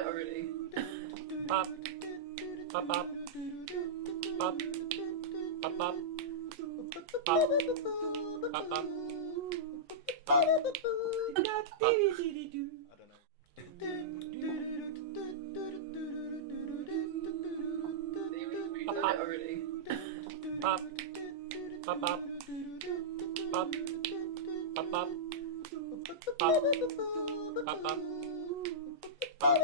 it already. Pop. Pop pop. Pop. Pop pop. Pop. Pop pop. Pop. Pop it already. Pop. Pop pop. Pop. Pop pop. Pop. Pop pop. Pop.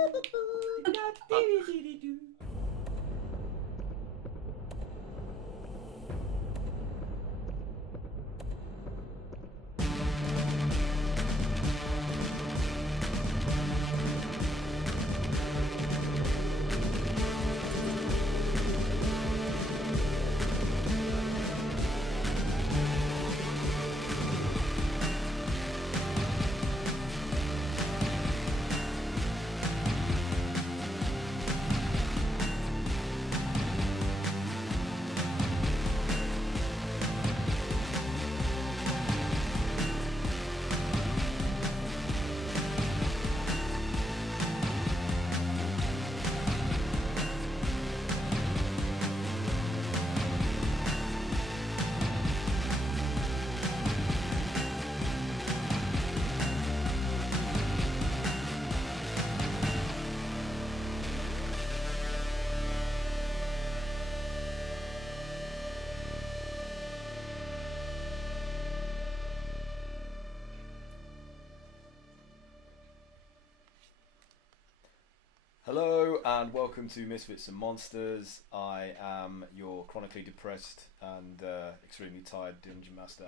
Hello and welcome to Misfits and Monsters. I am your chronically depressed and extremely tired Dungeon Master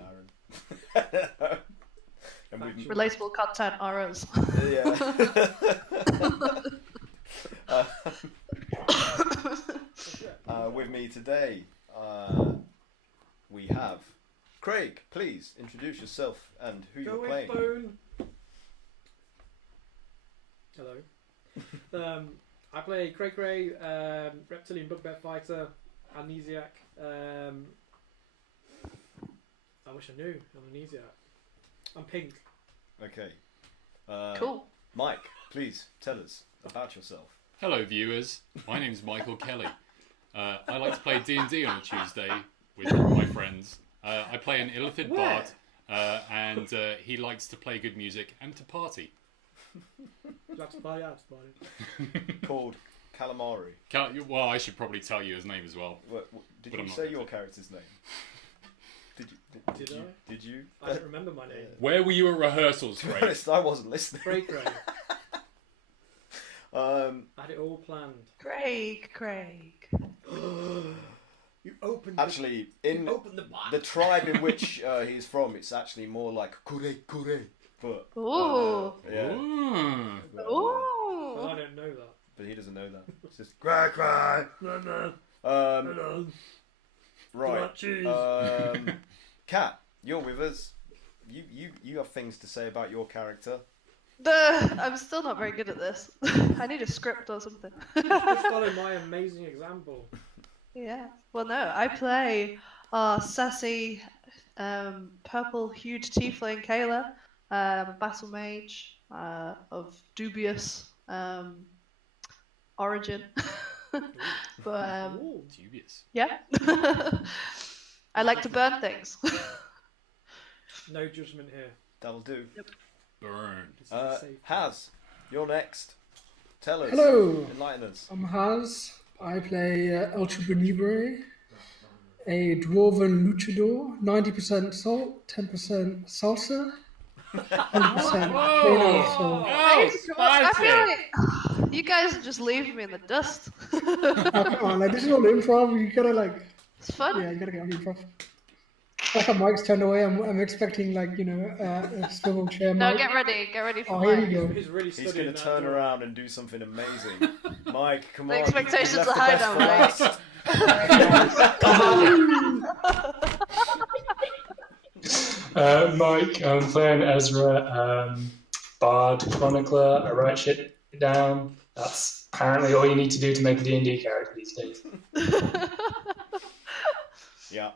Aaron. And Relatable content ROs. with me today we have Craig. Please introduce yourself and who you're playing. Hello. I play Cray Cray, reptilian bugbear fighter, amnesiac. I wish I knew. I'm amnesiac. I'm pink. Okay. Cool. Mike, please tell us about yourself. Hello viewers, my name is Michael Kelly. I like to play D&D on a Tuesday with my friends. I play an illiterate bard and he likes to play good music and to party. Called Calamari. Well, I should probably tell you his name as well. Did you say your character's name? Did you? I don't remember my name. Where were you at rehearsals, To be Craig? honest, I wasn't listening. Cray Cray. I had it all planned. Craig. You opened. Actually, in the tribe in which he's from, it's actually more like kure. But Ooh. yeah. Ooh. Well, I don't know that. But he doesn't know that. It's just cry. Right. Kat, you're with us. You have things to say about your character. I'm still not very good at this. I need a script or something. Just follow my amazing example. Yeah. Well, no, I play sassy, purple-hued tiefling Kayla. I'm a battle mage of dubious origin. But Dubious. yeah. I like to burn things. No judgment here. That'll do. Yep. Burn. Haz, you're next. Tell us. Hello. Enlighten us. I'm Haz. I play El Chupanibre, a dwarven luchador, 90% salt, 10% salsa, 100% plain old salt. I feel like you guys are just leaving me in the dust. Oh, come on, like, this is all improv. You gotta It's fun. yeah, you gotta get on improv. Like how Mike's turned away, I'm expecting a swivel chair. No, Mike. get ready for Oh, here Mike. we go. He's really He's studying going to that turn door. around and do something amazing. Mike, come The on. expectations You left are the high best now, for last. Mike, I'm playing Ezra, Bard, Chronicler. I write shit down. That's apparently all you need to do to make a D&D character these days. Yeah.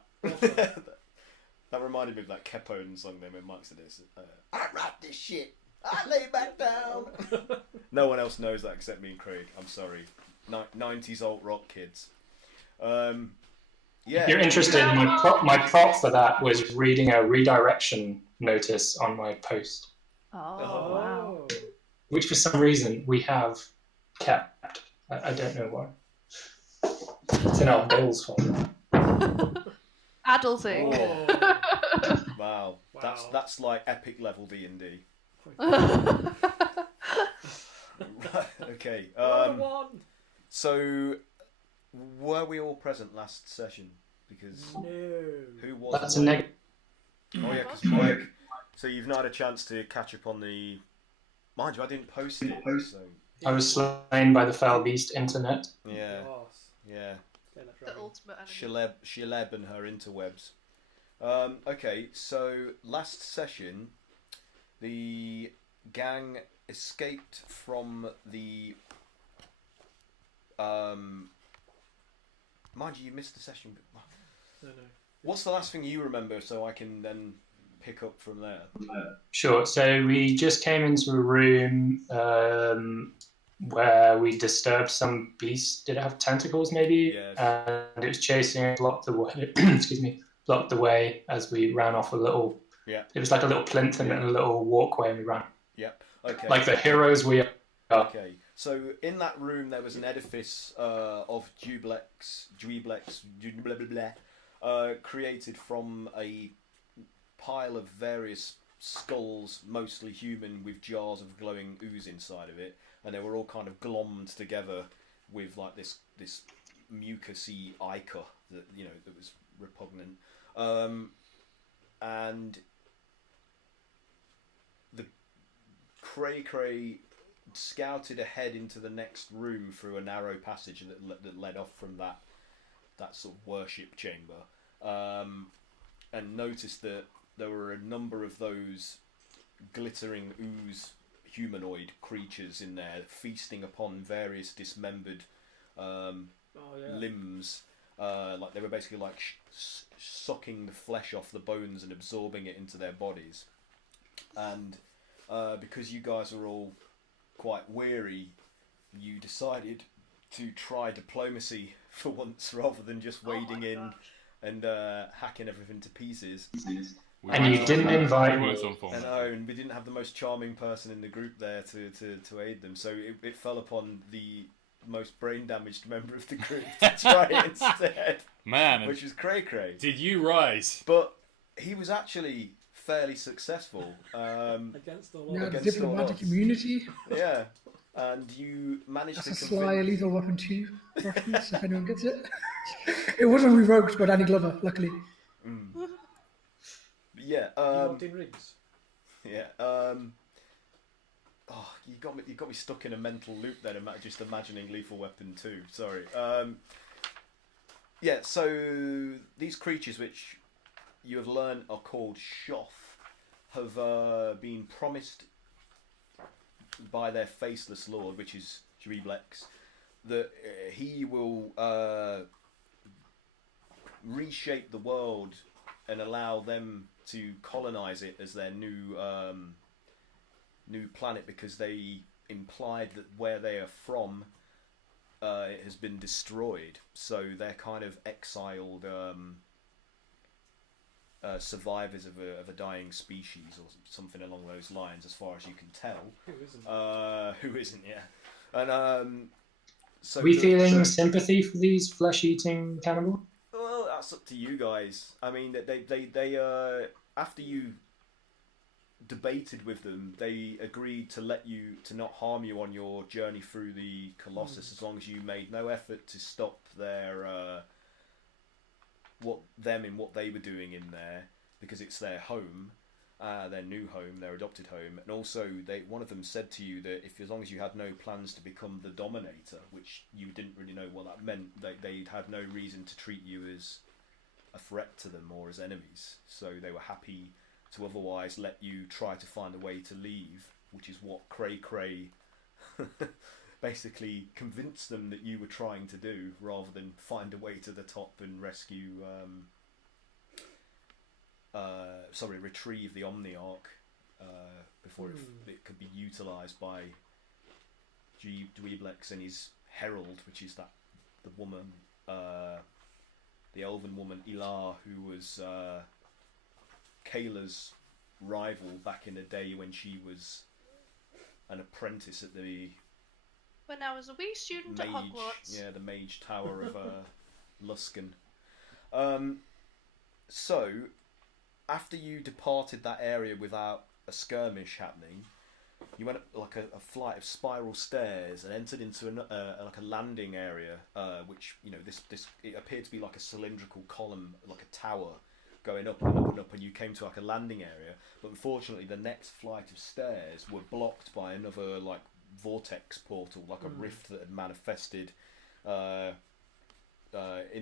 That reminded me of that Capone song then when Mike said this. I write this shit. I lay back down. No one else knows that except me and Craig. I'm sorry. 90s alt rock kids. Yeah. If you're interested, my prop for that was reading a redirection notice on my post, Oh, wow. which for some reason we have kept. I don't know why. It's in our bills folder. Adulting. Oh. Wow. That's like epic level D&D. Okay. So, were we all present last session? Because No. who was? That's a negative. Oh yeah, 'cause Mike. So you've not had a chance to catch up on the. Mind you, I didn't post it. So I was slain by the foul beast internet. yeah, Boss. yeah. Get that The dragon. ultimate enemy. Shileb and her interwebs. Okay, so last session, the gang escaped from the. Mind you, you missed the session. No. What's the last thing you remember, so I can then pick up from there? Sure. So we just came into a room where we disturbed some beast. Did it have tentacles, maybe? Yes. And it was chasing it, blocked the way. Excuse me, blocked the way as we ran off a little. Yeah. It was like a little plinth and a little walkway, and we ran. Yep. Okay. Like the heroes we are. Okay, so in that room there was an edifice of dweblex, created from a pile of various skulls, mostly human, with jars of glowing ooze inside of it, and they were all kind of glommed together with like this mucousy ichor that that was repugnant, and the Cray scouted ahead into the next room through a narrow passage that led off from that sort of worship chamber, and noticed that there were a number of those glittering ooze humanoid creatures in there, feasting upon various dismembered limbs. Like they were basically like sucking the flesh off the bones and absorbing it into their bodies. And because you guys are all quite weary, you decided to try diplomacy for once rather than just wading in and hacking everything to pieces. And you didn't invite me. I know, and we didn't have the most charming person in the group there to aid them, so it fell upon the most brain damaged member of the group to try it instead. Man, which was Cray. Did you rise? But he was actually fairly successful. Against all Yeah, Against diplomatic odds. immunity. Yeah, and you managed That's to a sly convince... Lethal Weapon 2 reference, if anyone gets it. It wasn't revoked by Danny Glover, luckily. Yeah. You locked in rings. Yeah. Oh, you got me stuck in a mental loop then. Just imagining Lethal Weapon 2. Sorry. Yeah. So these creatures, which you have learned are called Shoth, have been promised by their faceless lord, which is Dreblex, that he will reshape the world and allow them to colonize it as their new planet, because they implied that where they are from it has been destroyed, so they're kind of exiled survivors of a dying species or something along those lines, as far as you can tell. Who isn't? Yeah. And so we feeling sympathy for these flesh-eating cannibals? Well, that's up to you guys. I mean, they after you debated with them, they agreed to not harm you on your journey through the Colossus, as long as you made no effort to stop their what they were doing in there, because it's their home, their new home, their adopted home. And also one of them said to you that as long as you had no plans to become the Dominator, which you didn't really know what that meant, they had no reason to treat you as a threat to them or as enemies, so they were happy to otherwise let you try to find a way to leave, which is what Cray basically convinced them that you were trying to do, rather than find a way to the top and retrieve the Omniarch before it could be utilised by Dweeblex and his herald, which is the woman, the elven woman Ilar, who was Kayla's rival back in the day when she was an apprentice at the When I was a wee student at Hogwarts. the Mage Tower of Luskan. So, after you departed that area without a skirmish happening, you went up like a flight of spiral stairs and entered into like a landing area, which this it appeared to be like a cylindrical column, like a tower, going up and up and up, and you came to like a landing area. But unfortunately, the next flight of stairs were blocked by another like vortex portal, like a rift that had manifested in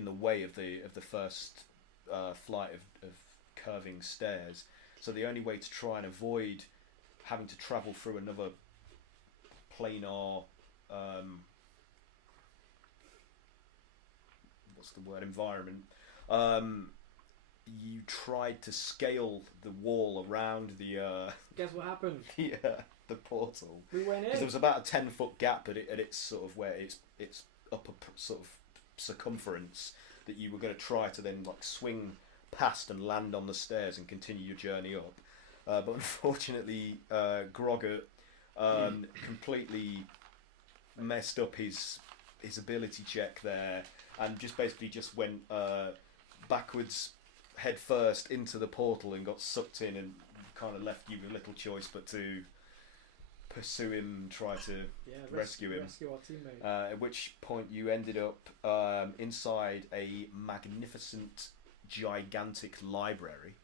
the way of the first flight of curving stairs. So the only way to try and avoid having to travel through another planar environment, you tried to scale the wall around the Guess what happened? the portal. We went in. Because there was about a 10-foot gap at its sort of where its upper sort of circumference that you were going to try to then like swing past and land on the stairs and continue your journey up. But unfortunately, Groggart completely messed up his ability check there, and just went backwards, head first into the portal and got sucked in, and kind of left you with little choice but to pursue him, try to rescue him. Rescue our teammate. At which point you ended up inside a magnificent, gigantic library.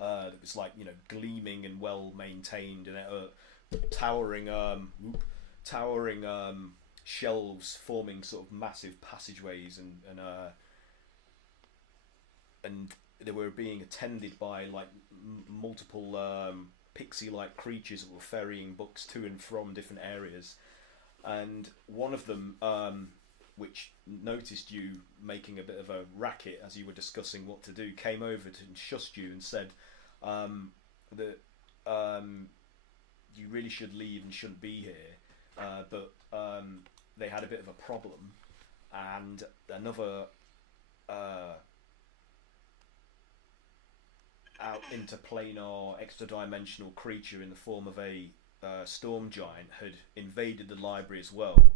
That was like gleaming and well maintained, and towering shelves forming sort of massive passageways, and they were being attended by like multiple pixie-like creatures that were ferrying books to and from different areas. And one of them, which noticed you making a bit of a racket as you were discussing what to do, came over and shussed you and said that you really should leave and shouldn't be here, but they had a bit of a problem, and another out interplanar extra-dimensional creature in the form of a storm giant had invaded the library as well,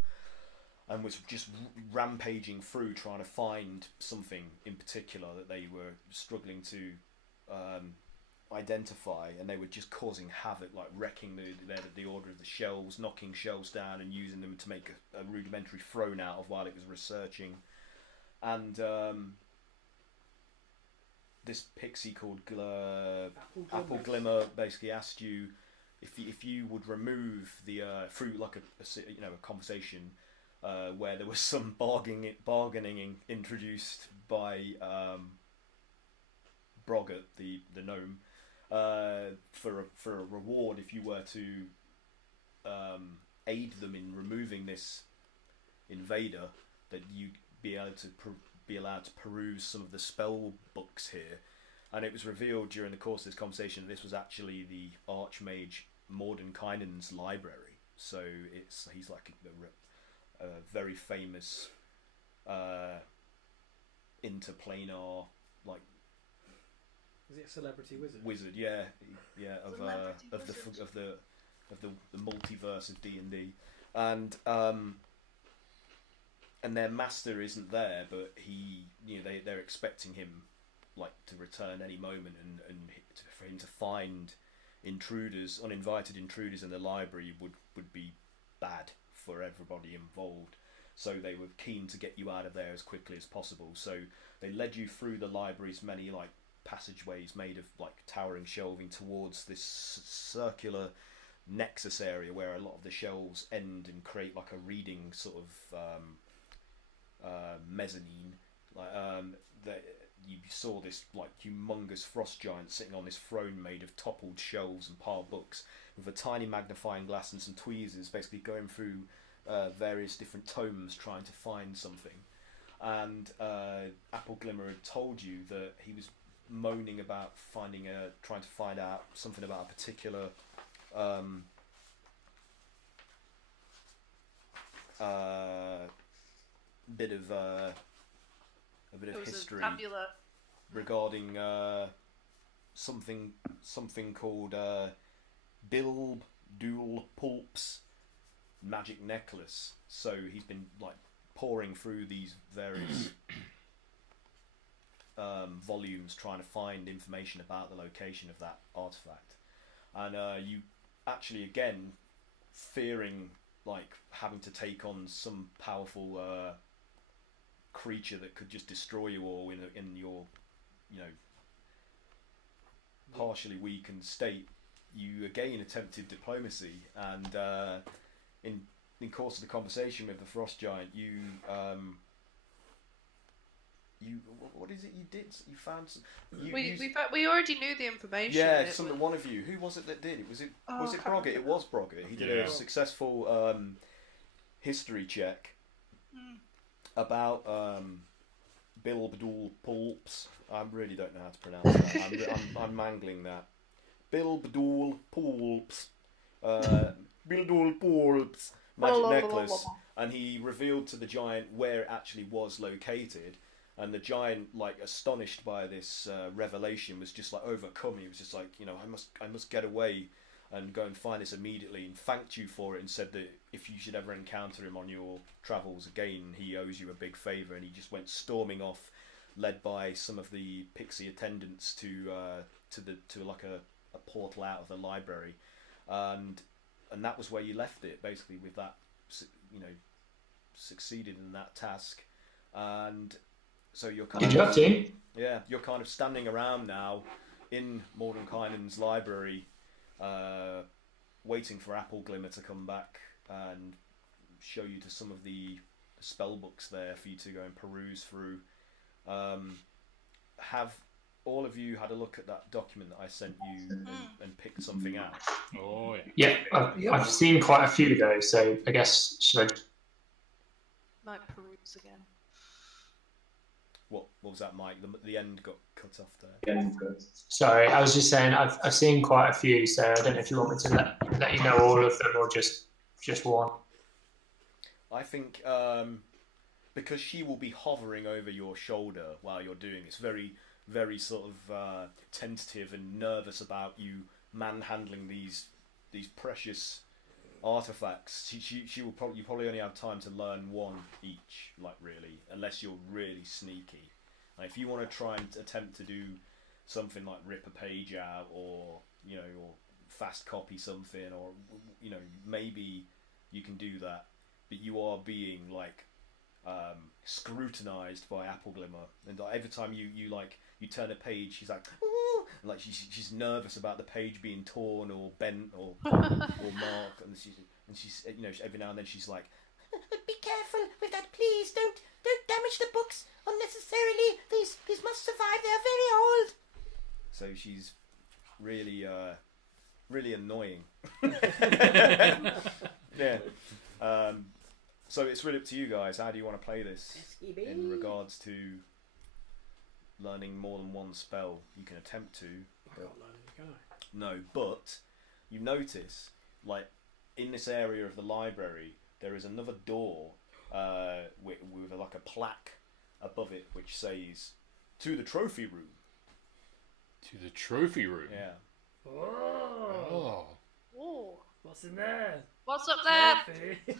and was just rampaging through trying to find something in particular that they were struggling to identify, and they were just causing havoc, like wrecking the order of the shelves, knocking shelves down and using them to make a rudimentary throne out of while it was researching. And this pixie called Apple Glimmer basically asked you if you would remove the through like a conversation where there was some bargaining introduced by Broggart, the gnome, for a reward if you were to aid them in removing this invader, that you'd be allowed to peruse some of the spell books here. And it was revealed during the course of this conversation that this was actually the Archmage Mordenkainen's library. So he's like a very famous interplanar, like, is it a celebrity wizard? Wizard, yeah, of the multiverse of D&D, and their master isn't there, but they're expecting him like to return any moment, and for him to find uninvited intruders in the library would be bad for everybody involved. So they were keen to get you out of there as quickly as possible. So they led you through the library's many like passageways made of like towering shelving towards this circular nexus area where a lot of the shelves end and create like a reading sort of mezzanine. Like you saw this like humongous frost giant sitting on this throne made of toppled shelves and piled books, with a tiny magnifying glass and some tweezers, basically going through various different tomes trying to find something. And Apple Glimmer had told you that he was moaning about trying to find out something about a particular bit of history regarding something called Bilb Dool Pulp's magic necklace. So he's been like poring through these various volumes trying to find information about the location of that artifact, and you actually again fearing like having to take on some powerful creature that could just destroy you all in your partially weakened state. You again attempted diplomacy, and in course of the conversation with the frost giant, you what is it you did? You found some, we already knew the information. yeah, one of you. Who was it that did it? Was it Broggett? It was Broggett. He did a successful history check about Bilbadul Pulps. I really don't know how to pronounce that. I'm mangling that. Bilbadul Pulps. Bilbadul Pulps. Magic necklace. And he revealed to the giant where it actually was located. And the giant, like astonished by this revelation, was just like overcome. He was just like, I must get away and go and find this immediately. And thanked you for it, and said that if you should ever encounter him on your travels again, he owes you a big favour. And he just went storming off, led by some of the pixie attendants to like a portal out of the library, and that was where you left it, basically, with that, succeeded in that task. And so you're kind Good job, team. Yeah, you're kind of standing around now in Mordenkainen's library, waiting for Apple Glimmer to come back and show you to some of the spell books there for you to go and peruse through. Have all of you had a look at that document that I sent you and picked something out? Oh yeah. Yeah, I've seen quite a few though, so I guess should I? Might peruse again. What was that, Mike? The end got cut off there. Yeah. Sorry, I was just saying I've seen quite a few, so I don't know if you want me to let you know all of them or just one. I think because she will be hovering over your shoulder while you're doing this, very, very sort of tentative and nervous about you manhandling these precious artifacts. She will probably, you probably only have time to learn one each, like really, unless you're really sneaky. Like if you want to try and attempt to do something like rip a page out, or or fast copy something, or maybe you can do that, but you are being like scrutinized by Apple Glimmer, and every time you turn a page, she's like, ooh! And like she's nervous about the page being torn or bent or marked, and she's every now and then she's like, be careful with that, please, don't damage the books unnecessarily, these must survive, they're very old. So she's really really annoying. Yeah. So it's really up to you guys. How do you want to play this in regards to learning more than one spell? You can attempt to. I can't learn any, can I? No, but you notice, like, in this area of the library, there is another door with like a plaque above it which says, "To the trophy room." To the trophy room. Yeah. Oh. Ooh. What's in there? What's up there? Trophy.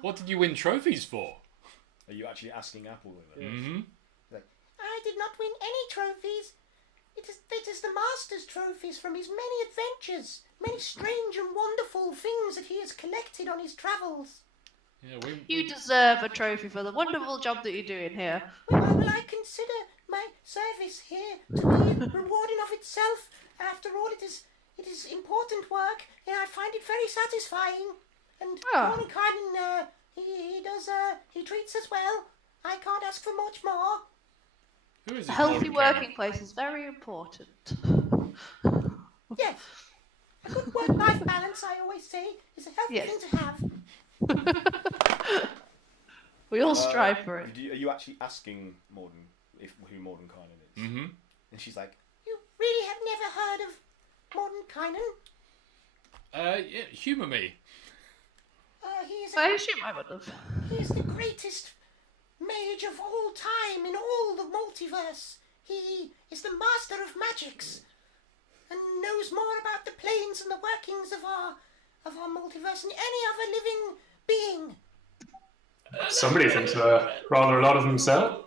What did you win trophies for? Are you actually asking Apple with it? Mm-hmm. I did not win any trophies. It is the Master's trophies from his many adventures, many strange and wonderful things that he has collected on his travels. Yeah, You deserve a trophy for the wonderful job that you're doing here. Well, I consider my service here to be rewarding of itself. After all, it is important work, and I find it very satisfying. And Mordenkainen, he treats us well. I can't ask for much more. Who is A it? healthy Mordenkainen? working place is very important. Yes, a good work-life balance, I always say, is a healthy Yes. thing to have. We all strive for it. Are you actually asking who Mordenkainen is? Mm-hmm. And she's like, You really have never heard of Mordenkainen? Yeah, humour me. I assume I would have. He is the greatest mage of all time in all the multiverse. He is the master of magics and knows more about the planes and the workings of our multiverse than any other living being. Somebody thinks rather a lot of himself.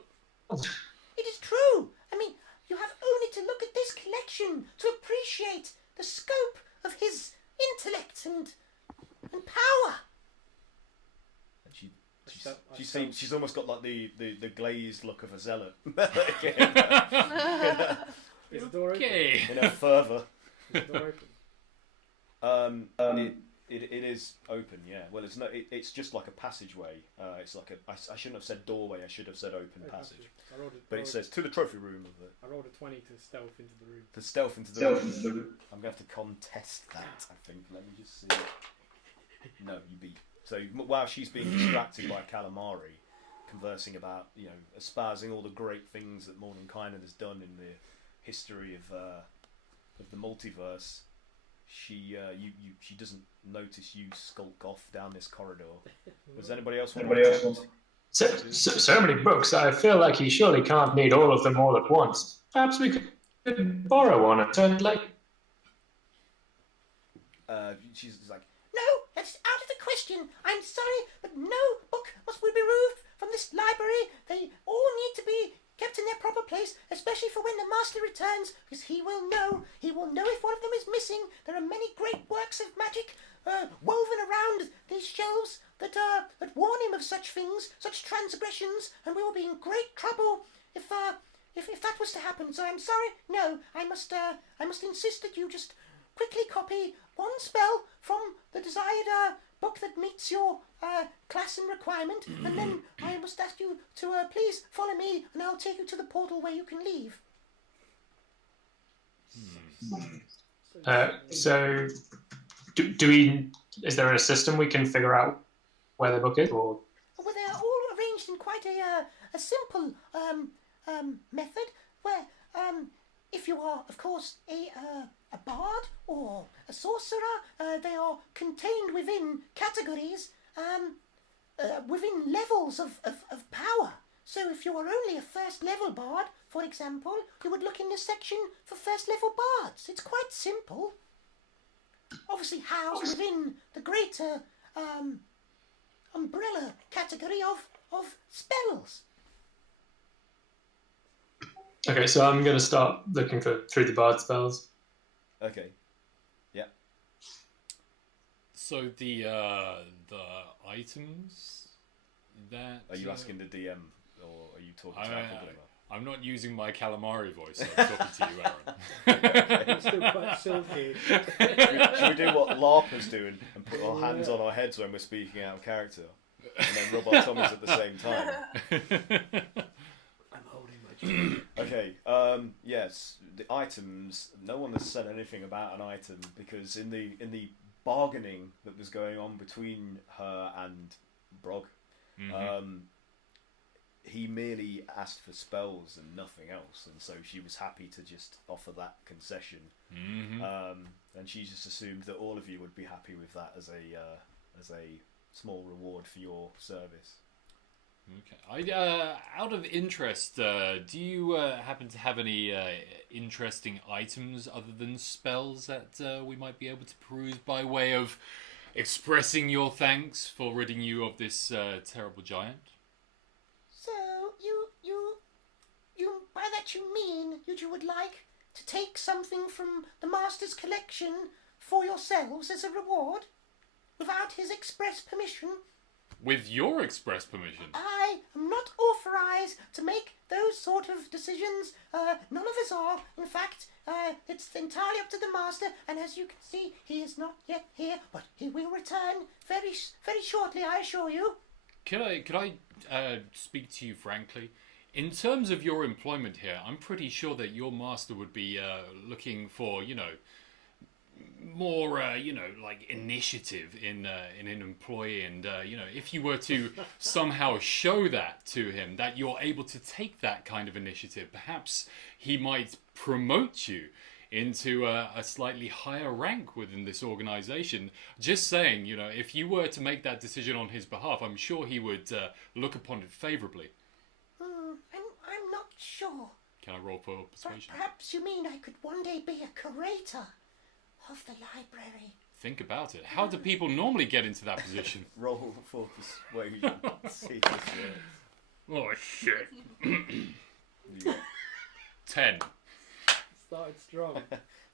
It is true. I mean, you have only to look at this collection to appreciate the scope of his intellect and power. she's almost got like the glazed look of a zealot. Is the door open? Okay. In a fervour. Is the door open? It is open, yeah. Well, it's not. It's just like a passageway. It's like I shouldn't have said doorway. I should have said open passage. But it says to the trophy room of the. I rolled a 20 to stealth into the room. To stealth into the room. I'm gonna have to contest that. I think. Let me just see. No, you beat. So while she's being distracted by calamari, conversing about espousing all the great things that Mordenkainen has done in the history of the multiverse. She doesn't notice you skulk off down this corridor. Does anybody else want to? So many books. I feel like he surely can't need all of them all at once. Perhaps we could borrow one and turn it like. She's like, No, that's out of the question. I'm sorry, but no book must be removed from this library. They all need to be kept in their proper place, especially for when the master returns, because he will know if one of them is missing. There are many great works of magic woven around these shelves that warn him of such things, such transgressions, and we will be in great trouble if that was to happen. So I'm sorry. No, I must insist that you just quickly copy one spell from the desired book that meets your class and requirement, and then I must ask you to please follow me, and I'll take you to the portal where you can leave. So, do we? Is there a system we can figure out where the book is? Or Well, they are all arranged in quite a simple method, where if you are, of course, a bard or a sorcerer, they are contained within categories, within levels of power. So if you are only a first level bard, for example, you would look in this section for first level bards. It's quite simple. Obviously housed within the greater umbrella category of spells. okay, so I'm going to start looking through the bard spells. okay, yeah. So the items that Are you asking the DM or are you talking to Applegrimmer? I'm not using my calamari voice. I'm talking to you, Aaron. It's still quite silky. Should we do what LARPers do and put our hands on our heads when we're speaking out of character, and then rub our tummies at the same time? I'm holding my chin. Okay, yes, the items. No one has said anything about an item because in the bargaining that was going on between her and Brog, he merely asked for spells and nothing else, and so she was happy to just offer that concession. And she just assumed that all of you would be happy with that as a small reward for your service. Okay. Out of interest, do you happen to have any interesting items other than spells that we might be able to peruse by way of expressing your thanks for ridding you of this terrible giant? So you by that you mean you would like to take something from the master's collection for yourselves as a reward, without his express permission? With your express permission? I am not authorized to make those sort of decisions. None of us are. In fact, it's entirely up to the master. And as you can see, he is not yet here, but he will return very shortly, I assure you. Could I speak to you frankly? In terms of your employment here, I'm pretty sure that your master would be looking for, more, like initiative in an employee, and if you were to somehow show that to him, that you're able to take that kind of initiative, perhaps he might promote you into a slightly higher rank within this organization. Just saying, if you were to make that decision on his behalf, I'm sure he would look upon it favorably. I'm not sure. Can I roll for persuasion? Perhaps you mean I could one day be a curator of the library. Think about it. How do people normally get into that position? Roll for persuasion. See if this works. Oh, shit. You got 10. Started strong.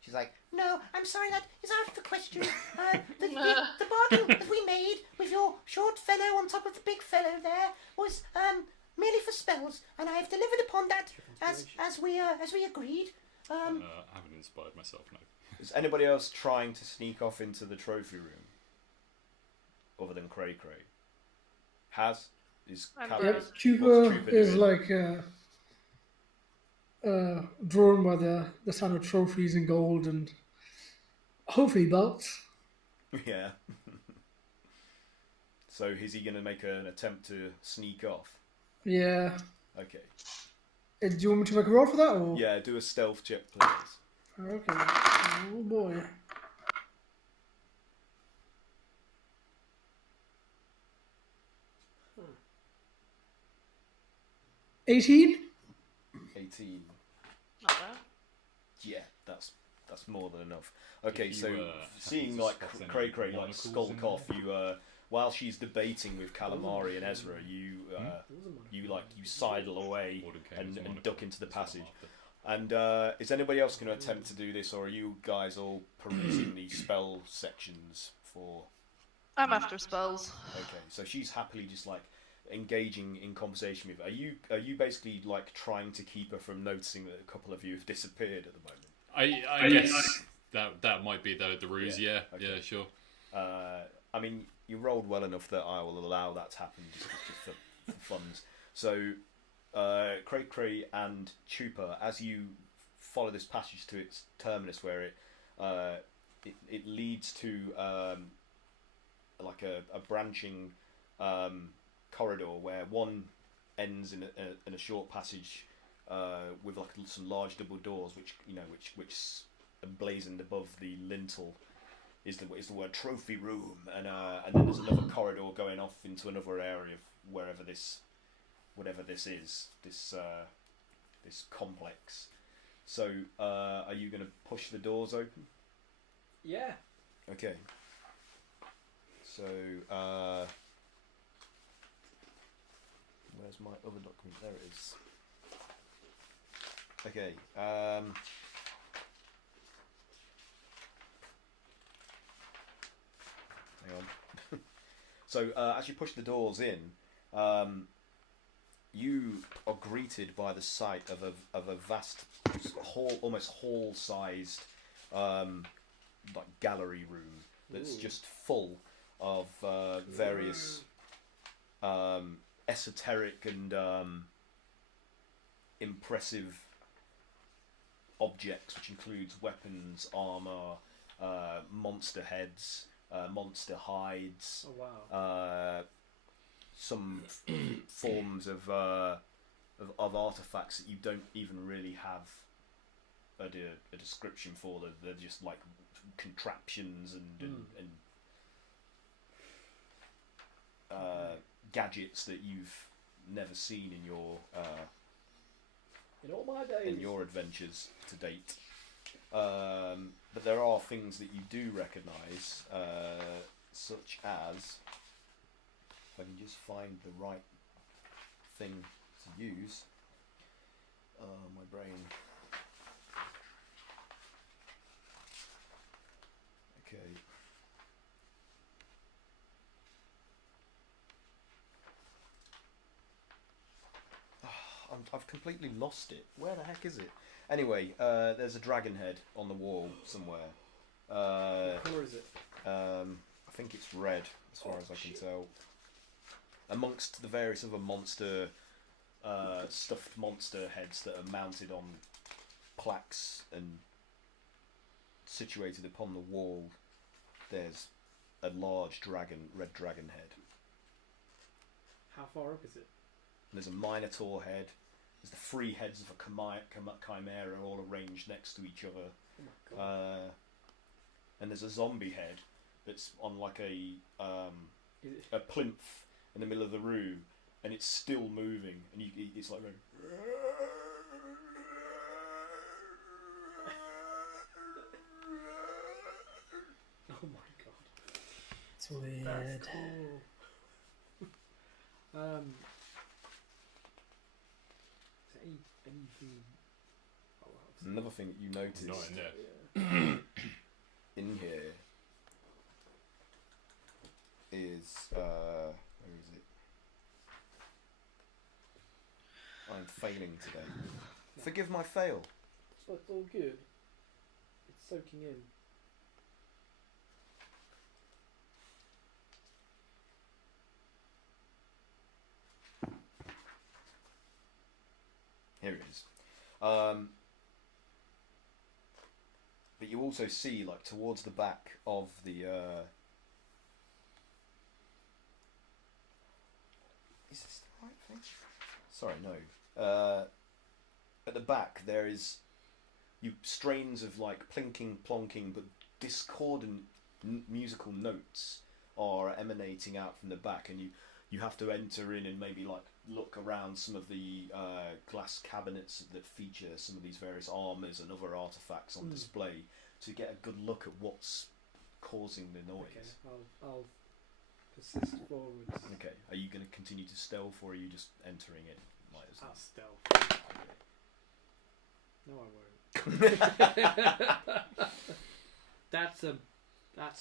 She's like, no, I'm sorry, that is out of the question. The bargain that we made with your short fellow on top of the big fellow there was merely for spells, and I have delivered upon that as we agreed. I haven't inspired myself, no. Is anybody else trying to sneak off into the trophy room? Other than Cray Cray? Is Yep, Cuba is like drawn by the sound of trophies and gold and hopefully belts. Yeah. So is he going to make an attempt to sneak off? Yeah. Okay. Do you want me to make a roll for that? Or? Yeah, do a stealth check, please. Okay. Oh boy. 18? 18. Not bad. Yeah, that's more than enough. Okay, If you, so happen seeing to like spot any Cray Cray like monocles skulk in off, there? you while she's debating with Calamari and Ezra, you sidle away Mordenkainen and is a monocle. duck into the That's what I'm passage. after. And is anybody else going to attempt to do this, or are you guys all perusing the spell sections for? I'm after spells. Okay, so she's happily just like engaging in conversation with. Are you basically like trying to keep her from noticing that a couple of you have disappeared at the moment? I guess that might be the ruse. Yeah, Yeah, okay. yeah, sure. I mean, you rolled well enough that I will allow that to happen just for funds. So, Cray Cray and Chupa, as you follow this passage to its terminus, where it leads to like a branching corridor where one ends in a short passage with like some large double doors, which emblazoned above the lintel is the word trophy room, and then there's another corridor going off into another area of whatever this is, this complex. So are you going to push the doors open? Yeah. Okay. So where's my other document? There it is. Okay. Hang on. So as you push the doors in, you are greeted by the sight of a vast hall, almost hall-sized, like gallery room that's just full of various esoteric and impressive objects, which includes weapons, armor, monster heads, monster hides, some forms of artifacts that you don't even really have a description for. They're just like contraptions and gadgets that you've never seen in your In all my days. in your adventures to date. But there are things that you do recognise, such as, if I can just find the right thing to use. My brain. Okay. I've completely lost it. Where the heck is it? Anyway, there's a dragon head on the wall somewhere. What colour is it? I think it's red, as far as I can tell. Amongst the various other stuffed monster heads that are mounted on plaques and situated upon the wall, there's a large red dragon head. How far up is it? There's a minotaur head. There's the 3 heads of a chimera all arranged next to each other. Oh my god. And there's a zombie head that's on like Is it- a plinth in the middle of the room, and it's still moving, and it's like going. Oh my god. It's weird. That's cool. Is there anything? Oh, well, Another thing that you It's noticed not in there. yeah. in here is where is it? I'm failing today. Forgive my fail. So it's all good. It's soaking in. Here it is. But you also see, like, towards the back of the is this the right thing? Sorry, no. At the back there is strains of like plinking, plonking, but discordant musical notes are emanating out from the back, and you have to enter in and maybe like look around some of the glass cabinets that feature some of these various armors and other artifacts on display to get a good look at what's causing the noise. Okay, I'll persist forwards. Okay, are you going to continue to stealth, or are you just entering in? Might as well. I'll stealth. No, I won't. That's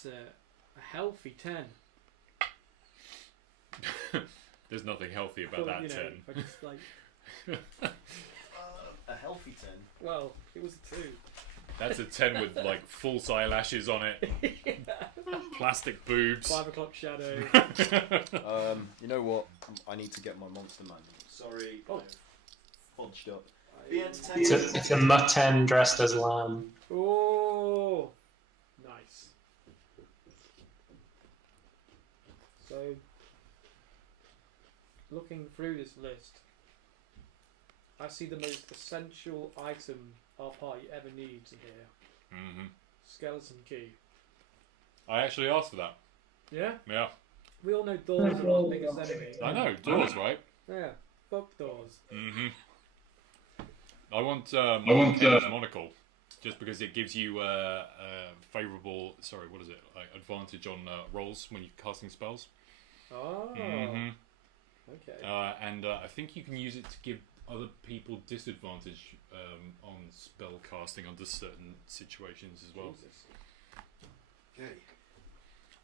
a healthy 10. There's nothing healthy about Well, that 10. I just like, A healthy 10. well, it was a 2. That's a 10 with like false eyelashes on it, plastic boobs. 5 o'clock shadow. You know what? I need to get my monster manual. Sorry, Oh. I've fudged up. Be entertained. It's a mutton dressed as lamb. Oh, nice. So, looking through this list, I see the most essential item our party ever needs in here. Hmm. Skeleton key. I actually asked for that. Yeah? Yeah, We all know doors are our biggest enemy. I know. Doors, right? Yeah. Fuck doors. Hmm. I want Mordenkaisen's monocle, just because it gives you favourable. Sorry, what is it? Like advantage on rolls when you're casting spells. Oh. Hmm. Okay. And I think you can use it to give other people disadvantage on spell casting under certain situations as well. Jesus. Okay.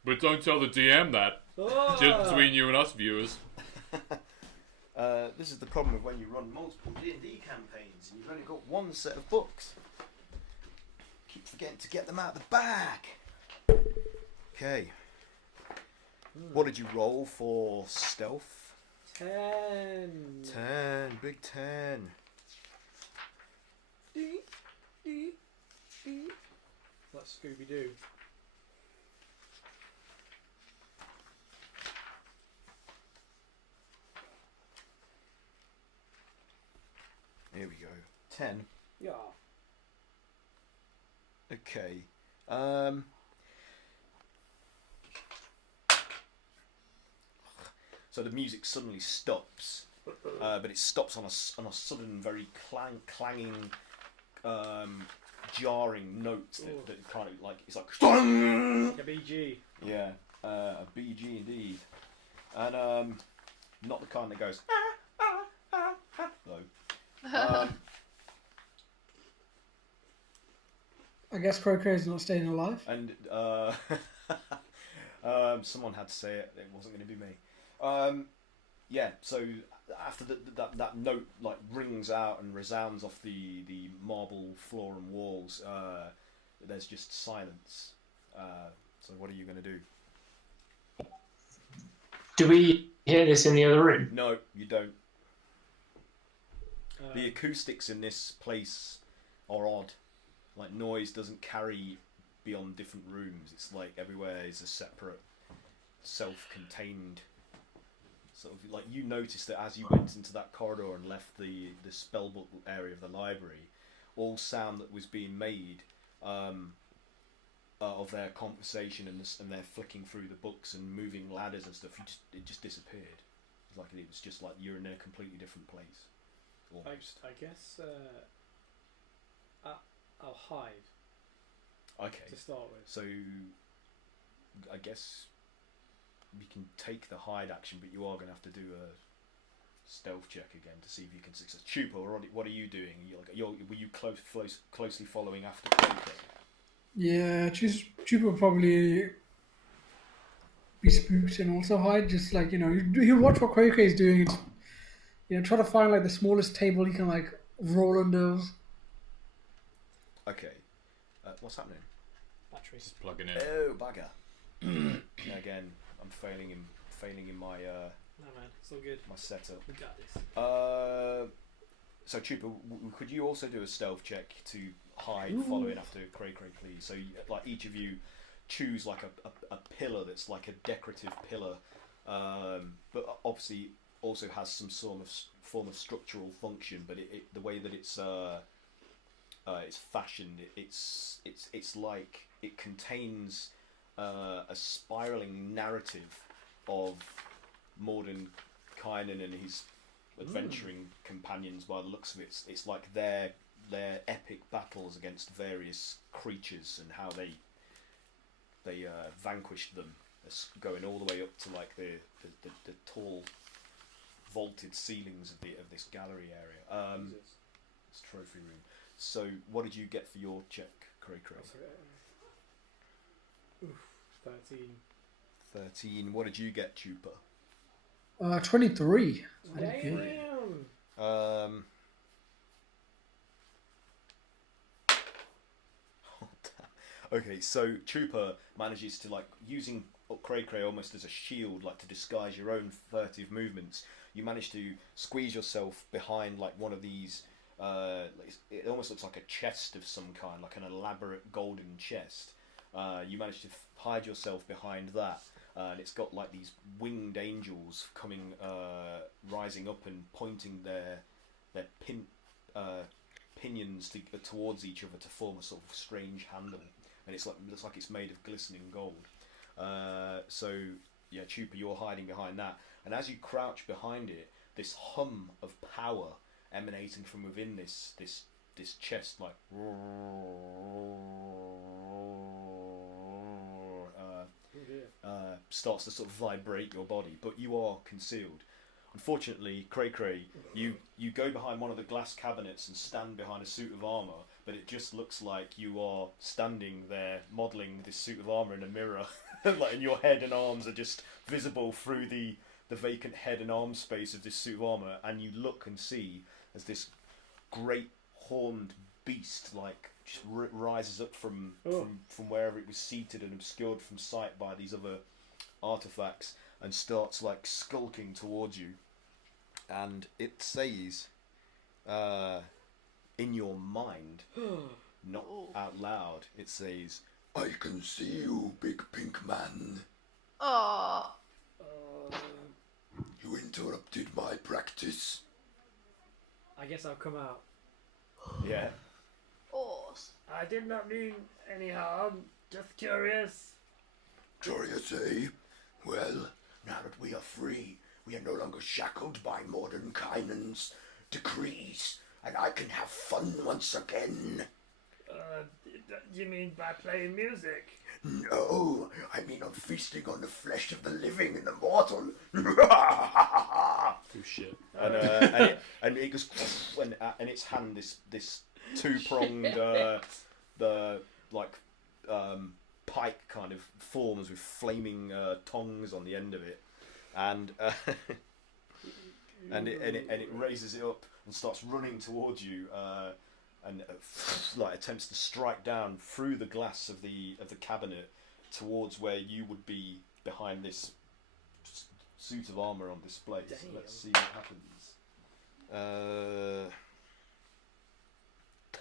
But don't tell the DM that. Oh! Just between you and us viewers. This is the problem with when you run multiple D&D campaigns and you've only got one set of books. Keep forgetting to get them out of the bag. Okay. What did you roll for stealth? 10. 10. Big 10. That's Scooby-Doo. Here we go. 10. Yeah. Okay. So the music suddenly stops, but it stops on a sudden, very clanging, jarring note that kind of like it's like. Like a BG. Yeah, a BG indeed, and not the kind that goes. No. I guess Crocro's not staying alive. And someone had to say it. It wasn't going to be me. Yeah. So after that note like rings out and resounds off the marble floor and walls, there's just silence. So what are you going to do? Do we hear this in the other room? No, you don't. The acoustics in this place are odd. Like noise doesn't carry beyond different rooms. It's like everywhere is a separate, self-contained sort of like you noticed that as you went into that corridor and left the spellbook area of the library, all sound that was being made of their conversation and their flicking through the books and moving ladders and stuff, it just disappeared. Like it was just like you're in a completely different place. Almost. I guess I'll hide. Okay. To start with. So I guess you can take the hide action, but you are going to have to do a stealth check again to see if you can success. Chupa, what are you doing? Were you closely following after Clayton? Yeah, Chupa will probably be spooked and also hide. Just like he'll watch what Quake is doing. And, try to find like the smallest table he can like roll under. Okay, what's happening? Batteries. Just plugging in. Oh, bugger! Again, I'm failing in my No man, it's all good. my setup. We got this. So Chupa, could you also do a stealth check to hide following after Cray, please? So like each of you choose like a pillar that's like a decorative pillar, but obviously also has some sort of form of structural function. But the way that it's fashioned, it's like it contains a spiraling narrative of Mordenkainen and his adventuring companions. By the looks of it, it's like their epic battles against various creatures and how they vanquished them, going all the way up to like the tall vaulted ceilings of this gallery area. It's trophy room. So what did you get for your check, Cray? 13. 13. What did you get, Chupa? 23. I did good. Damn. Okay, so Chupa manages to, like, using Cray almost as a shield, like to disguise your own furtive movements. You manage to squeeze yourself behind like one of these. It almost looks like a chest of some kind, like an elaborate golden chest. You manage to hide yourself behind that, and it's got like these winged angels coming, rising up and pointing their pinions towards each other to form a sort of strange handle, and it looks like it's made of glistening gold. So yeah, Chupa, you're hiding behind that, and as you crouch behind it, this hum of power emanating from within this chest, like starts to sort of vibrate your body, but you are concealed. Unfortunately, Cray, you go behind one of the glass cabinets and stand behind a suit of armour, but it just looks like you are standing there modelling this suit of armour in a mirror, like, and your head and arms are just visible through the vacant head and arm space of this suit of armour, and you look and see as this great horned beast like just rises up from wherever it was seated and obscured from sight by these other artefacts, and starts like skulking towards you. And it says, in your mind, not out loud, it says, "I can see you, big pink man. Oh. You interrupted my practice." I guess I'll come out. Yeah. Awesome. I did not mean any harm. Just curious. Curious, eh? Well, now that we are free, we are no longer shackled by Mordenkainen's decrees, and I can have fun once again. You mean by playing music? No, I mean on feasting on the flesh of the living and the mortal. Oh shit. And it goes, and in its hand, this two-pronged, pike kind of forms with flaming tongs on the end of it, and it raises it up and starts running towards you, and like attempts to strike down through the glass of the cabinet towards where you would be behind this suit of armor on display. So let's see what happens.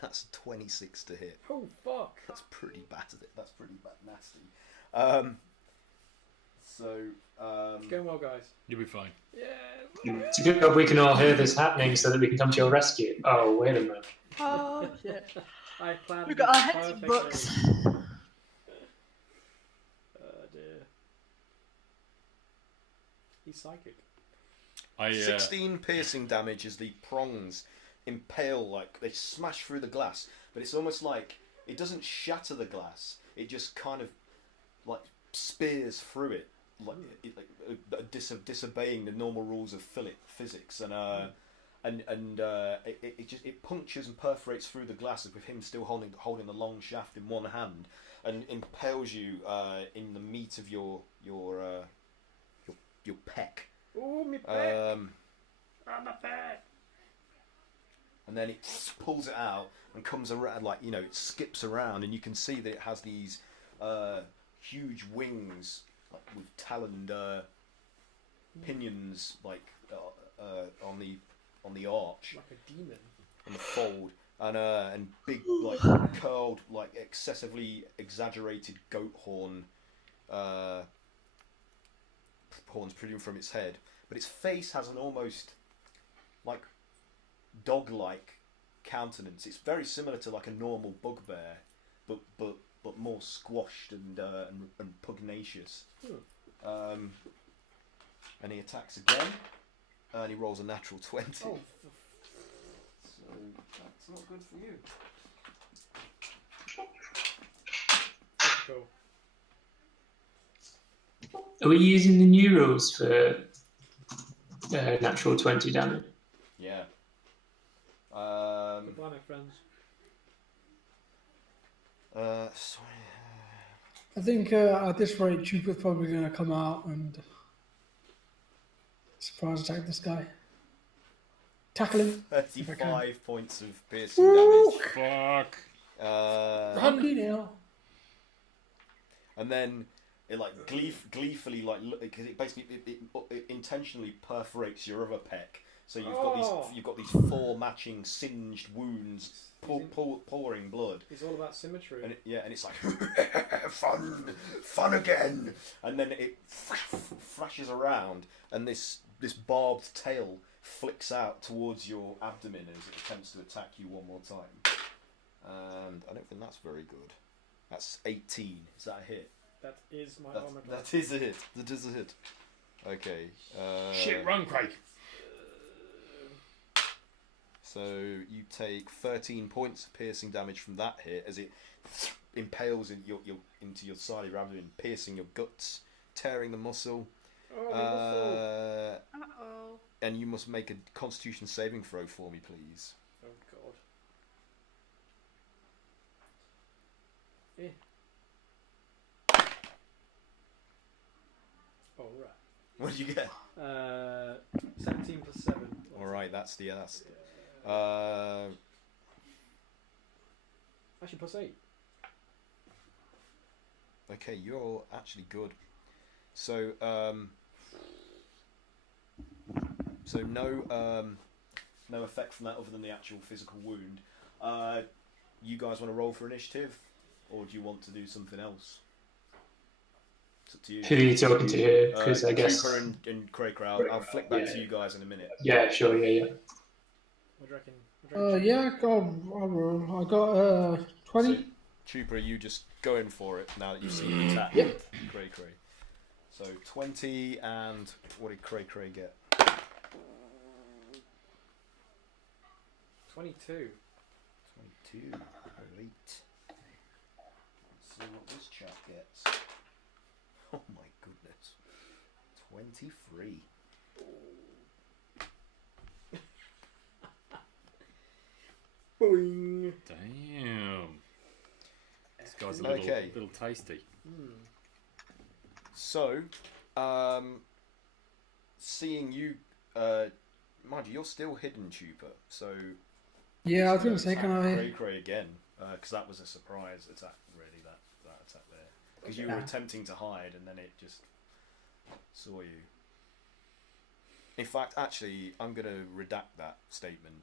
That's 26 to hit. Oh fuck! That's pretty bad. That's pretty bad, nasty. It's going well, guys. You'll be fine. Yeah. It's a good job we can all hear this happening so that we can come to your rescue. Oh, wait a minute. Oh shit. I planned. We got our this heads in perfectly. books. Oh dear. He's psychic. 16 piercing damage as the prongs impale, like they smash through the glass, but it's almost like it doesn't shatter the glass, it just kind of like spears through it, like, disobeying the normal rules of physics, and it punctures and perforates through the glass with him still holding the long shaft in one hand, and impales you in the meat of your pec. Oh, me back. My back. And then it pulls it out and comes around, like, it skips around, and you can see that it has these huge wings, like, with taloned pinions, like on the arch, Like a demon. on the fold, and big, like, curled, like, excessively exaggerated goat horns protruding from its head, but its face has an almost like dog-like countenance. It's very similar to like a normal bugbear, but more squashed and pugnacious. And he attacks again, and he rolls a natural 20. Oh. So that's not good for you. Cool. Are we using the new rules for natural 20 damage? Yeah. Goodbye, my friends. Sorry. I think at this rate, Chupa's probably going to come out and surprise attack this guy. Tackle him. 35 points of piercing damage. Fuck. Hungry now. And then it like gleefully, like, because it basically it intentionally perforates your other pec. So you've got these 4 matching singed wounds pouring blood. It's all about symmetry. And and it's like fun again. And then it flashes around, and this barbed tail flicks out towards your abdomen as it attempts to attack you one more time. And I don't think that's very good. That's 18. Is that a hit? That is my armor class. That is a hit. That is a hit. Okay. Shit, run, Craig. So you take 13 points of piercing damage from that hit as it impales into your side of your abdomen, piercing your guts, tearing the muscle. Uh-oh. And you must make a Constitution saving throw for me, please. Oh god. Eh. Oh right. What did you get? 17 plus 7. All right, that's. Actually, plus 8. Okay, you're actually good. So no effect from that other than the actual physical wound. You guys want to roll for initiative, or do you want to do something else? It's up to you. Who are you talking to here? Because I guess. Cooper and Craig, I'll flick back to you guys in a minute. Yeah, sure, yeah. What do you reckon? Yeah, I'll roll. I got 20. So, Trooper, are you just going for it now that you've seen the attack? Yeah. Cray. So 20, and what did Cray get? 22. 22. Elite. Let's see what this chap gets. Oh my goodness. 23. Boing. Damn. This guy's a Okay. little tasty. So, seeing you, mind you, you're still hidden, Tuper. So, Yeah, I was going to say, can I... Cray again, because that was a surprise attack, really, that attack there. Because you were attempting to hide, and then it just saw you. In fact, actually, I'm going to redact that statement,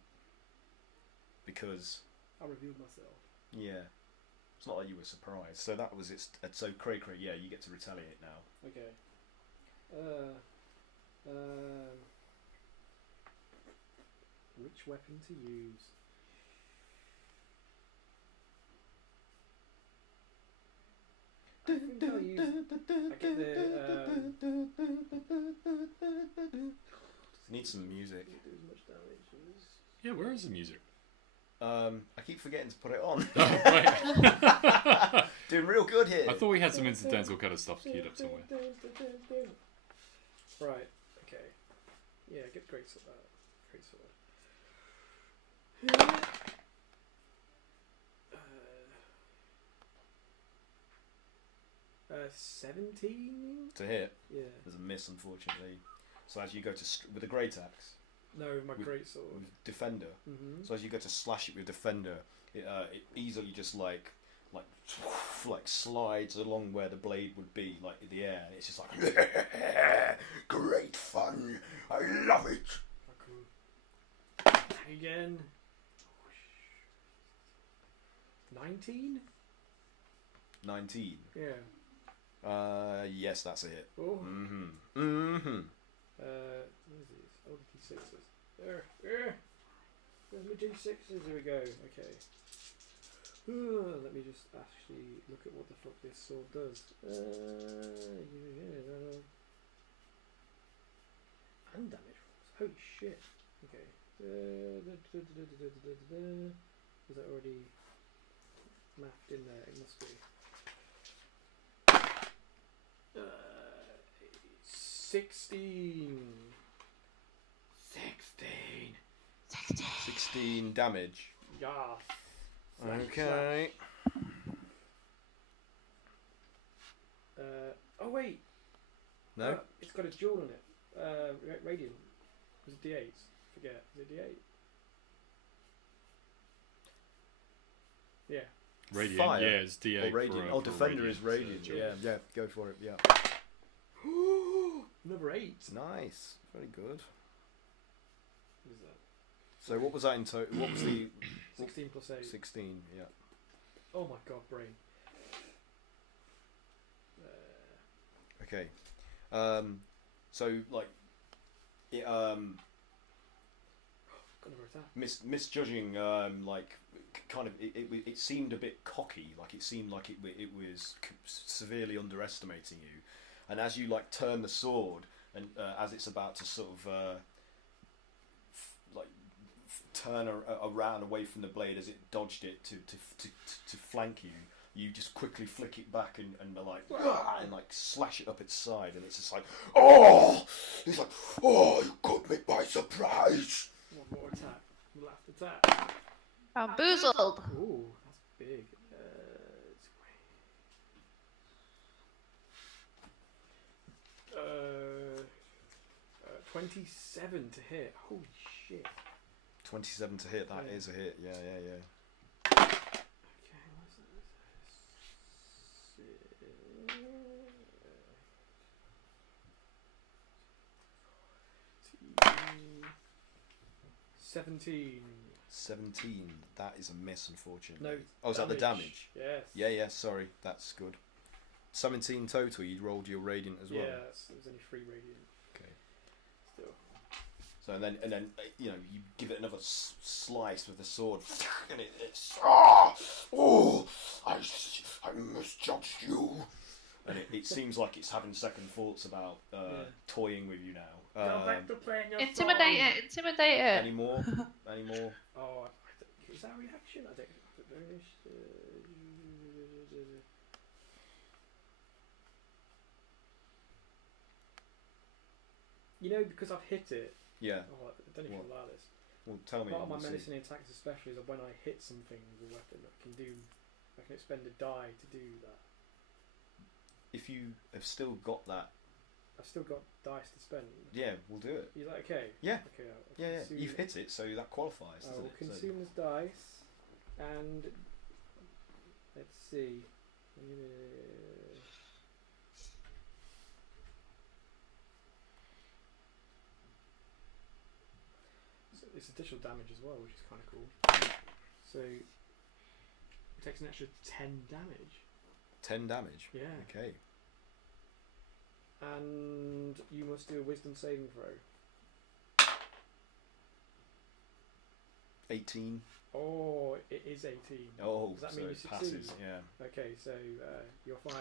because I revealed myself. Yeah. It's not like you were surprised. So that was it. So Cray, yeah, you get to retaliate now. Okay. Which weapon to use? I think I'll use. I get the. Need some music. Doesn't do as much damage as. Yeah, where is the music? I keep forgetting to put it on. Oh, right. Doing real good here. I thought we had some incidental kind of stuff queued up somewhere. Right. Okay. Yeah, get great sword. Great sword. 17. To hit. Yeah. There's a miss, unfortunately. So as you go to with a great axe. No, my great sword. With defender. Mm-hmm. So as you go to slash it with defender, it easily just like slides along where the blade would be, like in the air. It's just like great fun. I love it. Oh, cool. Again. 19. 19. Yeah. Yes, that's a hit. Oh. Mm-hmm. Mm-hmm. What is this? Oh, the D6s. Where's my D6s? Here we go. Okay. Let me just actually look at what the fuck this sword does. And damage rolls. Holy shit. Okay. Is that already mapped in there? It must be. 16. 16 damage. Yeah. Okay. Oh wait. No? It's got a jewel on it. Radiant. Was it D8? Forget. Is it D8? Yeah. Radiant, Fire. yeah, it's D8. Or radiant. For Defender is so radiant. jewels. Yeah, go for it. Yeah. Another 8. Nice. Very good. What is that? So what was that in total? What was the 16 plus 8. 16? Yeah. Oh my god, brain. Okay. So like it Got another attack. misjudging like kind of it seemed a bit cocky, like it seemed like it was severely underestimating you, and as you like turn the sword and as it's about to sort of turn around away from the blade as it dodged it to flank you, you just quickly flick it back and like slash it up its side, and it's just like, oh, it's like, oh, you caught me by surprise. One more attack. Last attack. Bamboozled. Ooh, that's big. 27 to hit. Holy shit. 27 to hit. That Yeah. is a hit. Yeah. Okay, what's that? 17. 17. That is a miss, unfortunately. No. Oh, is that the damage? Yes. Yeah. Sorry, that's good. 17 total. You rolled your radiant as well. Yeah, there's only 3 radiant. Okay. Still. So and then you know, you give it another slice with the sword, and it's I misjudged you, and it seems like it's having second thoughts about toying with you now. Go back to playing your Intimidate song. it, intimidate it. Any more? Any more? Oh, is that a reaction? I don't know. You know, because I've hit it. Yeah. Oh, I don't know if you allow this. Well, tell me. Part of my we'll see. menacing attacks, especially, is that when I hit something with a weapon, I can expend a die to do that. If you have still got that, I've still got dice to spend. yeah, we'll do it. Is that okay? Yeah. Okay. I'll Yeah. consume You've it. hit it, so that qualifies, I doesn't will it? So- consume this dice, and let's see. I'm gonna... It's additional damage as well, which is kind of cool. So takes an extra 10 damage. 10 damage. Yeah. Okay. And you must do a wisdom saving throw. 18. Oh, it is 18. Oh, Does that so mean you it succeed? passes. Yeah. Okay, so you're fine.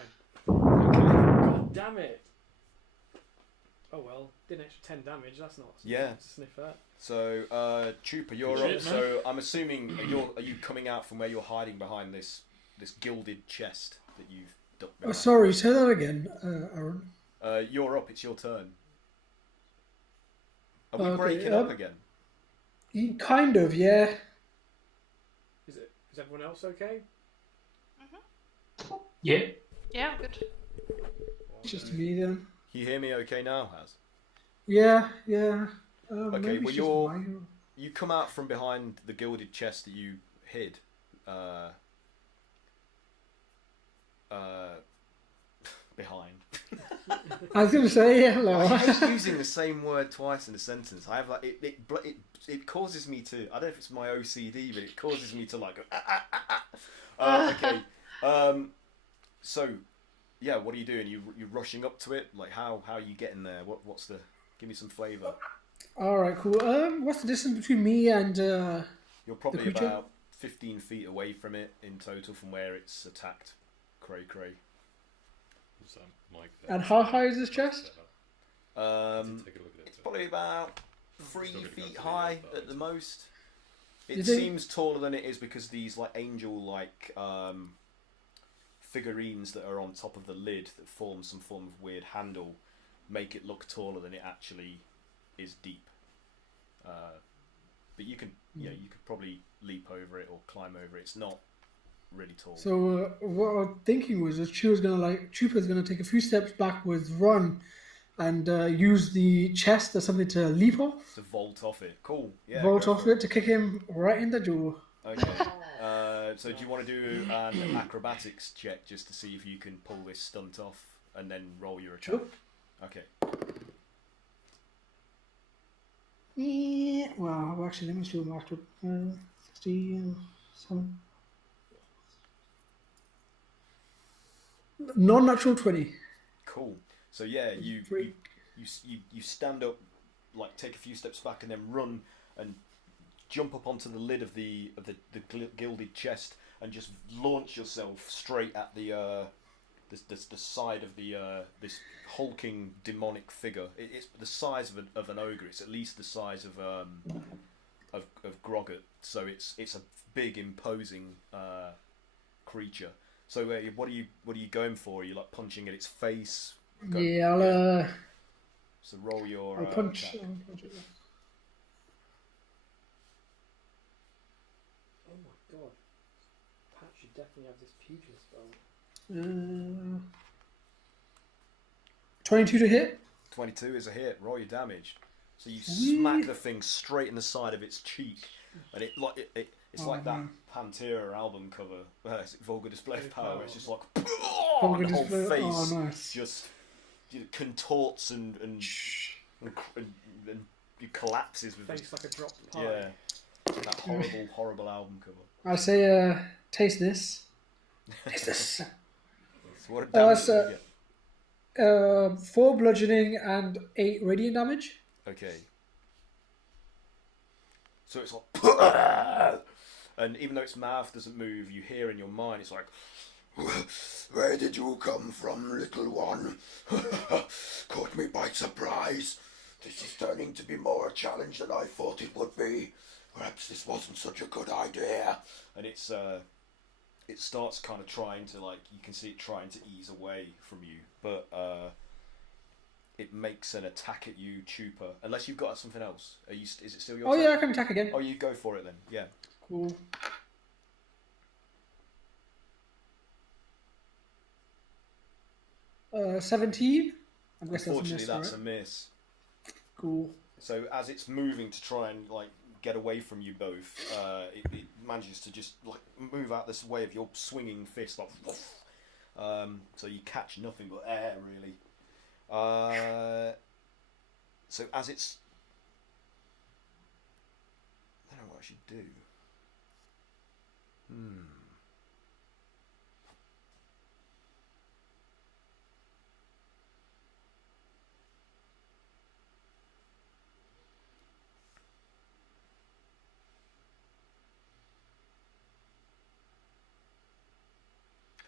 Okay. God damn it! Oh well, did an extra 10 damage. That's not Yeah. to sniff at. So, Trooper, you're Shit, up. man. So I'm assuming are you coming out from where you're hiding behind this gilded chest that you've ducked Oh, behind? sorry, say that again, Aaron. You're up. It's your turn. Are we Okay, breaking up again? Kind of, yeah. Is everyone else okay? Yeah. Yeah, I'm good. Just me then. You hear me okay now, Haz? Yeah. Okay, maybe well, it's just you're- my- You come out from behind the gilded chest that you hid. Behind. I was going to say hello. I hate using the same word twice in a sentence. I have like it causes me to. I don't know if it's my OCD, but it causes me to like go. Okay. So, yeah, what are you doing? You rushing up to it? Like how are you getting there? What's the? Give me some flavour. All right, cool. What's the distance between me and You're probably creature? about 15 feet away from it in total from where it's attacked. Cray. What's that, Mike? And how high is this chest? Take a look at it. It's probably about 3 Still gonna go feet for the high other at the most. It Is it- seems taller than it is because these like angel-like figurines that are on top of the lid that form some form of weird handle make it look taller than it actually is deep. But you can, you could probably leap over it or climb over it. It's not really tall. So what I was thinking was that Trooper's gonna take a few steps backwards, run, and use the chest as something to leap off, To vault off it. Cool. Yeah. vault go off for it to kick him right in the jaw. Okay. So do you want to do an acrobatics check just to see if you can pull this stunt off and then roll your attack? Sure. Okay. Yeah. Well, actually, let me do my after 67. Non-natural 20. Cool. So yeah, you stand up, like take a few steps back, and then run and jump up onto the lid of the gilded chest and just launch yourself straight at the side of this hulking demonic figure. It's the size of an ogre. It's at least the size of Groggot. So it's a big imposing creature. So what are you going for? Are you like punching at its face? Yeah, So roll your I'll punch. attack. I'll punch it. Oh my god. Pat should definitely have this pugilist belt. 22 to hit. 22 is a hit. Roll your damage. So you Sweet. smack the thing straight in the side of its cheek, and it's like that man. Pantera album cover. It's Vulgar Display of Power. It's just like Vulgar and the whole Display- face oh, nice. just contorts and collapses with Face like a dropped pie. yeah, that horrible album cover. I say, taste this. Taste this. So what damage so- did you get? 4 bludgeoning and 8 radiant damage. Okay. So it's like, and even though its mouth doesn't move, you hear in your mind, it's like, where did you come from, little one? Caught me by surprise. This is turning to be more a challenge than I thought it would be. Perhaps this wasn't such a good idea. And it starts kind of trying to, like, you can see it trying to ease away from you, but it makes an attack at you, Chupa. Unless you've got something else. Is it still your Oh turn? yeah, I can attack again. Oh, you go for it then. Yeah. Cool. Uh, 17. I guess Unfortunately, that's that's a a miss, miss. right? Cool. So as it's moving to try and like get away from you both, it manages to just like move out this way of your swinging fist, like. So you catch nothing but air, really. So as it's, I don't know what I should do.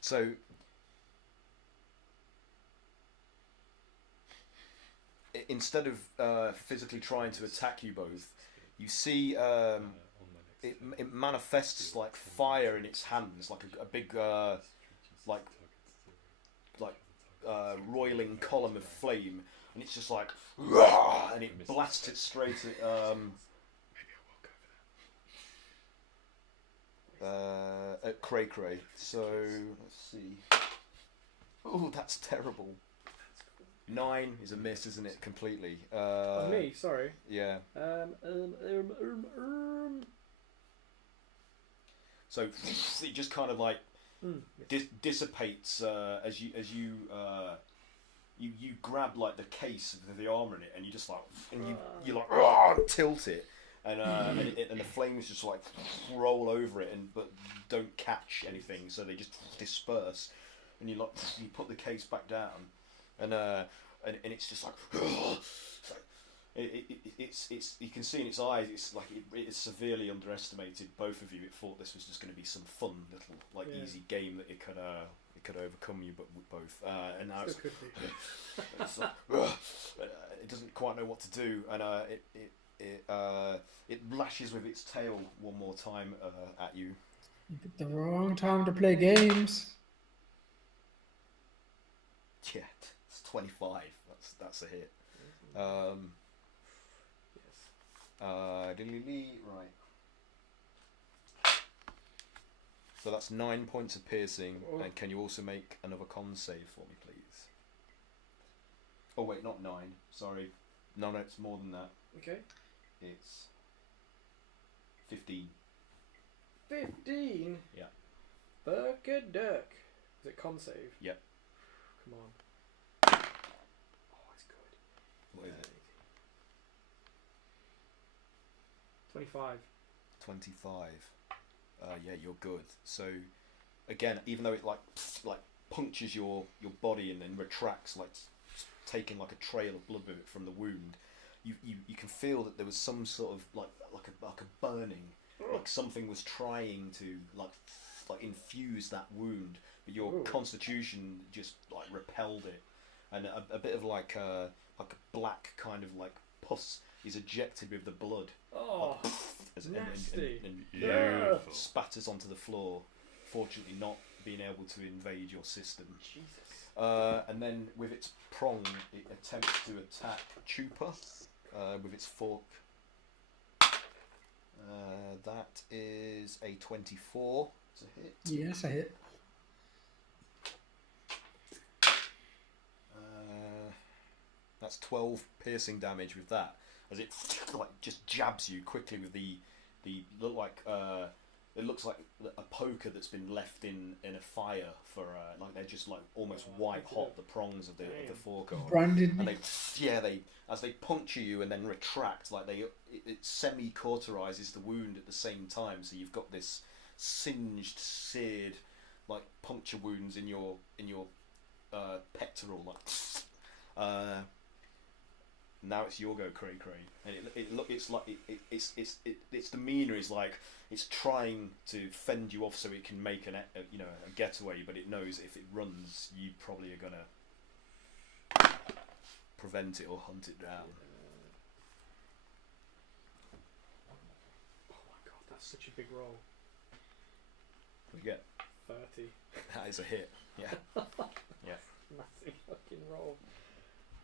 So instead of physically trying to attack you both, you see it manifests like fire in its hands, like a big roiling column of flame, and it's just like, and it blasts it straight at Cray Cray. So let's see. Oh, that's terrible. 9 is a miss, isn't it? Completely. Me, sorry. Yeah. So it just kind of like dissipates as you grab like the case with the armor in it, and you just like you like tilt it, and the flames just like roll over it, but don't catch anything, so they just disperse, and you put the case back down, and it's just like. It's you can see in its eyes. It's like it is severely underestimated both of you. It thought this was just going to be some fun little easy game that it could overcome you, but both. And now it's like, it doesn't quite know what to do, and it lashes with its tail one more time at you. You picked the wrong time to play games. Yeah, it's 25. That's a hit. Right. So that's 9 points of piercing, and can you also make another con save for me, please? Oh wait, not 9. Sorry, no, it's more than that. Okay. It's 15. 15. Yeah. Burgaduck. Is it con save? Yep. Come on. Oh, it's good. What is it? 25. 25. Yeah, you're good. So again, even though it like punctures your body and then retracts, like taking like a trail of blood with it from the wound, you can feel that there was some sort of like a burning, like something was trying to like infuse that wound, but your constitution just like repelled it, and a bit of like a black kind of like pus is ejected with the blood. Oh, nasty. Beautiful. Spatters onto the floor, fortunately not being able to invade your system. Jesus. And then with its prong, it attempts to attack Chupa with its fork. That is a 24 to hit. Yes, I hit. That's 12 piercing damage with that, as it like just jabs you quickly with the it looks like a poker that's been left in a fire for like they're just like almost white hot, the prongs of the fork are. Branded. And they as they puncture you and then retract, like it semi cauterizes the wound at the same time, so you've got this singed, seared like puncture wounds in your pectoral, like. Now it's your go, Cray Cray, and its demeanour is like it's trying to fend you off so it can make a getaway, but it knows if it runs, you probably are gonna prevent it or hunt it down. Oh my god, that's such a big roll. What do you get? 30. That is a hit. Yeah. Yeah. Massive fucking roll.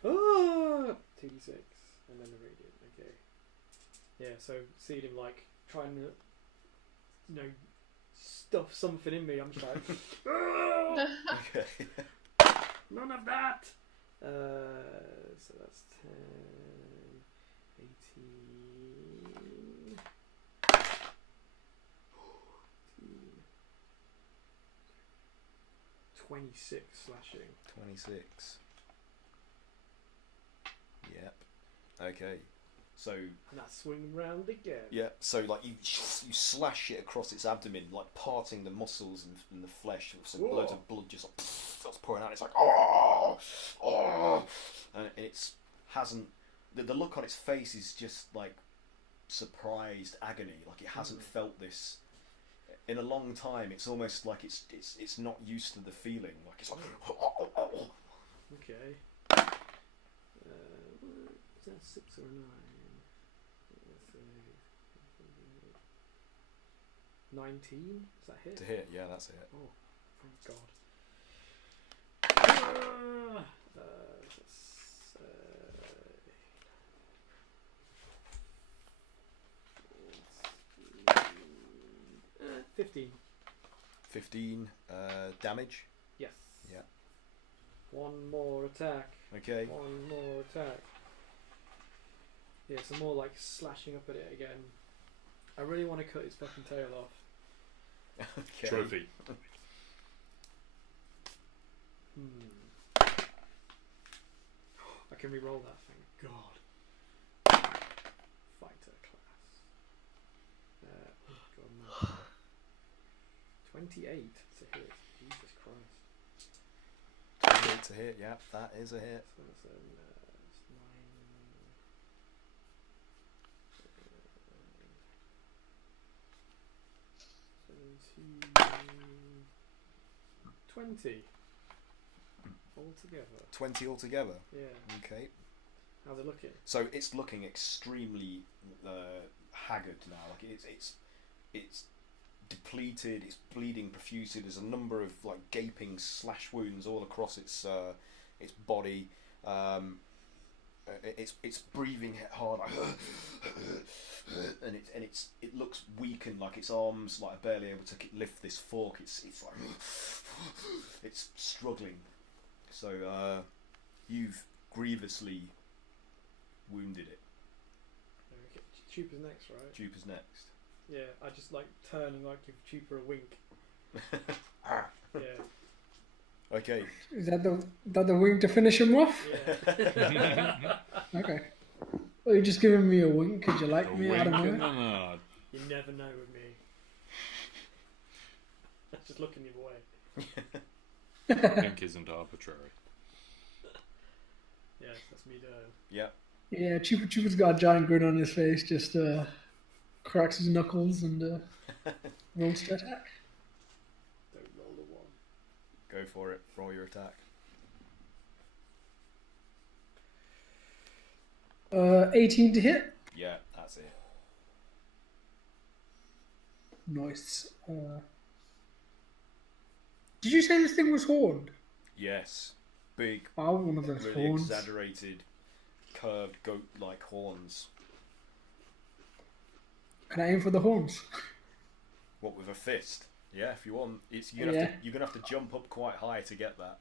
Ah! 2d6 and then the radiant. Okay. Yeah, so seeing him like trying to, stuff something in me, I'm just like, Okay. none of that! So that's 10, 18, 26 slashing. 26. Yep. Okay. So. And that's swinging round again. Yeah. So like you slash it across its abdomen, like parting the muscles and the flesh. So loads of blood just like, starts pouring out. It's like and it's hasn't. The look on its face is just like surprised agony. Like it hasn't felt this in a long time, it's almost like it's not used to the feeling. Like it's like. Okay. Is that 6 or 9? 19? Is that hit? To hit, yeah, that's it. Oh, thank God. That's, 15. 15 damage. Yes. Yeah. One more attack. Okay. One more attack. Yeah, some more like slashing up at it again. I really want to cut his fucking tail off. Okay. Trophy. I can re-roll that, thank God. Fighter class. Oh God, no. 28 to hit. Jesus Christ. 28 to hit, yeah, that is a hit. So that's it's 20 altogether. 20 altogether. Yeah. Okay. How's it looking? So it's looking extremely haggard now. Like it's depleted. It's bleeding profusely. There's a number of like gaping slash wounds all across its body. It's breathing hard, like, and it looks weakened. Like its arms like are barely able to lift this fork. It's like it's struggling. So you've grievously wounded it. Okay. Chupa's next, right? Chupa's next. Yeah, I just like turn and like give Chupa a wink. Yeah. Okay. Is that the wink to finish him off? Yeah. Okay. Well, you're just giving me a wink because you like A me. I wink don't and know. a nod. You never know with me. That's just looking the other way. Wink isn't arbitrary. Yes, that's me doing. Yep. Yeah, Chupa's got a giant grin on his face, just cracks his knuckles and rolls to attack. Don't roll the 1. Go for it. Roll your attack. 18 to hit. Yeah, that's it. Nice. Did you say this thing was horned? Yes. Big, Oh, one of those really horns. exaggerated, curved goat-like horns. Can I aim for the horns? What, with a fist? Yeah, if you want. You're gonna have to jump up quite high to get that.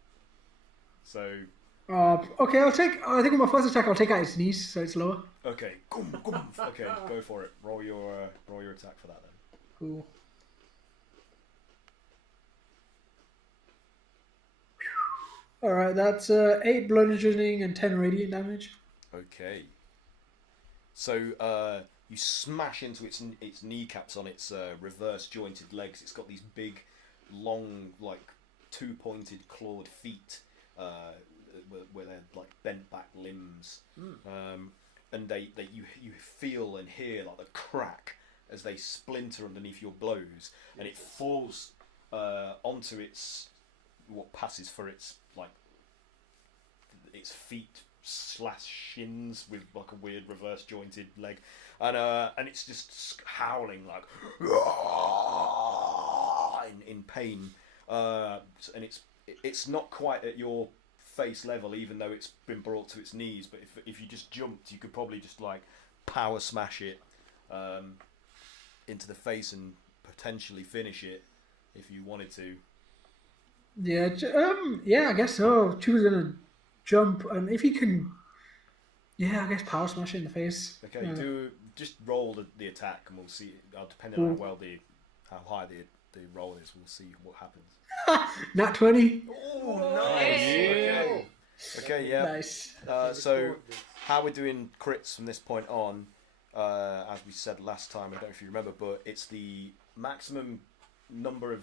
So Okay, I think on my first attack I'll take out its knees, so it's lower. okay, okay, go for it. Roll your attack for that then. Cool. Alright, that's 8 bludgeoning and 10 radiant damage. Okay. So you smash into its kneecaps on its reverse jointed legs. It's got these big, long, like 2-pointed clawed feet, where they're like bent back limbs, and you feel and hear like the crack as they splinter underneath your blows, and it falls onto what passes for its feet / shins with like a weird reverse jointed leg, and it's just howling like in pain, and it's not quite at your face level, even though it's been brought to its knees. But if you just jumped, you could probably just like power smash it into the face and potentially finish it if you wanted to. Yeah, yeah, I guess so. Chupa's gonna jump, and if he can, yeah, I guess power smash it in the face. Okay, just roll the attack, and we'll see. Depending on how high the roll is, we'll see what happens. Nat 20. Oh, nice. Okay, yeah. Nice. So how we're doing crits from this point on, as we said last time, I don't know if you remember, but it's the maximum number of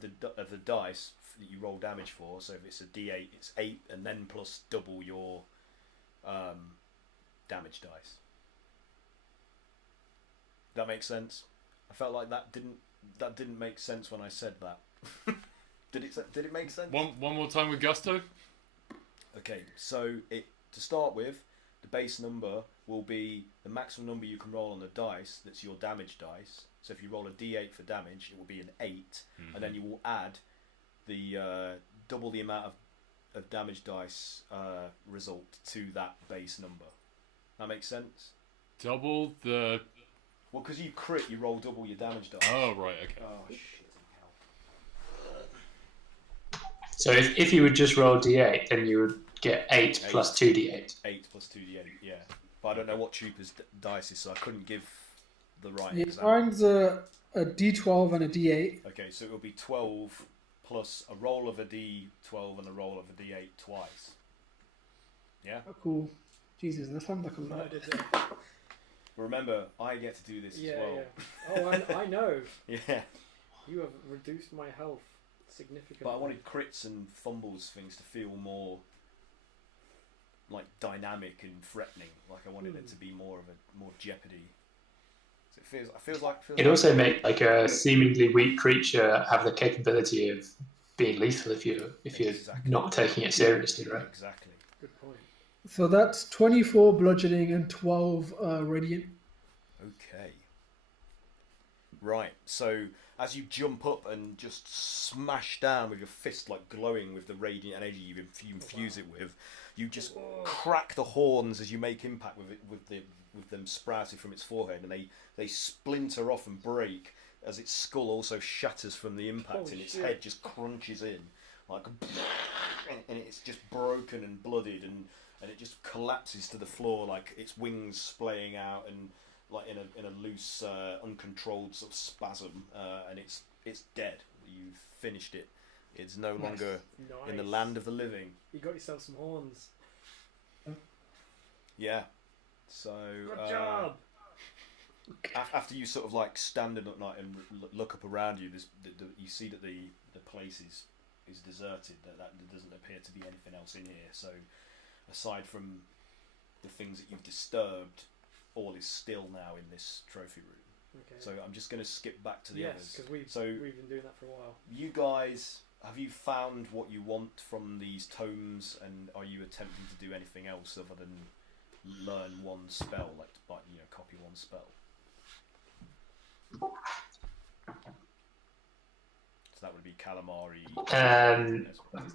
the dice that you roll damage for. So if it's a D8, it's 8, and then plus double your damage dice. That makes sense. I felt like that didn't that didn't make sense when I said that. Did it make sense? One more time with gusto. Okay, so to start with, the base number will be the maximum number you can roll on the dice. That's your damage dice. So if you roll a D8 for damage, it will be an 8, and then you will add the double the amount of damage dice result to that base number. That makes sense? Double the... Well, because you crit, you roll double your damage dice. Oh, right, okay. Oh, shit. So if you would just roll D8, then you would get 8 plus 2D8. 8 plus 2d8, yeah. But I don't know what Trooper's dice is, so I couldn't give the right Yeah, example. mine's a D12 and a D8. Okay, so it will be 12 plus a roll of a D12 and a roll of a D8 twice. Yeah? Oh, cool. Jesus, that sounds like a lot. I did that. But remember, I get to do this as well. Yeah. Oh, I know. Yeah. You have reduced my health significantly. But I wanted crits and fumbles things to feel more like dynamic and threatening. Like I wanted it to be more jeopardy. So it feels like It also makes like a seemingly weak creature have the capability of being lethal if you're Exactly. not taking it seriously, right? Exactly. Good point. So that's 24 bludgeoning and 12 radiant. Okay. Right. So as you jump up and just smash down with your fist, like glowing with the radiant energy you infuse it with, you just crack the horns as you make impact with it, with them sprouting from its forehead, and they splinter off and break as its skull also shatters from the impact, Holy and its shit. head just crunches in, like, and it's just broken and bloodied, and it just collapses to the floor, like its wings splaying out and like in a loose, uncontrolled sort of spasm, and it's dead. You've finished it. It's no longer in the land of the living. You got yourself some horns. Yeah. So Good job. after you sort of like stand at night and look up around you, you see that the place is deserted. That there doesn't appear to be anything else in here. So aside from the things that you've disturbed, all is still now in this trophy room. Okay. So I'm just going to skip back to the yes, others. because we've been doing that for a while. You guys, have you found what you want from these tomes, and are you attempting to do anything else other than learn one spell, like copy one spell? So that would be calamari.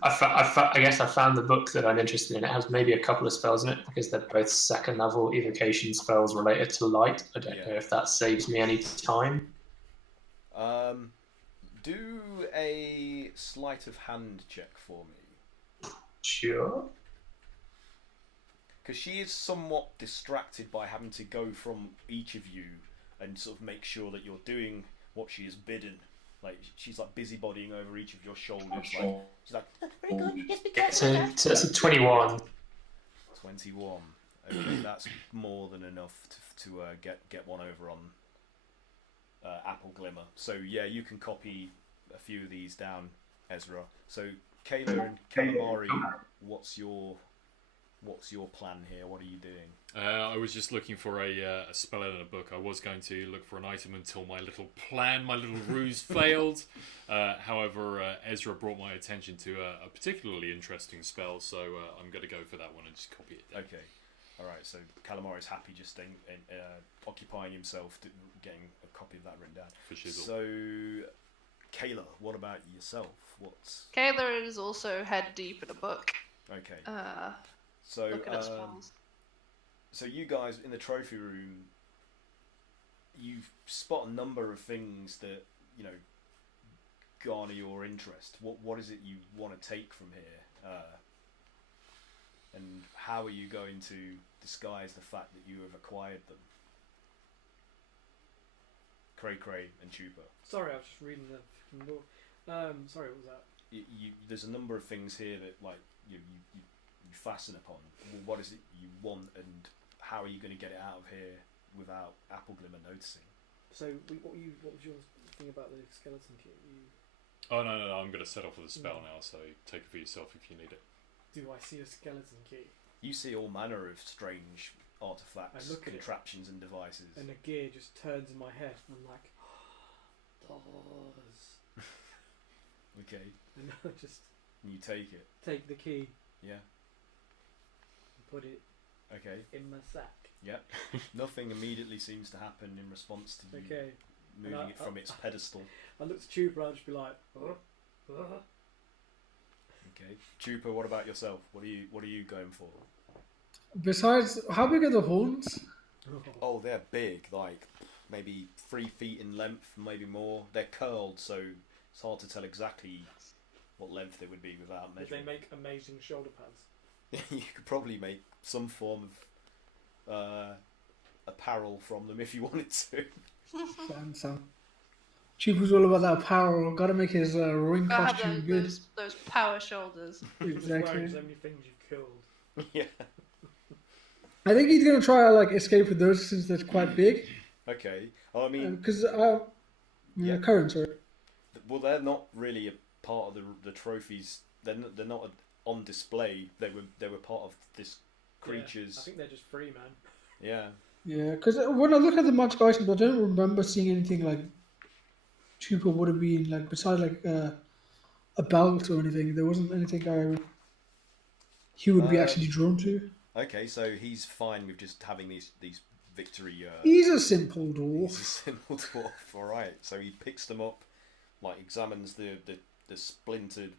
I guess I found the book that I'm interested in. It has maybe a couple of spells in it because they're both second level evocation spells related to light. I don't know if that saves me any time. Do a sleight of hand check for me. Sure. Because she is somewhat distracted by having to go from each of you and sort of make sure that you're doing what she is bidden. Like she's like busybodying over each of your shoulders. Like she's like, Very good. Yes, be careful. So that's a 21. 21. Okay, that's more than enough to get one over on Apple Glimmer. So yeah, you can copy a few of these down, Ezra. So Kayla and Calamari, what's your plan here? What are you doing? I was just looking for a spell in a book. I was going to look for an item until my little ruse failed. However, Ezra brought my attention to a particularly interesting spell, so I'm going to go for that one and just copy it down. Okay. Alright, so Calamari's happy just staying, occupying himself, getting a copy of that written down. For shizzle. So, Kayla, what about yourself? Kayla is also head deep in a book. Okay. Looking at spells. So you guys in the trophy room, you spot a number of things that garner your interest. What is it you want to take from here, and how are you going to disguise the fact that you have acquired them? Cray and Chupa. Sorry, I was just reading the fucking book. Sorry, what was that? There's a number of things here that you fasten upon. What is it you want, and how are you going to get it out of here without Apple Glimmer noticing? So, what was your thing about the skeleton kit? Oh no! I'm going to set off with a spell now. So take it for yourself if you need it. Do I see a skeleton key? You see all manner of strange artifacts, I look at contraptions, and devices. And the gear just turns in my head, and I'm like, Pause. Okay. And I just You take it. take the key Yeah. and put it Okay. in my sack. Yep. Nothing immediately seems to happen in response to you Okay. moving And it from its pedestal. I look to Tuber and I'll just be like, Okay. Chupa, what about yourself? What are you going for? Besides, how big are the horns? Oh, they're big, like maybe 3 feet in length, maybe more. They're curled, so it's hard to tell exactly what length they would be without Did measuring. they make amazing shoulder pads? You could probably make some form of apparel from them if you wanted to. Sam. Chupa's all about that power. Gotta make his rowing Gotta have costume good. those power shoulders. Exactly. Exactly. So many things you've killed. Yeah. I think he's gonna try like escape with those since they're quite big. Okay. Oh, I mean, Because Yeah. current, sorry. well, they're not really a part of the trophies. They're not on display. They were part of this creature's. Yeah, I think they're just free, man. Yeah. Yeah, because when I look at the magic items, I don't remember seeing anything like Chupa would have been like besides like a belt or anything. There wasn't anything he would be actually drawn to. Okay, so he's fine with just having these victory. He's a simple He's a dwarf. simple dwarf. All right. So he picks them up, like examines the splintered,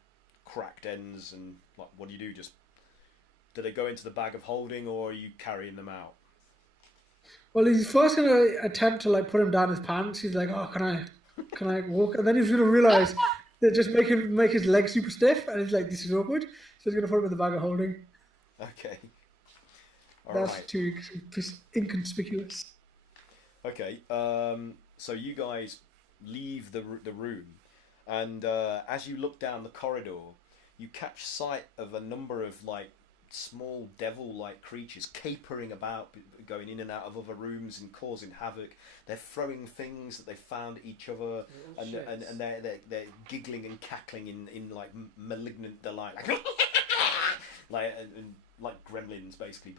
cracked ends, and like, what do? Just do they go into the bag of holding, or are you carrying them out? Well, he's first gonna attempt to like put him down his pants. He's like, "Oh, can I walk?" And then he's gonna realize they just make his legs super stiff, and he's like, "This is awkward." So he's gonna put him in the bag of holding. Okay. All That's right. too inconspicuous. Okay. So you guys leave the room, and as you look down the corridor, you catch sight of a number of like small devil-like creatures capering about, going in and out of other rooms and causing havoc. They're throwing things that they found at each other, and they're giggling and cackling in like malignant delight, like and like gremlins basically,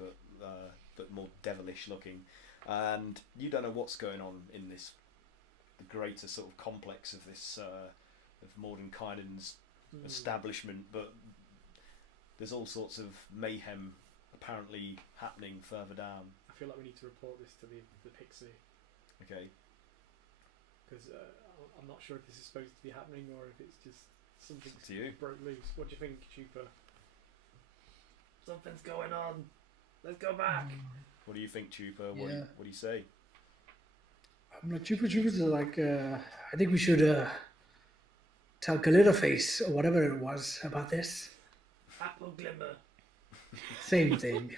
but more devilish looking. And you don't know what's going on in the greater sort of complex of this of Mordenkainen's establishment, but there's all sorts of mayhem apparently happening further down. I feel like we need to report this to the pixie. Okay. Because I'm not sure if this is supposed to be happening or if it's just something To you. broke loose. What do you think, Chupa? Something's going on. Let's go back. What do you think, Chupa? Yeah. What do you say? I'm like, Chupa's like, I think we should tell Glitterface or whatever it was about this. Apple glimmer. Same thing.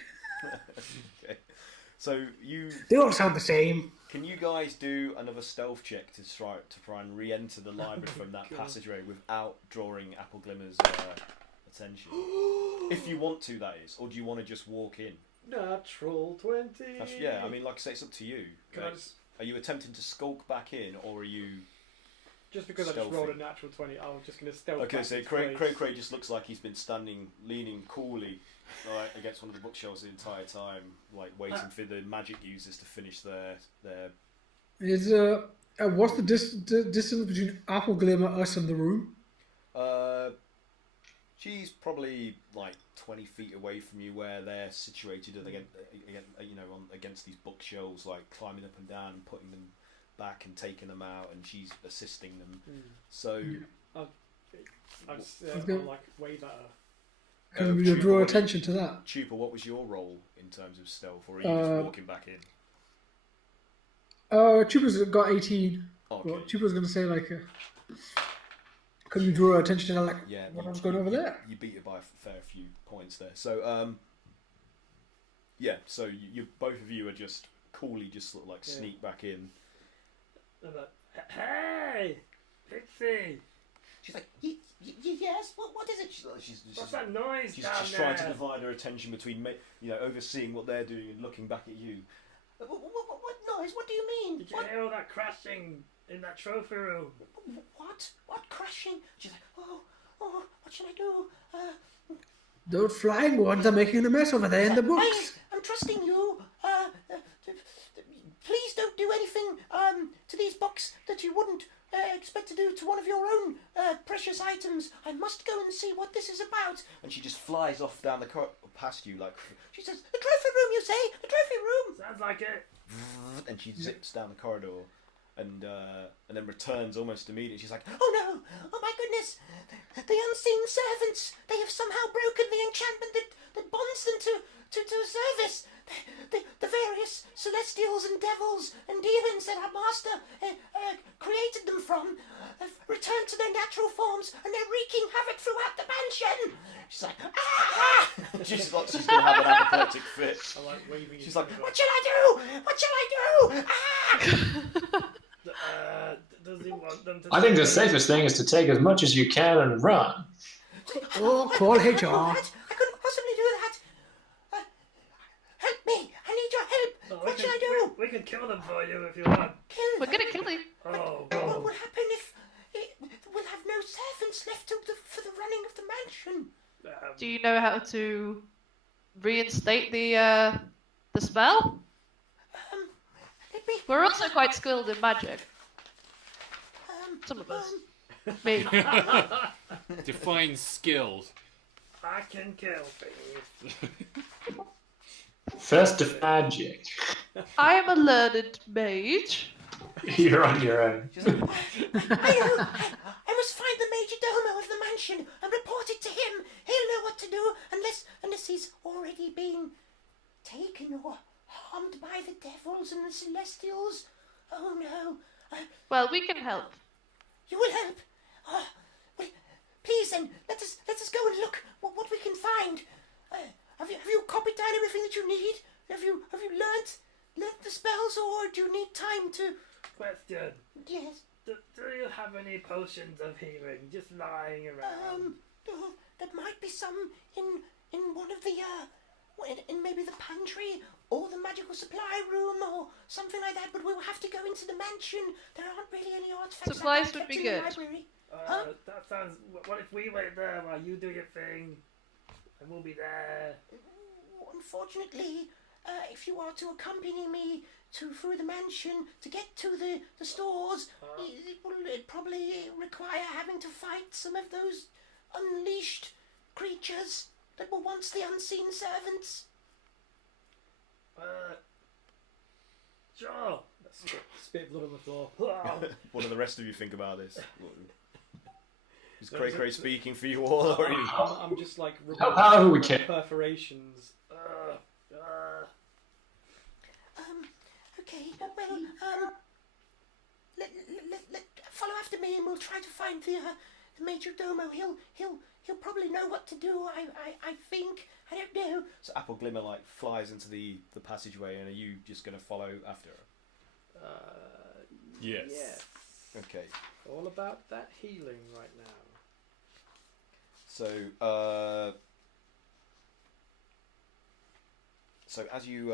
Okay. So They all sound the same. can you guys do another stealth check to try and re-enter the library from that God. passageway without drawing Apple Glimmer's attention? If you want to, that is, or do you want to just walk in? Natural 20. Yeah, I mean, like I say, it's up to you. Can I just, Are you attempting to skulk back in, or are you? just because I just rolled a stealthy? natural 20, I'm just going to stealth Okay, back so into Craig place. just looks like he's been standing, leaning coolly, right, against one of the bookshelves the entire time, like waiting for the magic users to finish their. Is what's the distance between Apple Glimmer, us, and the room? She's probably like 20 feet away from you, where they're situated against these bookshelves, like climbing up and down, and putting them back and taking them out, and she's assisting them. So I just Okay. I'll like wave at her. Can we Chupa, draw what- attention to that? Chupa, what was your role in terms of stealth, or are you just walking back in? Chupa's got 18. Okay. Well, Chupa's going to say like, can we draw attention to that? Like, Yeah, what's going over there? You beat it by a fair few points there. So, yeah. So you both of you are just coolly just sort of like Yeah. sneak back in. I'm like, hey, Pixie, She's like, yes, what is it? She's what's that noise she's down just there? trying to divide her attention between overseeing what they're doing and looking back at you. What noise? What do you mean? Did you What? hear all that crashing in that trophy room? What crashing? She's like, oh, what should I do? Those flying ones are making a mess over there in the books. I'm trusting you. Please don't do anything to these books that you wouldn't expect to do to one of your own precious items. I must go and see what this is about. And she just flies off down the past you like. She says, "The trophy room, you say? The trophy room." Sounds like it. And she zips down the corridor, and then returns almost immediately. She's like, "Oh no! Oh my goodness! The unseen servants! They have somehow broken the enchantment that bonds them to service. The various celestials and devils and demons that our master created them from have returned to their natural forms, and they're wreaking havoc throughout the mansion." She's like, "Ah!" she's gonna have an apoplectic fit. I like waving. She's like, "What shall I do? What shall I do? Ah!" Does he want them to? I think the safest thing is to take as much as you can and run. Oh, call I couldn't HR. possibly do that. Help me! I need your help. Oh, What shall I do? We can kill them for you if you want. Kill. We're gonna kill you. Oh, What God. will happen if we'll have no servants left for the running of the mansion? Do you know how to reinstate the spell? Let me. We're also quite skilled in magic. Some of us. Me. Define skills. I can kill things. First of magic. I am a learned mage. You're on your own. I know. I must find the major domo of the mansion and report it to him. He'll know what to do unless he's already been taken or harmed by the devils and the celestials. Oh no. Well, we can help. You will help. Oh, well, please then, let us go and look what we can find. Have you copied down everything that you need? Have you learnt the spells, or do you need time to? Question. Yes. Do you have any potions of healing just lying around? There might be some in one of the in maybe the pantry or the magical supply room or something like that. But we will have to go into the mansion. There aren't really any artifacts. Supplies like that would be kept in the good. library. That sounds. What if we wait there while you do your thing, and we'll be there? Unfortunately, if you are to accompany me through the mansion to get to the stores, it will probably require having to fight some of those unleashed creatures that were once the unseen servants. Sure. Spit blood on the floor. What do the rest of you think about this? Is Cray Cray speaking for you all, or I'm just like However we can. perforations. Okay, well, let follow after me, and we'll try to find the major domo. He'll probably know what to do. I think. I don't know. So Apple Glimmer like flies into the passageway, and are you just going to follow after her? Yes. Yes. Okay. All about that healing right now. So as you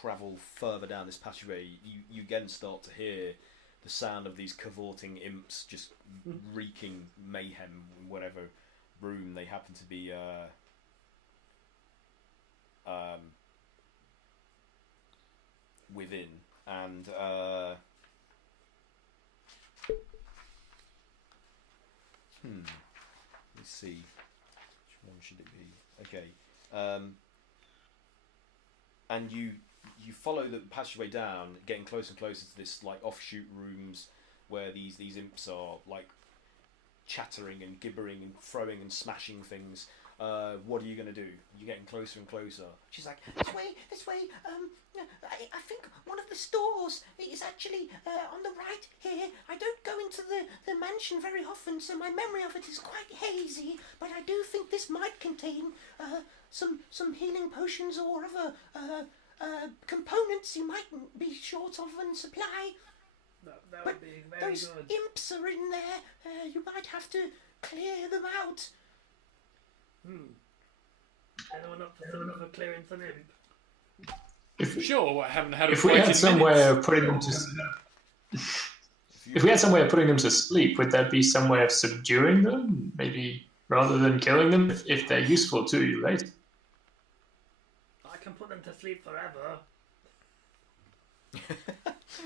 travel further down this passageway, you again start to hear the sound of these cavorting imps just wreaking mayhem in whatever room they happen to be within, and let's see, which one should it be? Okay, and you follow the passageway down, getting closer and closer to this like offshoot rooms where these imps are like chattering and gibbering and throwing and smashing things. What are you going to do? You're getting closer and closer. She's like, this way. I think one of the stores is actually on the right here. I don't go into the mansion very often, so my memory of it is quite hazy. But I do think this might contain some healing potions or other components you might be short of in supply. That would be very Those good. imps are in there. You might have to clear them out. Anyone up for clearing some imp? Sure, I haven't had a If we fight had in some minutes. way of putting them to if we had some way of putting them to sleep, would there be some way of subduing them? Maybe rather than killing them, if they're useful to you later. I can put them to sleep forever.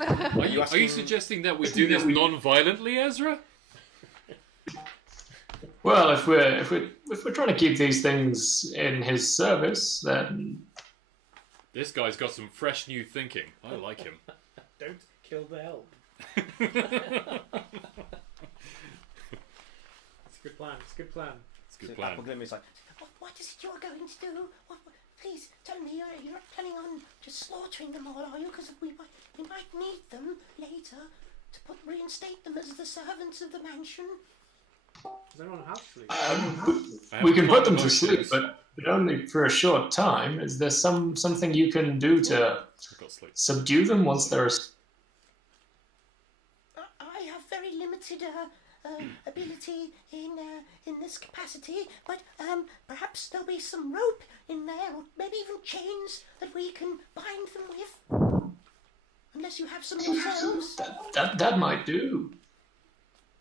Are you asking- suggesting that we do this non-violently, Ezra? Well, if we're trying to keep these things in his service, then This guy's got some fresh new thinking. I like him. Don't kill the help. It's a good plan. It's a good plan. It's a good So plan. Apple Glimmer's like, What is it you're going to do? Please tell me you're not planning on just slaughtering them all, are you? Because we might need them later to reinstate them as the servants of the mansion. Does anyone have sleep? we can put them to sleep, but only for a short time. Is there something you can do to I've got sleep. subdue them once they're I have very limited ability in this capacity, but perhaps there'll be some rope in there, or maybe even chains that we can bind them with. Unless you have some yourselves, that might do?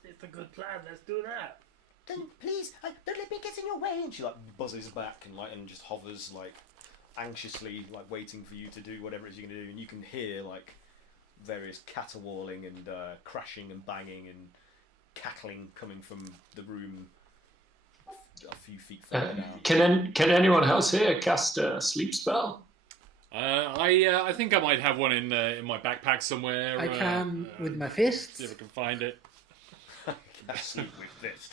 It's a good plan. Let's do that. then please don't let me get in your way. and she like buzzes back and just hovers like anxiously, like waiting for you to do whatever it is you're gonna do, and you can hear like various caterwauling and crashing and banging and cackling coming from the room a few feet further down. Can anyone else here cast a sleep spell? I think I might have one in my backpack somewhere. I can with my fists. See if I can find it. Sleep with this.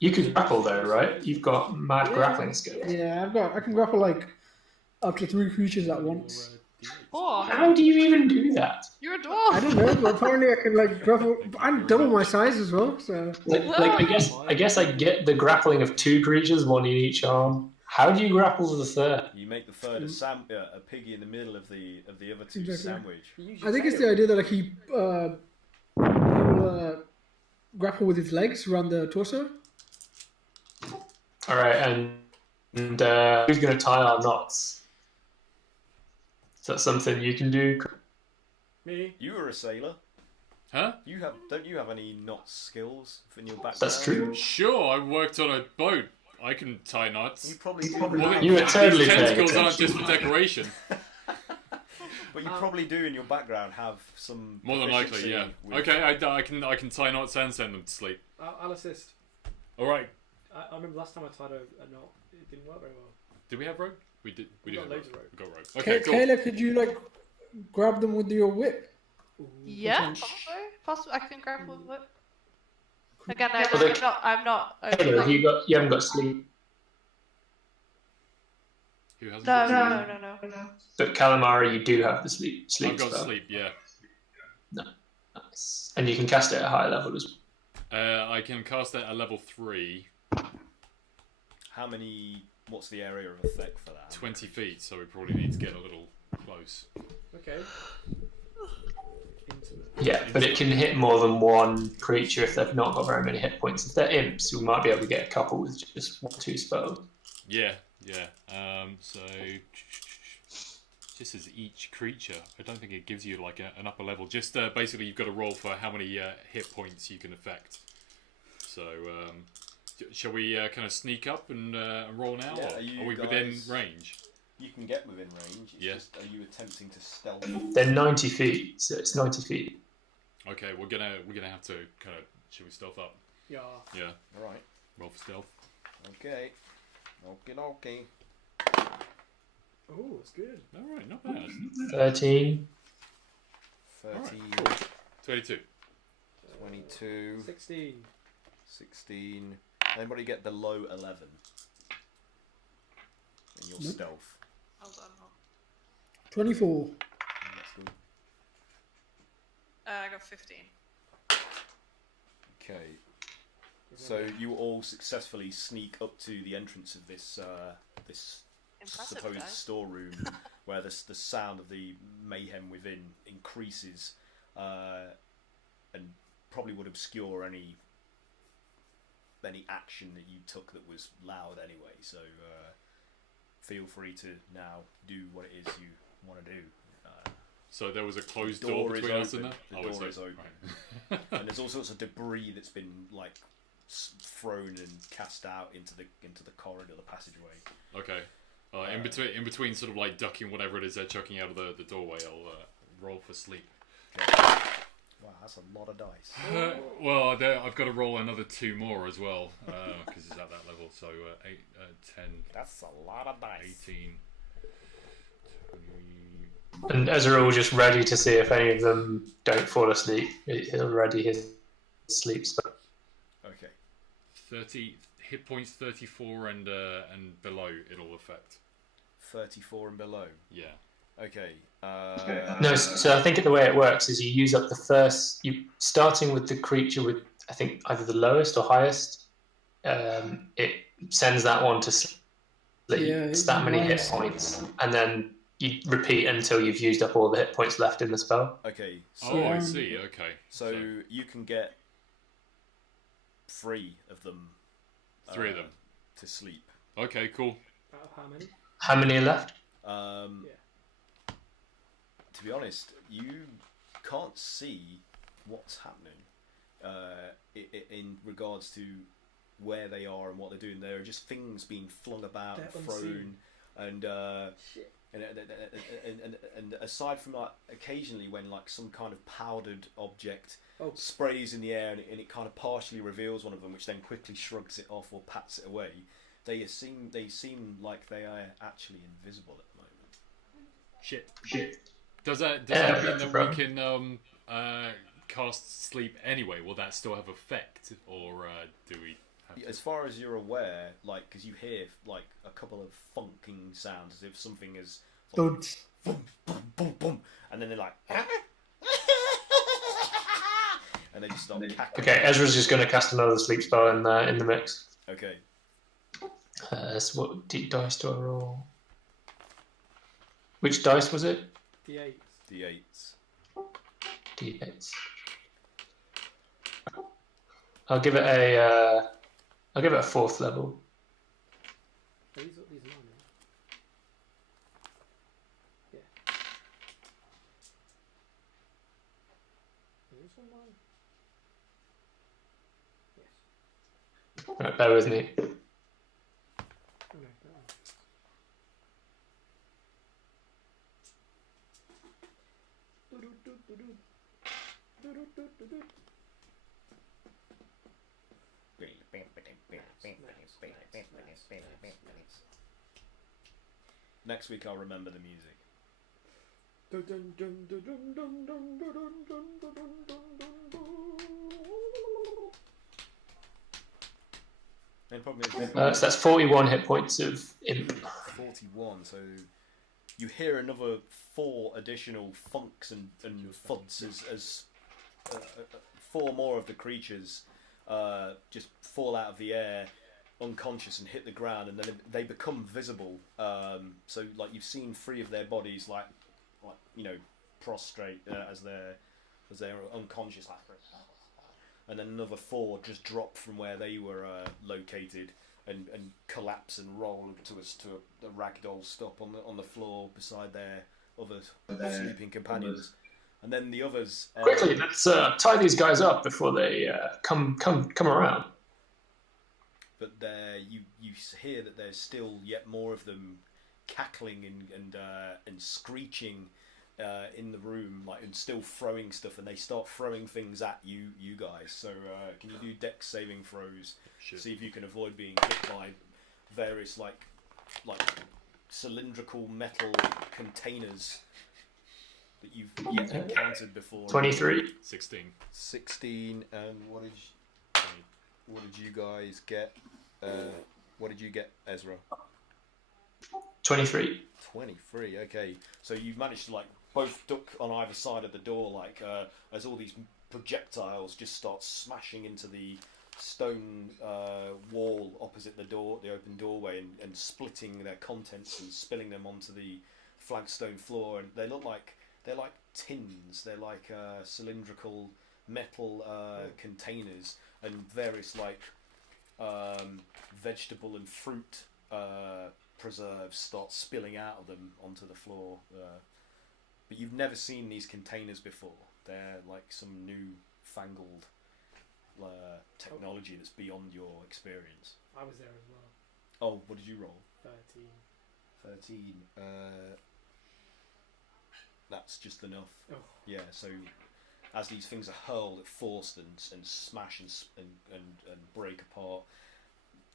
You can grapple though, right? You've got mad grappling skills. Yeah, I can grapple like up to 3 creatures at once. Oh, How do you even do that? you're a I dwarf. don't know, but apparently I can like grapple. I'm double my size as well, so I guess I get the grappling of 2 creatures, one in each arm. How do you grapple the third? You make the third a piggy in the middle of the other two Exactly. sandwich. I think it's the idea that like he will grapple with his legs around the torso. All right, and who's going to tie our knots? Is that something you can do? Me. You were a sailor. Huh? Don't you have any knot skills in your background? That's true. Sure, I worked on a boat. I can tie knots. You probably do. Well, You were totally these paying tentacles aren't attention. just for decoration. But you probably do in your background have some. More than likely, yeah. proficiency with- Okay, I can tie knots and send them to sleep. I'll assist. All right. I remember last time I tied a knot. It didn't work very well. Did we have rope? We did. We We did got have loads of rope. We got rope. Okay, cool. Kayla, could you like grab them with your whip? Yeah, possibly. I can grab one whip. Again, I'm not. Taylor, you haven't got sleep, Who hasn't? No. but Calamari, you do have the sleep I've got spell. sleep. Yeah. Nice. And you can cast it at a higher level as well. I can cast that at level 3, How many? What's the area of effect for that? 20 feet. So we probably need to get a little close. Okay. Intimate. Yeah, but it can hit more than one creature if they've not got very many hit points. If they're imps, we might be able to get a couple with just 1 or 2 spells. Yeah. So just as each creature, I don't think it gives you like an upper level. Just basically, you've got to roll for how many hit points you can affect. So, shall we kind of sneak up and roll now? Yeah, or are you are we within guys- range? You can get within range. It's Yeah. just, are you attempting to stealth? They're 90 feet, so it's 90 feet. Okay, we're gonna have to kind of. Should we stealth up? Yeah. Yeah. All right. Roll for stealth. Okay. Okay. Oh, it's good. All right, not bad. 13. 13, Alright, 22. 22, 16. 16. Anybody get below 11 in your stealth? Hold on. 24. That's good. I got 15. Okay. So you all successfully sneak up to the entrance of this this Impressive, supposed guys. storeroom, where the sound of the mayhem within increases, and probably would obscure any action that you took that was loud anyway. So feel free to now do what it is you want to do. So there was a closed The door door is between us open. and that? The Oh, door is open. Right. And there's all sorts of debris that's been like thrown and cast out into the corridor, the passageway. Okay. In between, sort of like ducking whatever it is they're chucking out of the doorway, I'll roll for sleep. Okay. Wow, that's a lot of dice. Well, I've got to roll another 2 more as well because it's at that level. So 8, 10. That's a lot of dice. 18. 20. And Ezra will just ready to see if any of them don't fall asleep. He'll ready his sleep spell. Okay. 30 hit points, 34 and below. It'll affect. 34 and below. Yeah. Okay. No, so I think the way it works is you use up the first. Starting with the creature with I think either the lowest or highest. It sends that one to sleep. It's that many hit points, and then you repeat until you've used up all the hit points left in the spell. Okay. So, I see. Okay. So you can get 3 of them. 3 of them to sleep. Okay. Cool. How many? How many are left? To be honest, you can't see what's happening in regards to where they are and what they're doing. There are just things being flung about, and thrown, and aside from like occasionally when like some kind of powdered object sprays in the air and it kind of partially reveals one of them, which then quickly shrugs it off or pats it away. They seem like they are actually invisible at the moment. Shit. Does that mean that we can cast sleep anyway? Will that still have effect, or do we? As far as you're aware, like, because you hear like a couple of funking sounds as if something is like, boom, boom, boom, boom, and then they're like, and they just start cackling. Okay, Ezra's just going to cast another sleep spell in the mix. Okay. So what dice do I roll? Which dice was it? D8. D8s. D8s. I'll give it a 4th level. These are mine. Yeah. Is this one mine? Yes. Right, bear with me. Oh no, that one. Next week I'll remember the music. And probably So that's 41 hit points of imp. 41. So you hear another 4 additional funks and thuds as 4 more of the creatures just fall out of the air, unconscious, and hit the ground, and then they become visible. So like you've seen 3 of their bodies like prostrate as they're unconscious, like, and then another 4 just drop from where they were located and collapse and roll to a ragdoll stop on the floor beside their other sleeping companions. And then the others Quickly, let's tie these guys up before they come around. But you hear that there's still yet more of them cackling and screeching in the room, like, and still throwing stuff, and they start throwing things at you guys. So can you do dex saving throws? Shit. See if you can avoid being hit by various like cylindrical metal containers that you've yet encountered before. 23. 16. And what did you guys get? What did you get, Ezra? 23. 23. Okay, so you've managed to like both duck on either side of the door, like as all these projectiles just start smashing into the stone wall opposite the door, the open doorway, and splitting their contents and spilling them onto the flagstone floor. And they're like tins. They're like cylindrical metal containers, and various like vegetable and fruit preserves start spilling out of them onto the floor. But you've never seen these containers before. They're like some new fangled technology that's beyond your experience. I was there as well. Oh, what did you roll? 13. 13. That's just enough. Oh. Yeah, so as these things are hurled at force and smash and break apart,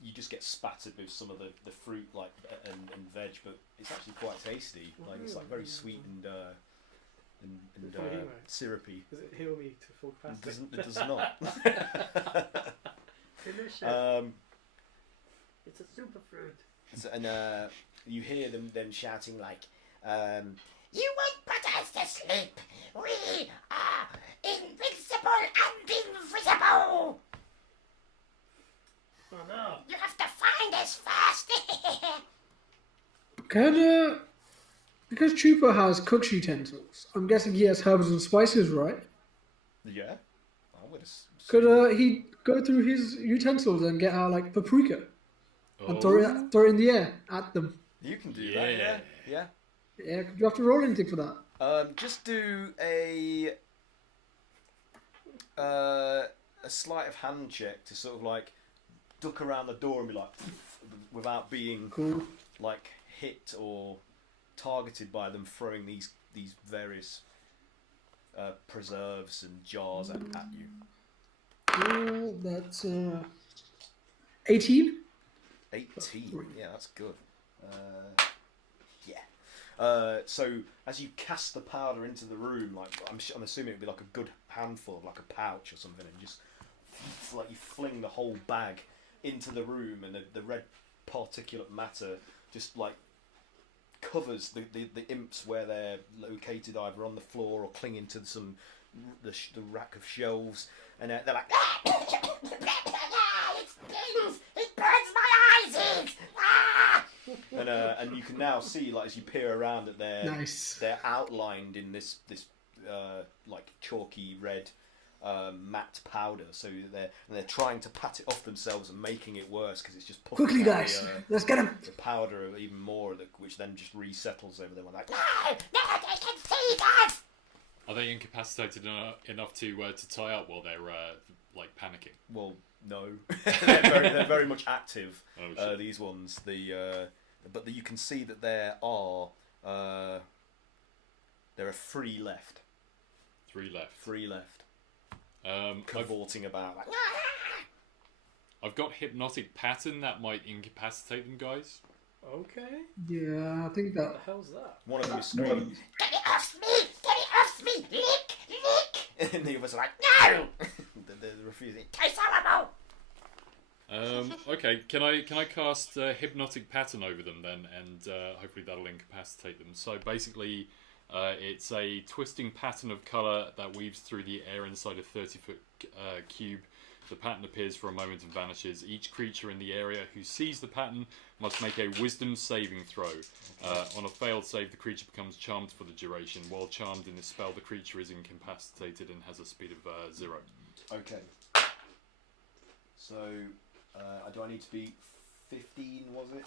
you just get spattered with some of the fruit and veg, but it's actually quite tasty. Like it's like very sweet and syrupy. Does it heal me to full capacity? It does not. Delicious. It's a super fruit. And you hear them shouting like, You won't put us to sleep. We are invincible and invisible. Oh no. You have to find us first. Because Trooper has cooked utensils, I'm guessing he has herbs and spices, right? yeah, I would. Could he go through his utensils and get out like paprika and throw it in the air at them? You can do that. Yeah. Yeah, do you have to roll anything for that? Just do a sleight of hand check to sort of like duck around the door and be like without being Cool. like hit or targeted by them throwing these various preserves and jars at you. Well, that's 18. 18. Yeah, that's good. So as you cast the powder into the room, like I'm assuming it'd be like a good handful, like a pouch or something, and just like you fling the whole bag into the room, and the red particulate matter just like covers the imps where they're located, either on the floor or clinging to the rack of shelves, and they're like, It stings. It burns my eyes. and you can now see, like as you peer around, that they're outlined in this like chalky red matte powder, so they're trying to pat it off themselves and making it worse because it's just puffing Quickly, out guys, let's get him. the powder even more, which then just resettles over them. Like, No, they can see us. Are they incapacitated enough to tie up while they're like panicking? well, no, they're very much active. Oh, shit. These ones, but you can see that there are 3 left. 3 left. 3 left. I've Cavorting about. Like, got hypnotic pattern that might incapacitate them, guys. Okay. Yeah, I think What that. the hell's that? one of them is screaming, Get it off me. Get it off me. Lick. and the others are like, No. they're refusing. Tastes horrible. Okay, can I cast hypnotic pattern over them then, and hopefully that'll incapacitate them. So basically, it's a twisting pattern of colour that weaves through the air inside a 30-foot cube. The pattern appears for a moment and vanishes. Each creature in the area who sees the pattern must make a wisdom saving throw. On a failed save, the creature becomes charmed for the duration. While charmed in this spell, the creature is incapacitated and has a speed of 0. Okay. So, do I need to be 15? Was it?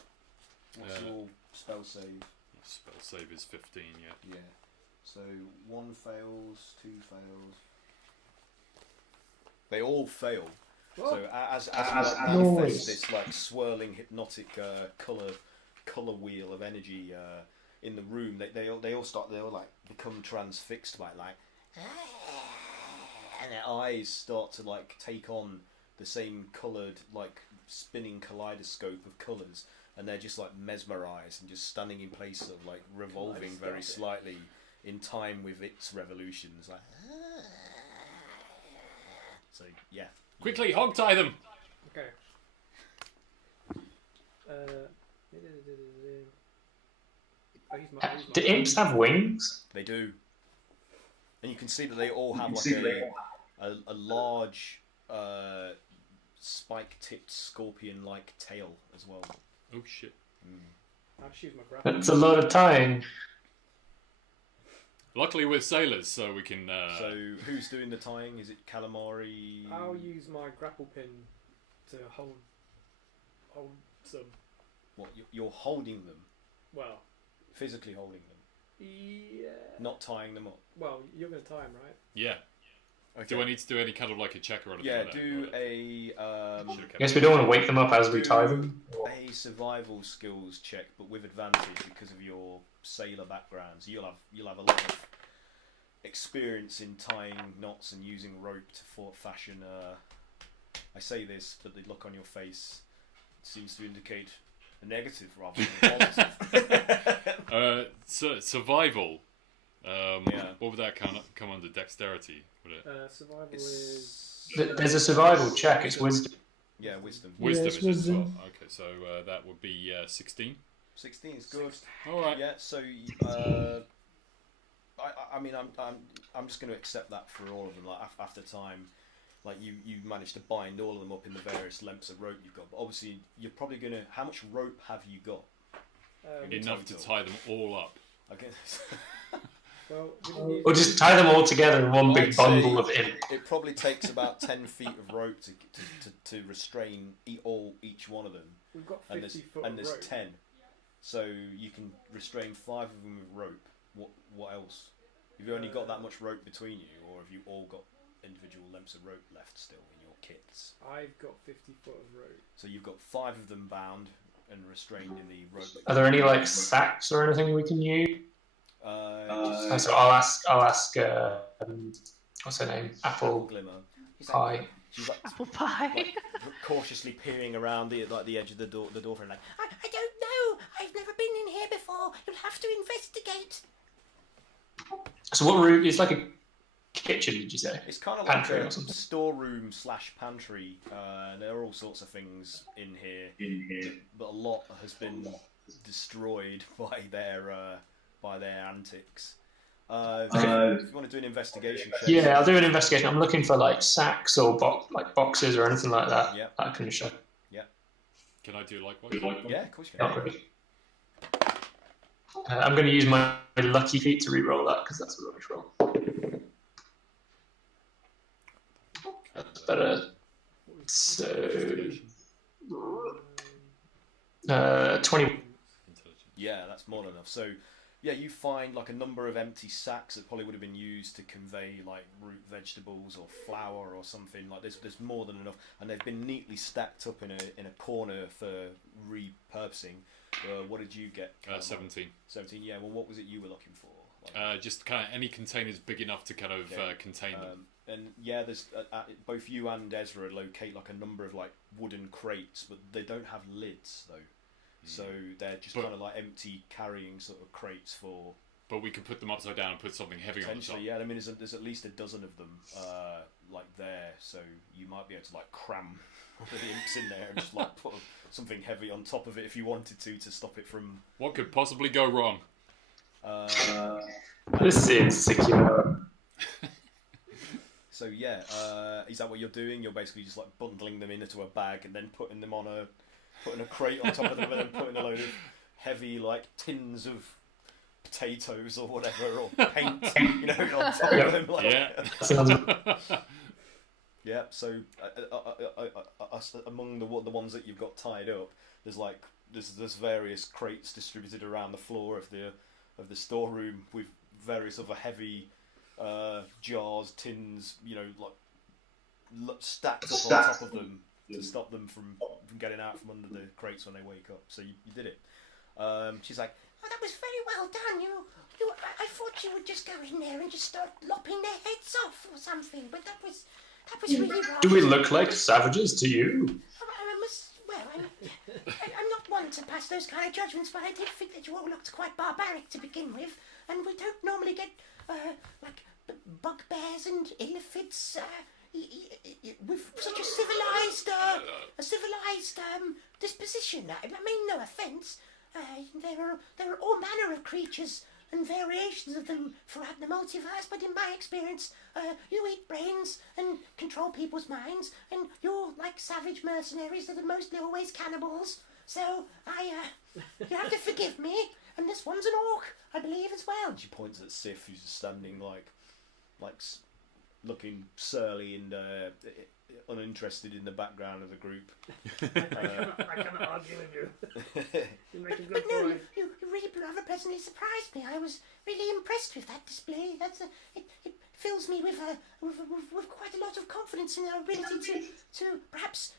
What's your spell save? Spell save is 15, yeah. Yeah. So 1 fails, 2 fails. They all fail. What? So as you manifest this like swirling hypnotic color wheel of energy in the room, they all like become transfixed by it, like, and their eyes start to like take on the same coloured like spinning kaleidoscope of colours, and they're just like mesmerised and just standing in place, sort of like revolving very slightly in time with its revolutions. Like, so yeah. Quickly, hog tie them! Okay. Do imps have wings? They do, and you can see that they all have like a large spike-tipped scorpion-like tail as well. Oh shit. I'll choose my grapple. That's a lot of tying. Luckily we're sailors, so we can... So who's doing the tying? Is it Calamari? I'll use my grapple pin to hold some. What, you're holding them? Well, Physically holding them? yeah. Not tying them up? Well, you're going to tie him, right? Yeah. Okay. Do I need to do any kind of like a check or anything? Yeah, like that? do Or- a I guess we don't want to wake them up as we do tie them. a survival skills check, but with advantage because of your sailor background. So you'll have a lot of experience in tying knots and using rope to fashion. I say this, but the look on your face seems to indicate a negative rather than a positive. Survival. Yeah. What would that come under? Dexterity, would it? Survival is. There's a survival check. It's wisdom. Yeah, wisdom. Wisdom it's is it as well. wisdom. Okay, so that would be 16. 16 is good. All right. Yeah. So I mean I'm just going to accept that for all of them. Like after time, like you managed to bind all of them up in the various lengths of rope you've got. But obviously you're probably going to. How much rope have you got? Enough to tie them all up. I guess. Well, we didn't use- Or just tie them all together in one I'd big say bundle of imp. It probably takes about 10 feet of rope to restrain each one of them. We've got And 50 there's foot and of there's rope. 10, so you can restrain 5 of them with rope. What else? Have you only got that much rope between you, or have you all got individual lengths of rope left still in your kits? I've got 50 foot of rope. So you've got 5 of them bound and restrained in the rope. Are there any like sacks or anything we can use? So I'll ask. What's her name? Apple Glimmer. He's Pie. She's like, Apple pie. like cautiously peering around the edge of the door frame, like, I don't know. I've never been in here before. You'll have to investigate. So what room? It's like a kitchen, did you say? it's kind of Pantry like or a something. storeroom / pantry. There are all sorts of things in here, but a lot has been destroyed by their antics. If you want to do an investigation check, Yeah, I'll do an investigation. I'm looking for like sacks or boxes or anything like that. Yeah. That I can show. Can I do likewise? Yeah, of course you can. Not really. I'm going to use my lucky feat to re-roll that because that's a rubbish roll. That's better. So 20. Yeah, that's more than enough. So, yeah, you find like a number of empty sacks that probably would have been used to convey like root vegetables or flour or something. Like there's more than enough, and they've been neatly stacked up in a corner for repurposing. What did you get? 17. 17. Yeah. Well, what was it you were looking for? Like, Just kind of any containers big enough to kind of contain them. and yeah, there's both you and Ezra locate like a number of like wooden crates, but they don't have lids though. So they're just kind of like empty carrying sort of crates for. But we could put them upside down and put something heavy on the top. Potentially, yeah. I mean, there's at least a dozen of them, like there. So you might be able to like cram the imps in there and just like put something heavy on top of it if you wanted to stop it from. What could possibly go wrong? This seems secure. So yeah, is that what you're doing? You're basically just like bundling them into a bag and then putting a crate on top of them and then putting a load of heavy like tins of potatoes or whatever or paint, on top of them. Like, Yeah. yeah. So among the ones that you've got tied up, there's various crates distributed around the floor of the storeroom with various other heavy jars, tins, stacked up on top of them to stop them from getting out from under the crates when they wake up. So you did it. She's like, Oh, that was very well done. I thought you would just go in there and just start lopping their heads off or something, but that was really wrong. Do we look like savages to you? I'm not one to pass those kind of judgments, but I did think that you all looked quite barbaric to begin with, and we don't normally get bugbears and illithits with such a civilized disposition. I mean, no offence. There are all manner of creatures and variations of them throughout the multiverse, but in my experience, you eat brains and control people's minds, and you're like savage mercenaries that are mostly always cannibals. So you have to forgive me. And this one's an orc, I believe, as well. she points at Sif, who's just standing like looking surly and uninterested in the background of the group. I cannot argue with you. You make a good But no, point. you really rather pleasantly surprised me. I was really impressed with that display. It fills me with quite a lot of confidence in our ability to perhaps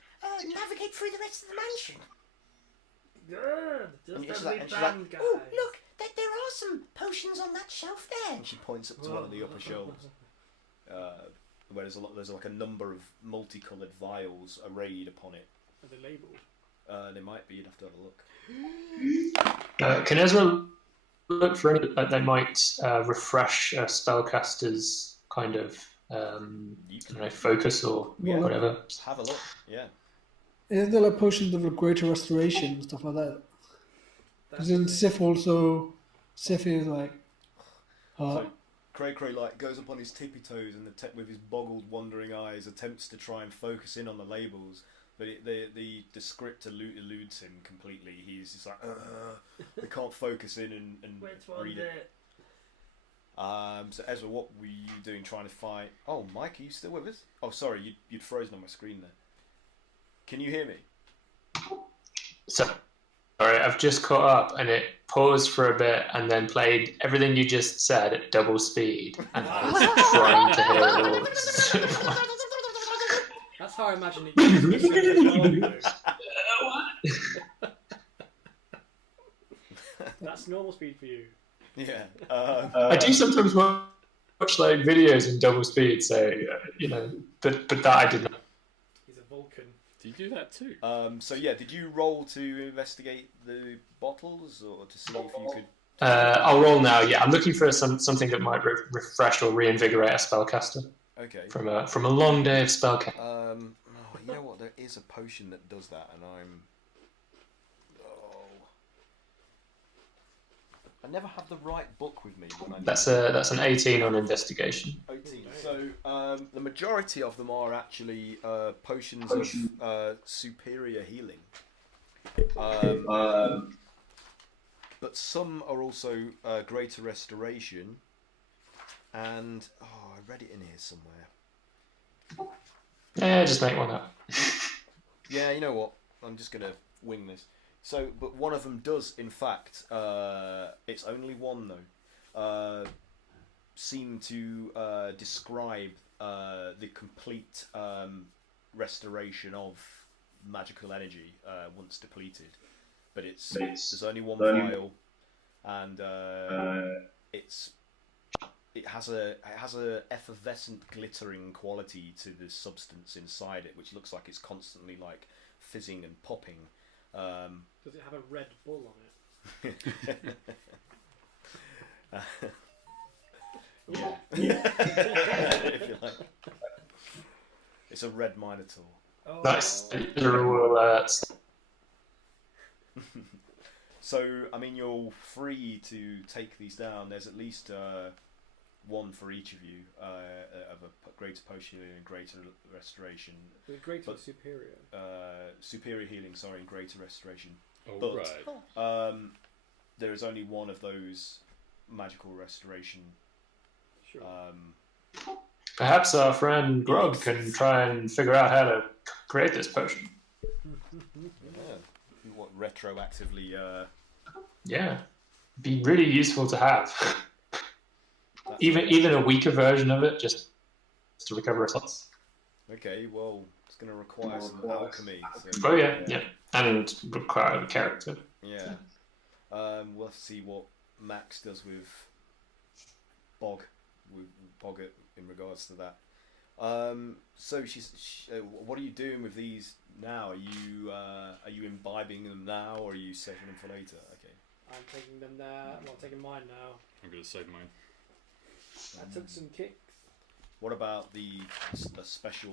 navigate through the rest of the mansion. Good. And Just she's as we like- planned, guys. Oh, look, there are some potions on that shelf there. And she points up to one of the upper shelves, where there's like a number of multicoloured vials arrayed upon it. Are they labelled? They might be. You'd have to have a look. Can Ezra look for any that they might refresh a spellcaster's kind of focus or Yeah. whatever? Have a look. Yeah. Isn't there like potions of like greater restoration and stuff like that? Isn't Sif also? Sif is like. So Cray like goes up on his tippy toes and with his boggled, wandering eyes attempts to try and focus in on the labels, but the script eludes him completely. He's just like, he can't focus in and Which read one's it. So Ezra, what were you doing trying to find? Oh, Mike, are you still with us? Oh, sorry, you'd frozen on my screen there. Can you hear me? So, sorry, I've just caught up and it paused for a bit and then played everything you just said at double speed. And I was trying to hear it all. That's how I imagine it. That's normal speed for you. Yeah. I do sometimes watch like videos in double speed, so but that I did not. He's a Vulcan. Do you do that too? So yeah, did you roll to investigate the bottles or to see if you could? I'll roll now. Yeah, I'm looking for something that might refresh or reinvigorate a spellcaster. Okay. From a long day of spellcasting. You know what? There is a potion that does that, and I never have the right book with me when I. That's an 18 on investigation. 18. So the majority of them are actually potions of superior healing. But some are also greater restoration, and I read it in here somewhere. Yeah, just make one up. Yeah, you know what? I'm just gonna wing this. So, but one of them does, in fact, it's only one though, seem to describe the complete restoration of magical energy once depleted. But there's only one vial, and it has a effervescent, glittering quality to the substance inside it, which looks like it's constantly like fizzing and popping. Does it have a red bull on it? Yeah. If you like. It's a red minotaur. Oh. Nice. So, I mean, you're free to take these down. There's at least one for each of you of a greater potion and greater restoration. The greater or superior? Superior healing, sorry, and greater restoration. Oh, right. There is only one of those magical restoration. Sure. Perhaps our friend Grog can try and figure out how to create this potion. Yeah. What retroactively? Yeah, be really useful to have. Even a weaker version of it, just to recover results. Okay, well, it's going to require some alchemy. So, Oh yeah, and require a character. Yeah. We'll have to see what Max does with Bog in regards to that. So what are you doing with these now? Are you imbibing them now, or are you saving them for later? Okay. I'm taking them there. Well, I'm taking mine now. I'm going to save mine. I took some kicks. What about the special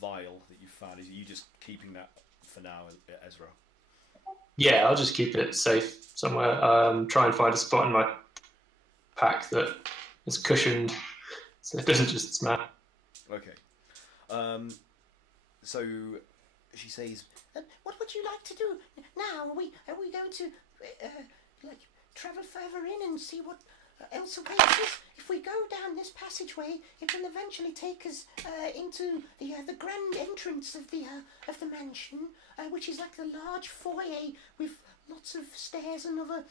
vial that you found? Is you just keeping that for now, Ezra? Yeah, I'll just keep it safe somewhere. Try and find a spot in my pack that is cushioned, so it doesn't just smash. Okay. So she says, What would you like to do now? Are we going to travel further in and see what else awaits us? If we go down this passageway, it will eventually take us into the grand entrance of the mansion, which is like the large foyer with lots of stairs and other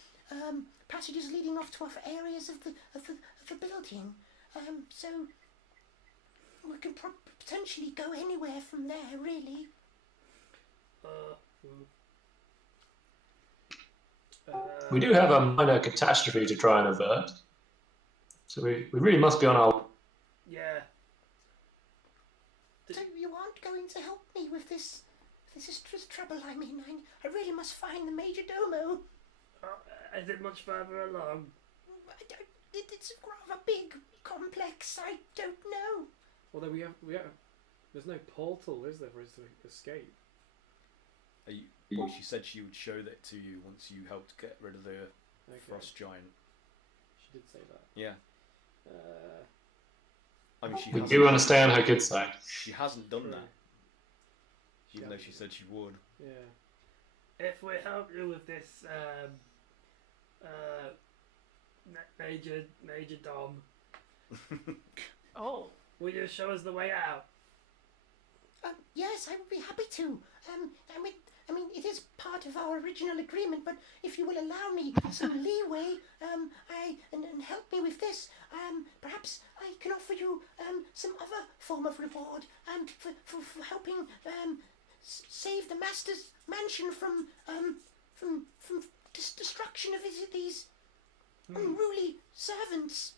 passages leading off to other areas of the building. So we can potentially go anywhere from there, really. We do have a minor catastrophe to try and avert. So we really must be on our... Yeah. So you aren't going to help me with this? This is trouble I'm in. I really must find the Major Domo. Is it much further along? It's rather big complex. I don't know. Although we have. There's no portal, is there, for us to escape? Well, she said she would show that to you once you helped get rid of the frost giant. She did say that. Yeah. I mean, We do want to stay on her good side. She hasn't done True. that, even though she said she would. Yeah. If we help you with this, Major Dom, Oh. will you show us the way out? Yes, I would be happy to. I mean, it is part of our original agreement, but if you will allow me some leeway, and help me with this, perhaps I can offer you some other form of reward, for helping save the master's mansion from destruction of these unruly servants.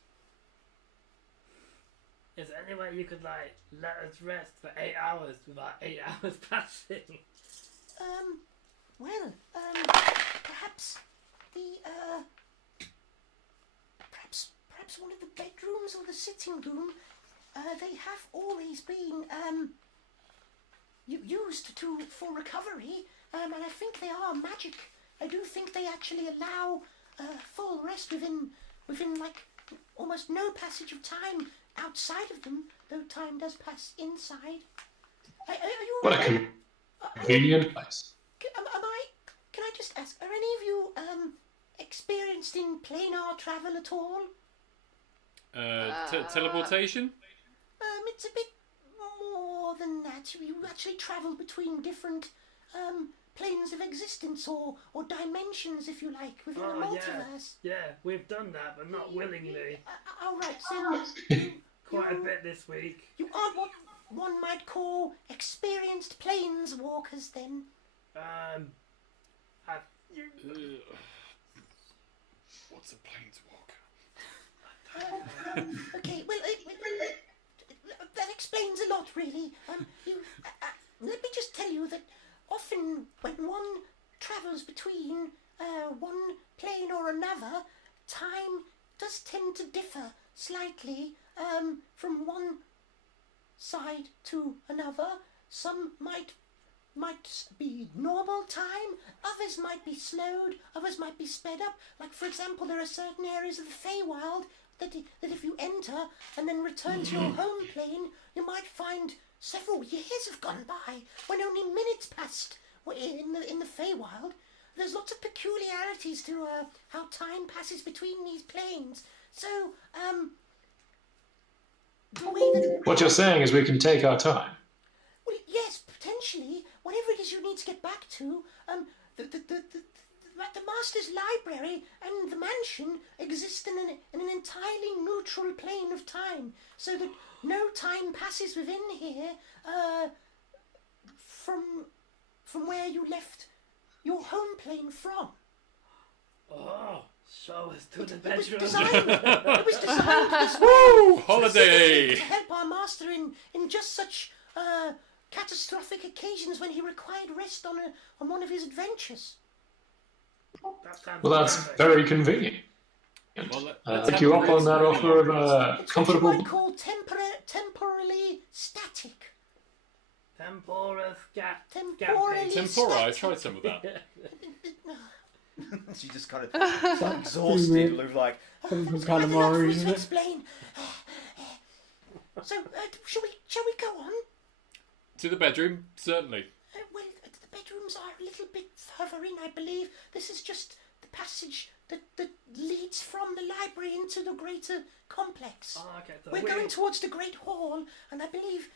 Is there any way you could let us rest for 8 hours without 8 hours passing? Perhaps perhaps one of the bedrooms or the sitting room, they have always been used for recovery, and I think they are magic. I do think they actually allow full rest within like almost no passage of time outside of them, though time does pass inside. Are you What a convenient place. Can I just ask, are any of you experienced in planar travel at all? Teleportation? It's a bit more than that. You actually travel between different planes of existence or dimensions, if you like, within the multiverse. Yeah, we've done that, but not willingly. All right, so Quite a bit this week. you are what one might call experienced planeswalkers, then. What's a planeswalker? Okay, well, that explains a lot, really. Let me just tell you that often when one travels between one plane or another, time does tend to differ slightly from one side to another. Some might be normal time, others might be slowed, others might be sped up. Like, for example, there are certain areas of the Feywild that if you enter and then return to your home plane, you might find several years have gone by when only minutes passed in the Feywild. There's lots of peculiarities to how time passes between these planes. So, the way that... What you're saying is we can take our time. Well, yes, potentially. Whatever it is you need to get back to, the Master's library and the mansion exist in an entirely neutral plane of time, so that no time passes within here from where you left your home plane from. Oh, show us to the It was bedroom. designed this Woo! Holiday! to help our master in just such catastrophic occasions when he required rest on one of his adventures. Well, that's very convenient. Take you up on that offer of a It's comfortable... what you might call temporally static. Temporally Tempura, I tried some of that. She just kind of exhausted, looked like... Coming from That's not enough for calamari, me isn't to it? explain. So, shall we go on? To the bedroom, certainly. Well, the bedrooms are a little bit further in, I believe. This is just the passage that leads from the library into the greater complex. Oh, okay, so We're going towards the Great Hall, and I believe,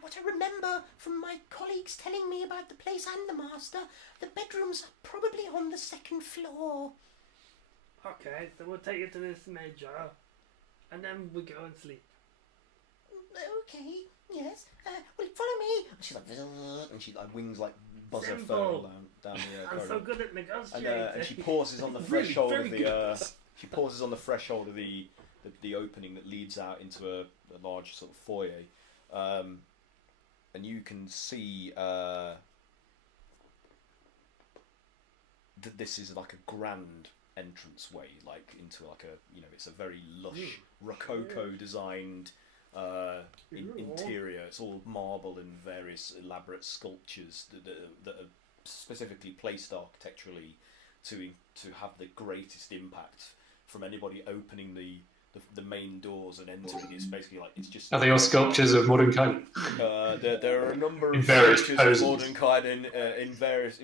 what I remember from my colleagues telling me about the place and the master, the bedrooms are probably on the second floor. Okay, so we'll take you to this major. and then we go and sleep. Okay, yes. Well, follow me. And she's like, and she like wings like buzzer Simple. fur down the I'm corridor. so good at negotiating. And she pauses on the Really threshold very of good at the. this. She pauses on the threshold of the opening that leads out into a large sort of foyer, and you can see that this is like a grand entranceway, like into like a it's a very lush rococo designed interior. It's all marble and various elaborate sculptures that are specifically placed architecturally to have the greatest impact from anybody opening the main doors and entering. It's basically like it's just. Are they all sculptures of Mordenkainen? There are a number In of various sculptures of poses. Mordenkainen in various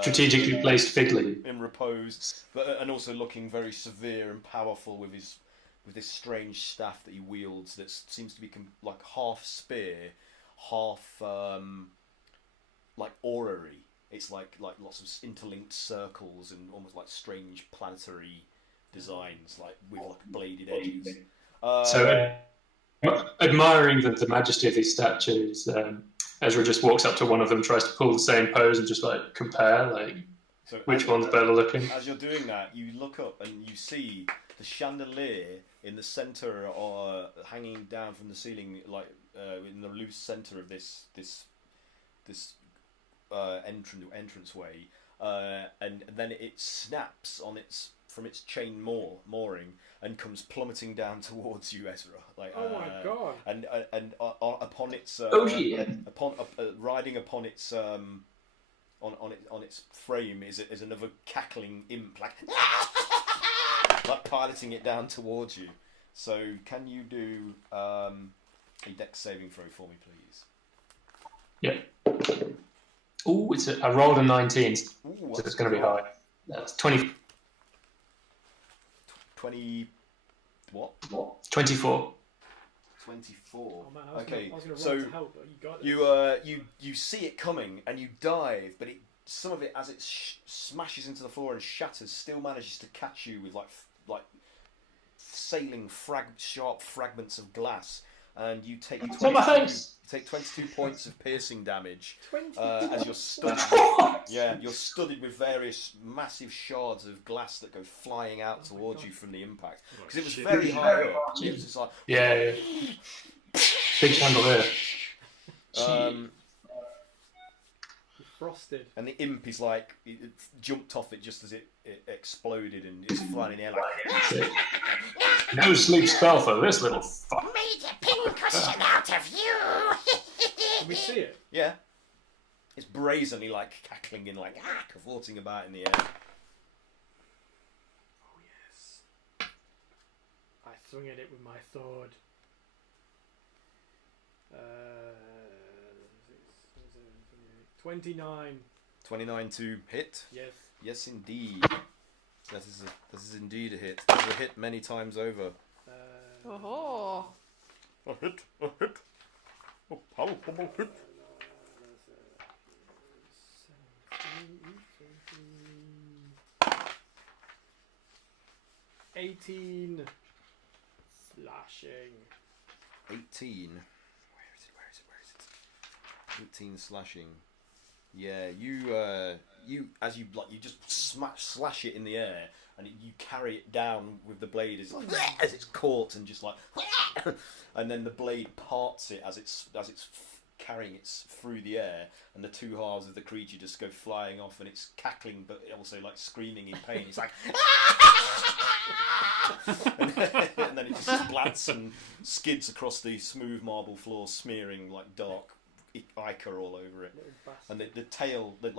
Strategically placed fig leaf. in repose, but and also looking very severe and powerful with this strange staff that he wields that seems to be like half spear, half like orrery. It's like lots of interlinked circles and almost like strange planetary designs, like with like bladed edges. So, admiring the majesty of these statues, Ezra just walks up to one of them, tries to pull the same pose, and just like compare, like So which one's better looking. As you're doing that, you look up and you see the chandelier in the center, or hanging down from the ceiling, like in the loose center of this entranceway, and then it snaps from its chain mooring and comes plummeting down towards you, Ezra. Like, Oh my god! And upon its Oh yeah. upon riding upon its on its frame is another cackling imp, like like piloting it down towards you. So can you do a dex saving throw for me, please? Yeah. Oh, I rolled a 19, so Ooh, it's going to be high. That's 20. 20 what? 24. 24. Oh man, I Okay, was gonna so run to help, but you got it. you see it coming and you dive, but some of it, as it smashes into the floor and shatters, still manages to catch you with like sailing sharp fragments of glass, and you take It's on my face. 22 points of piercing damage 20. as you're studded. You're studded with various massive shards of glass that go flying out towards you from the impact, because it was shit. very high up. It was just like Yeah. Big chandelier. Frosted. and the imp is like it jumped off it just as it exploded, and it's flying in the air like. No sleep spell for this little fuck. Made a pincushion out of you. Can we see it? Yeah. It's brazenly like cackling and like cavorting about in the air. Oh yes. I swing at it with my sword. 29. 29 to hit. Yes. Yes, indeed. This is indeed a hit. This is a hit many times over. Oh. A hit. A palpable hit. 18 slashing. 18. Where is it? 18 slashing. Yeah, you as you just slash it in the air, and you carry it down with the blade as it's caught, and just like, and then the blade parts it as it's carrying it through the air, and the two halves of the creature just go flying off, and it's cackling but also like screaming in pain. It's like, and then it just splats and skids across the smooth marble floor, smearing like dark ichor all over it. And the tail, the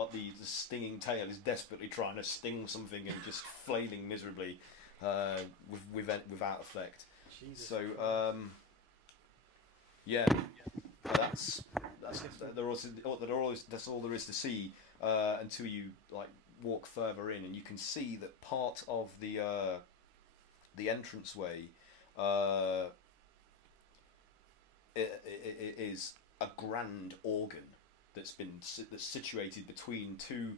stinging tail, is desperately trying to sting something and just flailing miserably without effect. Jesus So yeah, that's all there is to see until you like walk further in, and you can see that part of the entranceway is a grand organ that's situated between two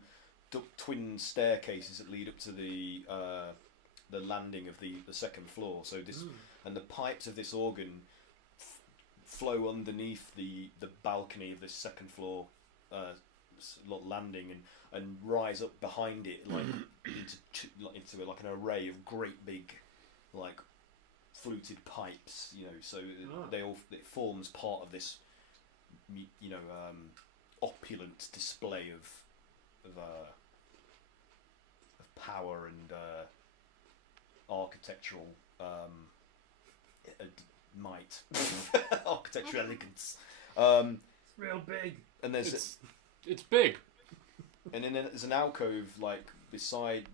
twin staircases that lead up to the the landing of the second floor. So this and the pipes of this organ flow underneath the balcony of this second floor landing and rise up behind it like into like an array of great big like fluted pipes, you know. So it forms part of this, you know, opulent display of power and architectural might, architectural elegance. It's real big. And it's big. And then there's an alcove like beside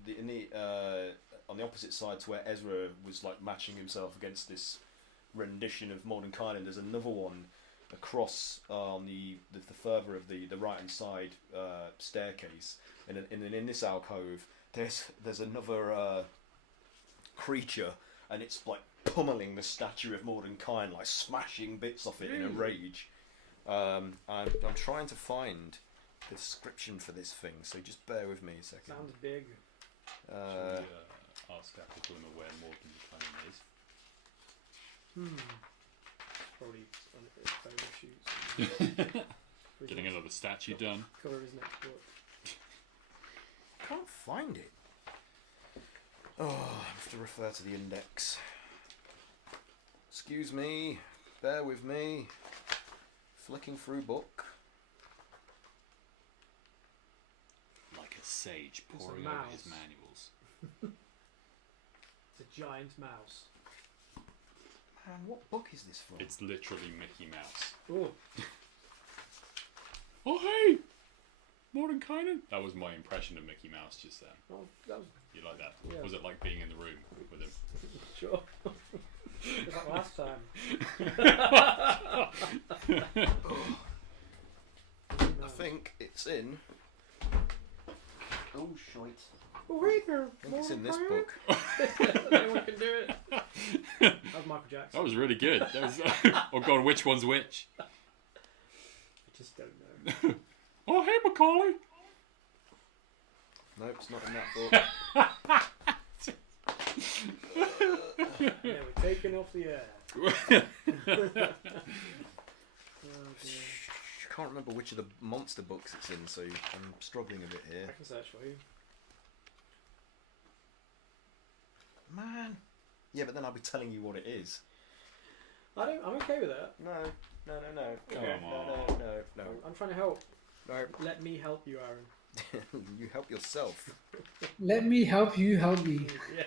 on the opposite side to where Ezra was like matching himself against this rendition of Mordenkainen. There's another one across on the further of the right hand side staircase, and then in this alcove there's another creature, and it's like pummeling the statue of Mordenkainen, like smashing bits off it in a rage. I'm trying to find the description for this thing, so just bear with me a second. Sounds big. Ask Capricorn where Mordenkainen is. Probably on a photo shoots. Getting another statue done. Cover his next book. Can't find it. Oh, I have to refer to the index. Excuse me, bear with me. Flicking through book. Like a sage It's a poring over mouse. his manuals. It's a giant mouse. Man, what book is this from? It's literally Mickey Mouse. Oh, Oh hey! Mordenkainen? That was my impression of Mickey Mouse just then. well, that was You like that? Yeah. Was it like being in the room with him? sure. Just like last time. I think it's in. Oh, shite. Oh, hey there. I think it's in this book. Anyone can do it. That was Michael Jackson. That was really good. That was, oh god, which one's which? I just don't know. Oh hey Macaulay! Nope, it's not in that book. Yeah, we're taking off the air. Oh, dear. I can't remember which of the monster books it's in, so I'm struggling a bit here. I can search for you. Man. Yeah, but then I'll be telling you what it is. I'm okay with that. No. Come on. No. I'm trying to help. No. Let me help you, Aaron. You help yourself. Let me help you help me. Yeah.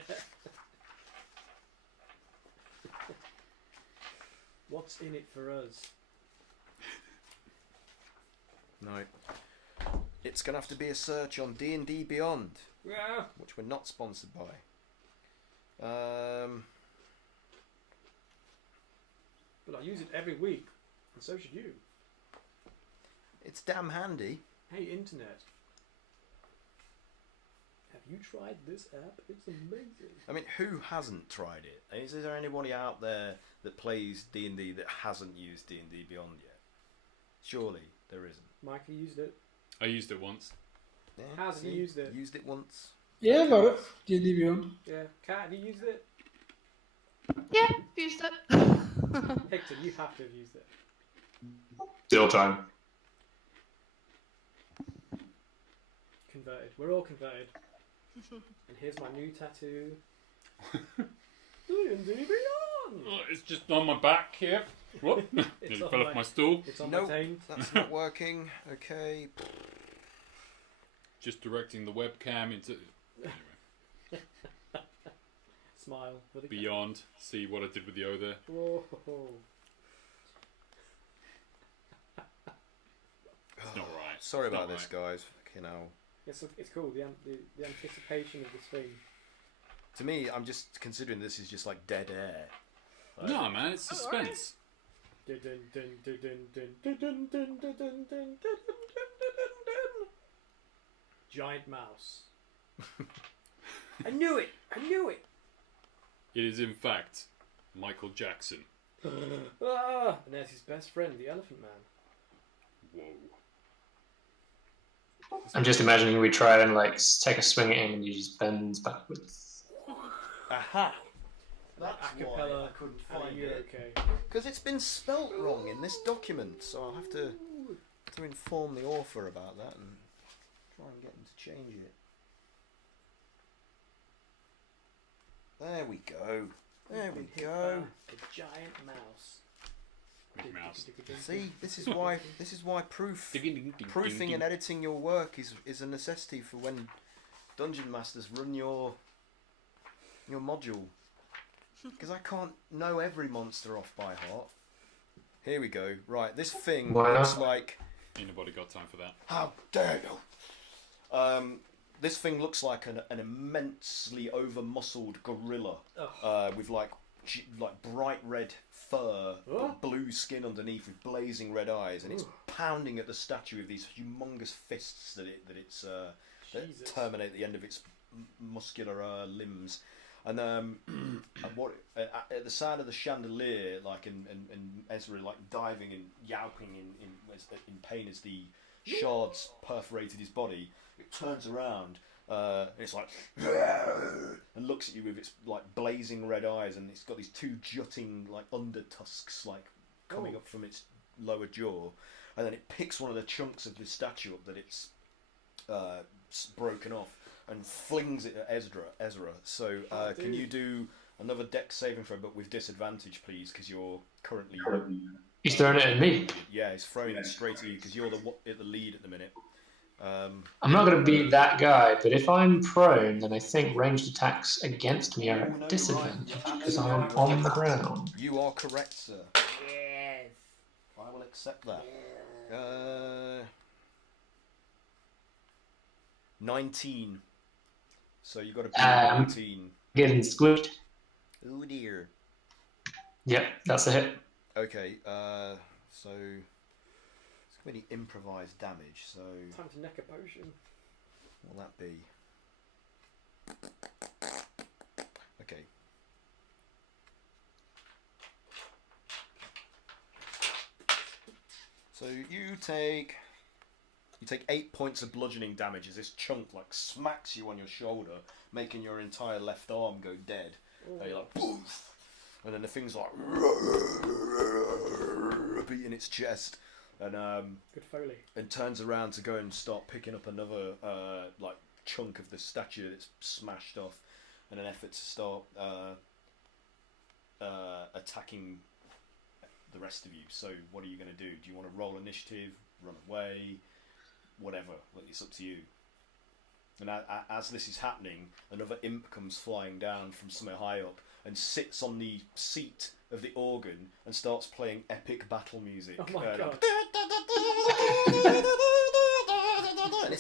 What's in it for us? No. It's going to have to be a search on D&D Beyond, Yeah. which we're not sponsored by. But I use it every week, and so should you. It's damn handy. Hey, internet. Have you tried this app? It's amazing. I mean, who hasn't tried it? Is there anybody out there that plays D&D that hasn't used D&D Beyond yet? Surely there isn't. Mikey used it. I used it once. Yeah, Has he see? used it? Used it once. Yeah, I got it. D&D Beyond. Yeah. Kat, have you used it? Yeah, used it. Hector, you have to have used it. Still time. Converted. We're all converted. And here's my new tattoo. D&D Beyond! Oh, it's just on my back here. Whoop! It's It on fell my- off my stool. It's on Nope. my taint. That's not working. Okay. Just directing the webcam into Smile for the beyond. See what I did with the O there. Whoa. It's not right. Sorry It's about not this, right. guys. Fucking hell. It's cool. The anticipation of this thing. To me, I'm just considering this is just like dead air. Like, No, man, it's suspense. Giant mouse. I knew it. It is in fact Michael Jackson. Ah, and there's his best friend, the Elephant Man. Whoa. I'm just imagining we try and like take a swing at him and he just bends backwards. Aha! Like That's a why cappella, I couldn't and find you're it. okay. Because it's been spelt wrong in this document, so I'll have to inform the author about that and try and get him to change it. There we go. There we go. A giant mouse. Big mouse. See, this is why proofing and editing your work is a necessity for when dungeon masters run your module. Because I can't know every monster off by heart. Here we go. Right, this thing looks like. Ain't nobody got time for that. How dare you! This thing looks like an immensely over-muscled gorilla with like bright red fur, but blue skin underneath, with blazing red eyes, and it's pounding at the statue with these humongous fists that terminate the end of its muscular limbs. And at the side of the chandelier, like and Ezra like diving and yowping in pain as the shards perforated his body. It turns around, and it's like, and looks at you with its like blazing red eyes, and it's got these two jutting like under tusks like coming up from its lower jaw, and then it picks one of the chunks of the statue up that it's broken off and flings it at Ezra. So can you do another dex saving throw, but with disadvantage, please, because you're currently. He's throwing it at me. Yeah, he's throwing it straight at you because you're the lead at the minute. I'm not going to beat that guy, but if I'm prone, then I think ranged attacks against me are at disadvantage because I'm on the ground. You are correct, sir. Yes. I will accept that. 19. So you got to beat 19. Getting squished. Oh dear. Yep, that's a hit. Okay, so it's going to be improvised damage, so Time to neck a potion. what will that be? Okay. So you take 8 points of bludgeoning damage as this chunk like smacks you on your shoulder, making your entire left arm go dead. And you're like, poof! And then the thing's like beating its chest, and Good Foley. and turns around to go and start picking up another like chunk of the statue that's smashed off, in an effort to start attacking the rest of you. So what are you going to do? Do you want to roll initiative, run away, whatever? It's up to you. And as this is happening, another imp comes flying down from somewhere high up and sits on the seat of the organ and starts playing epic battle music. Oh my god. And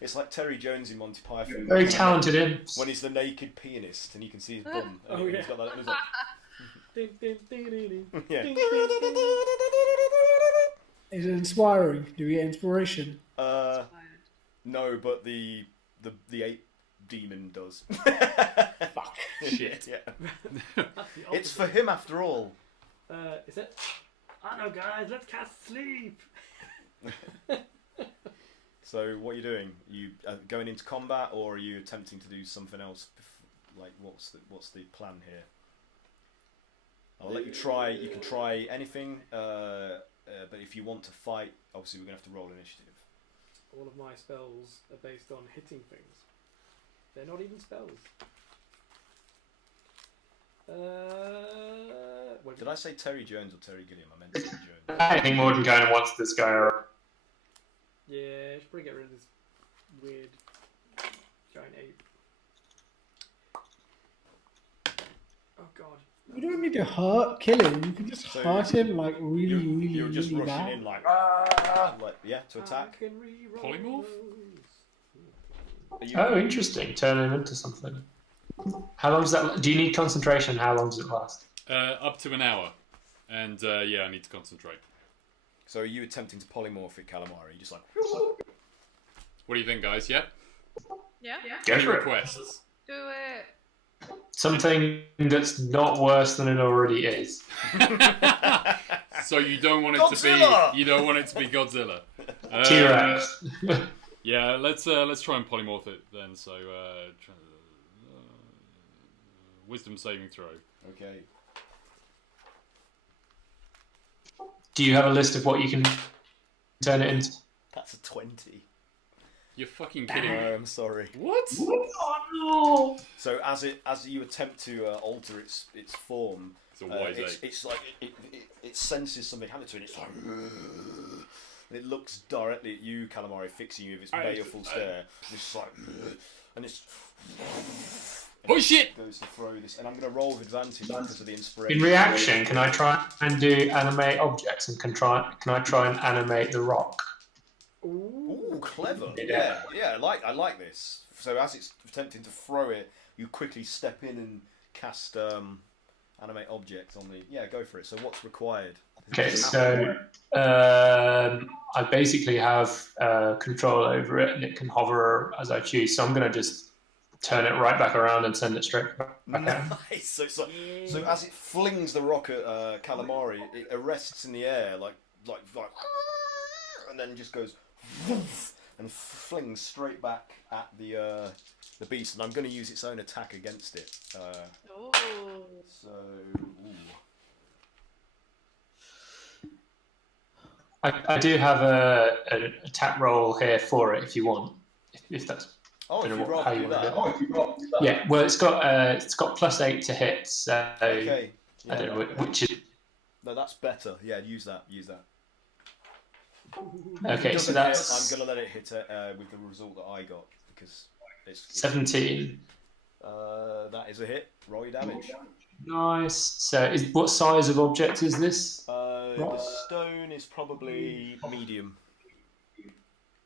it's like Terry Jones in Monty Python. Very talented imps. When he's the naked pianist and you can see his bum. And Oh, he's yeah. got that. And he's like, Ding, ding, ding, ding, ding. yeah. Ding, ding, ding, ding. Is it inspiring? Do we get inspiration? No, but the ape demon does. Fuck. Shit. Yeah. That's the It's for opposite. him after all. Is it? I know, guys. Let's cast sleep. So what are you doing? You going into combat, or are you attempting to do something else? Like what's the plan here? I'll let you try. You can try anything, but if you want to fight, obviously we're gonna have to roll initiative. All of my spells are based on hitting things. They're not even spells. What Did I say Terry Jones or Terry Gilliam? I meant Terry Jones. I think Mordenkainen wants this guy around. Yeah, I should probably get rid of this weird giant ape. Oh god. You don't need to kill him. You can just So hurt him like really, You're just really rushing bad. in like yeah, to attack. I can re-roll Polymorph? those. Are you- Oh, interesting. Turn him into something. How long does that? Do you need concentration? How long does it last? Up to an hour. And yeah, I need to concentrate. So are you attempting to polymorph it, Calamari? You're just like What do you think, guys? Yeah? Yeah? Go Any for it. requests? Do it. Something that's not worse than it already is. So you don't want it Godzilla! to be Godzilla. T-Rex. Yeah, let's try and polymorph it then. So wisdom saving throw. Okay. Do you have a list of what you can turn it into? That's a 20. You're fucking kidding No, me. I'm sorry. What? Oh no! So as you attempt to alter its form, It's a wise egg. it's like it senses something happening to it. And it's like, and it looks directly at you, Calamari, fixing you with its baleful stare. And it's like, and it's. Oh shit! Goes to throw this, and I'm going to roll with advantage because of the inspiration. In reaction, can I try and do animate objects, and can I try and animate the rock? Ooh, clever! Yeah, I like this. So as it's attempting to throw it, you quickly step in and cast animate object on the. Yeah, go for it. So what's required? Okay, so I basically have control over it, and it can hover as I choose. So I'm going to just turn it right back around and send it straight back out. Nice. So as it flings the rock at Calamari, it arrests in the air like, and then just goes and flings straight back at the beast. And I'm going to use its own attack against it. Ooh. So. I do have an attack roll here for it if you want, if that's. Oh, if don't you'd know rather how do you that. want to do it. Yeah, well, it's got +8 to hit, so Okay. Yeah, I don't know which is. No, that's better. Yeah, use that. Okay, so I'm that's going to let it hit with the result that I got because it's 17. That is a hit. Roll your damage. Nice. So, what size of object is this? The stone is probably medium.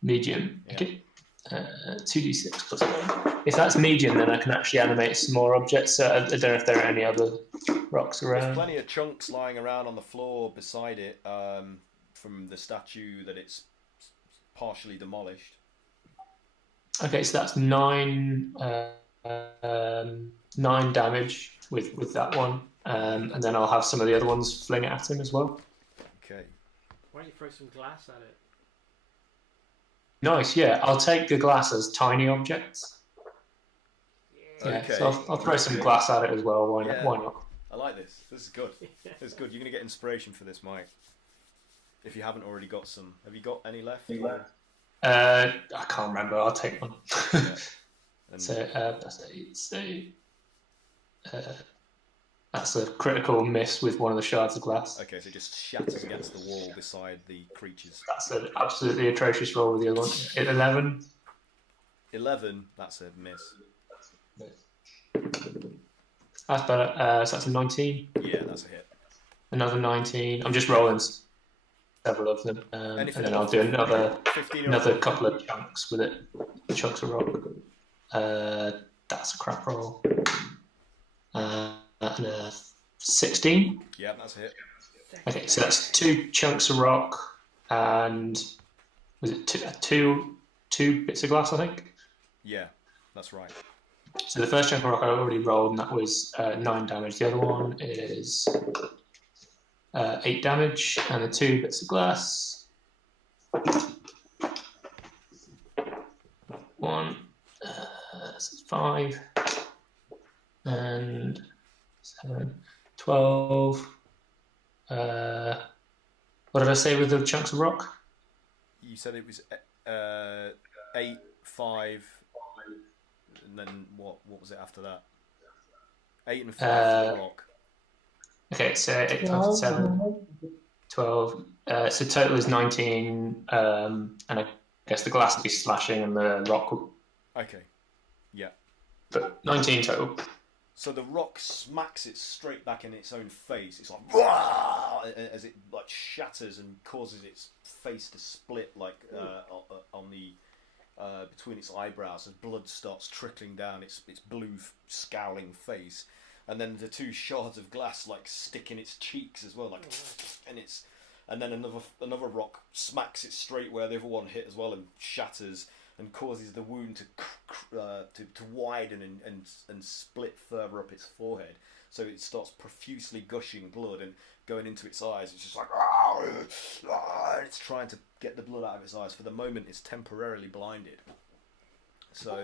Medium. Yeah. Okay. 2d6 plus 1. If that's medium, then I can actually animate some more objects. So I don't know if there are any other rocks around. There's plenty of chunks lying around on the floor beside it from the statue that it's partially demolished. Okay, so that's 9 damage with that one, and then I'll have some of the other ones fling at him as well. Okay. Why don't you throw some glass at it? Nice, yeah. I'll take the glass as tiny objects. Yeah, Okay. so I'll throw some glass at it as well. Why not? Yeah. Why not? I like this. This is good. This is good. You're going to get inspiration for this, Mike. If you haven't already got some. Have you got any left? I can't remember. I'll take one. Yeah. And So that's a critical miss with one of the shards of glass. okay, so it just shatters against the wall beside the creatures. That's an absolutely atrocious roll with the other one. 11. 11, that's a miss. That's better. So that's a 19. Yeah, that's a hit. Another 19. I'm just rolling several of them, and Anything then I'll do another 15 or another couple of chunks with it. Chunks of rock. That's a crap roll. And a 16. Yeah, that's a hit. Okay, so that's 2 chunks of rock and was it two bits of glass, I think. Yeah, that's right. So the first chunk of rock I already rolled, and that was 9 damage. The other one is 8 damage, and the 2 bits of glass. 1, so 5, and 7, 12. What did I say with the chunks of rock? You said it was 8, 5, and then what was it after that? 8 and 5 for the rock. Okay, so 8 times 7, 12. So total is 19, and I guess the glass will be slashing and the rock will... Okay, yeah. But 19 total. So the rock smacks it straight back in its own face. It's like "Wah!" as it like shatters and causes its face to split like on the between its eyebrows as blood starts trickling down its blue scowling face, and then the 2 shards of glass like stick in its cheeks as well, like and then another rock smacks it straight where the other one hit as well and shatters and causes the wound to widen and split further up its forehead, so it starts profusely gushing blood and going into its eyes. It's just like and it's trying to get the blood out of its eyes. For the moment, it's temporarily blinded. So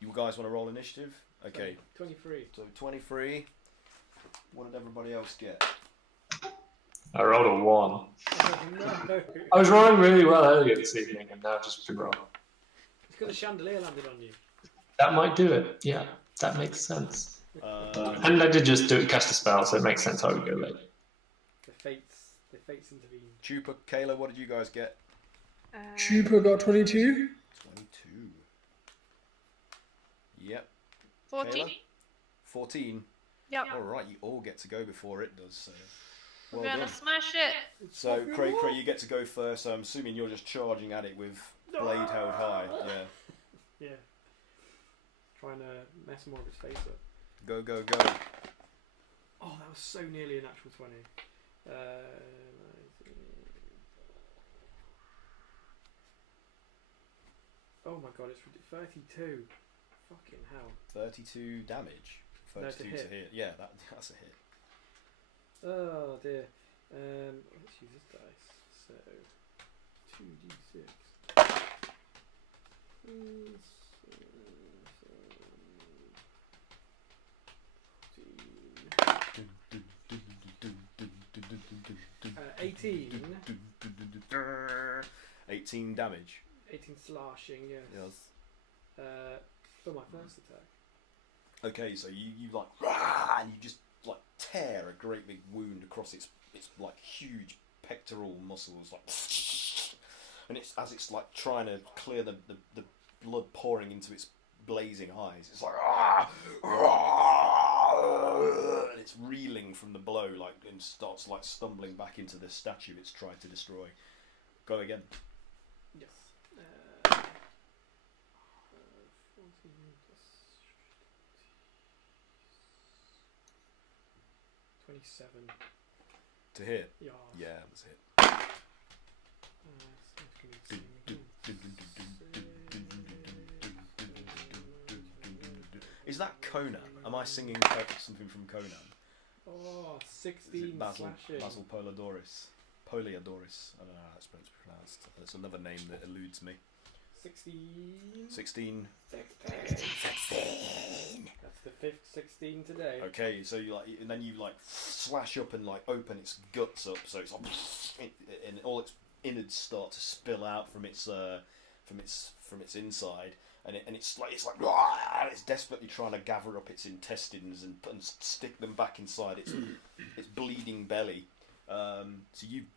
You guys want to roll initiative? Okay. 23. So 23. What did everybody else get? I rolled a 1. Oh, no. I was rolling really well earlier this evening, and now I've just been wrong. It's because the chandelier landed on you. That might do it. Yeah, that makes sense. Um, And I did just cast a spell, so it makes sense I would go late. The fates intervene. Chupa, Kayla, what did you guys get? Chupa got 22. 22. Yep. 14. Kayla? 14. Yep. Alright, you all get to go before it does, so. We're Well gonna done. smash it. So, Cray, you get to go first. So I'm assuming you're just charging at it with blade held high. Yeah. Yeah. Trying to mess more of his face up. Go, go, go. Oh, that was so nearly a natural 20. 19. Oh my god, it's 32. Fucking hell. 32 damage. 32 to hit. Yeah, that's a hit. Oh dear. Let's use this dice. So 2d6. Uh, 18. 18 damage. 18 slashing, yes. Yes. For my first attack. Okay, so you like rah, and you just like tear a great big wound across its like huge pectoral muscles, like, and it's as it's like trying to clear the blood pouring into its blazing eyes. It's like and it's reeling from the blow, like, and starts like stumbling back into the statue it's tried to destroy. Go again. Yes. 14 plus 27. To hit. Yeah. Yeah, that's it. Is that Conan? Am I singing something from Conan? Oh, Is 16 it Basil slashing. Poliadoris? Poliadoris. I don't know how it's supposed to be pronounced. It's another name that eludes me. 16. 16. 16. That's the fifth 16 today. Okay, so you like, and then you like slash up and like open its guts up, so it's like, and all its innards start to spill out from its inside, and it's like it's desperately trying to gather up its intestines and stick them back inside its bleeding belly. So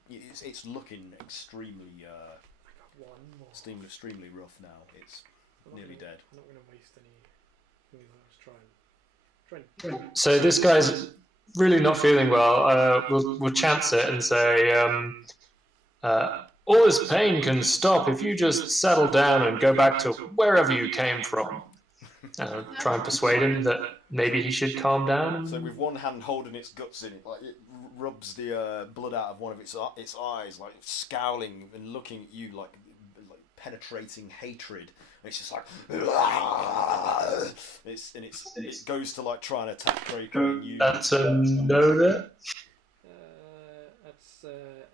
it's looking extremely One more. extremely rough now. It's nearly dead. I'm not going to waste any. Trying. So this guy's really not feeling well. We'll chance it and say, all this pain can stop if you just settle down and go back to wherever you came from. Try and persuade him that maybe he should calm down. So with one hand holding its guts in it, like it rubs the blood out of one of its eyes, like scowling and looking at you like penetrating hatred. And it's just like it goes to like try and attack Draco and you. That's a no there. That's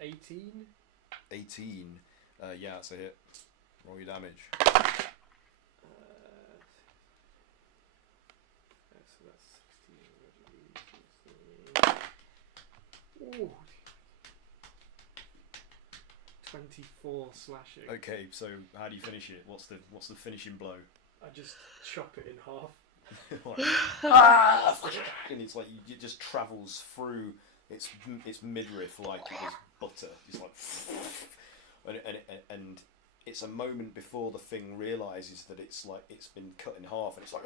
18. 18. Yeah, that's a hit. Roll your damage. So that's 16. Ooh. 24 slashing. Okay, so how do you finish it? What's the finishing blow? I just chop it in half. And it's like it just travels through its midriff like it was butter. It's like, and it's a moment before the thing realizes that it's like it's been cut in half, and it's like,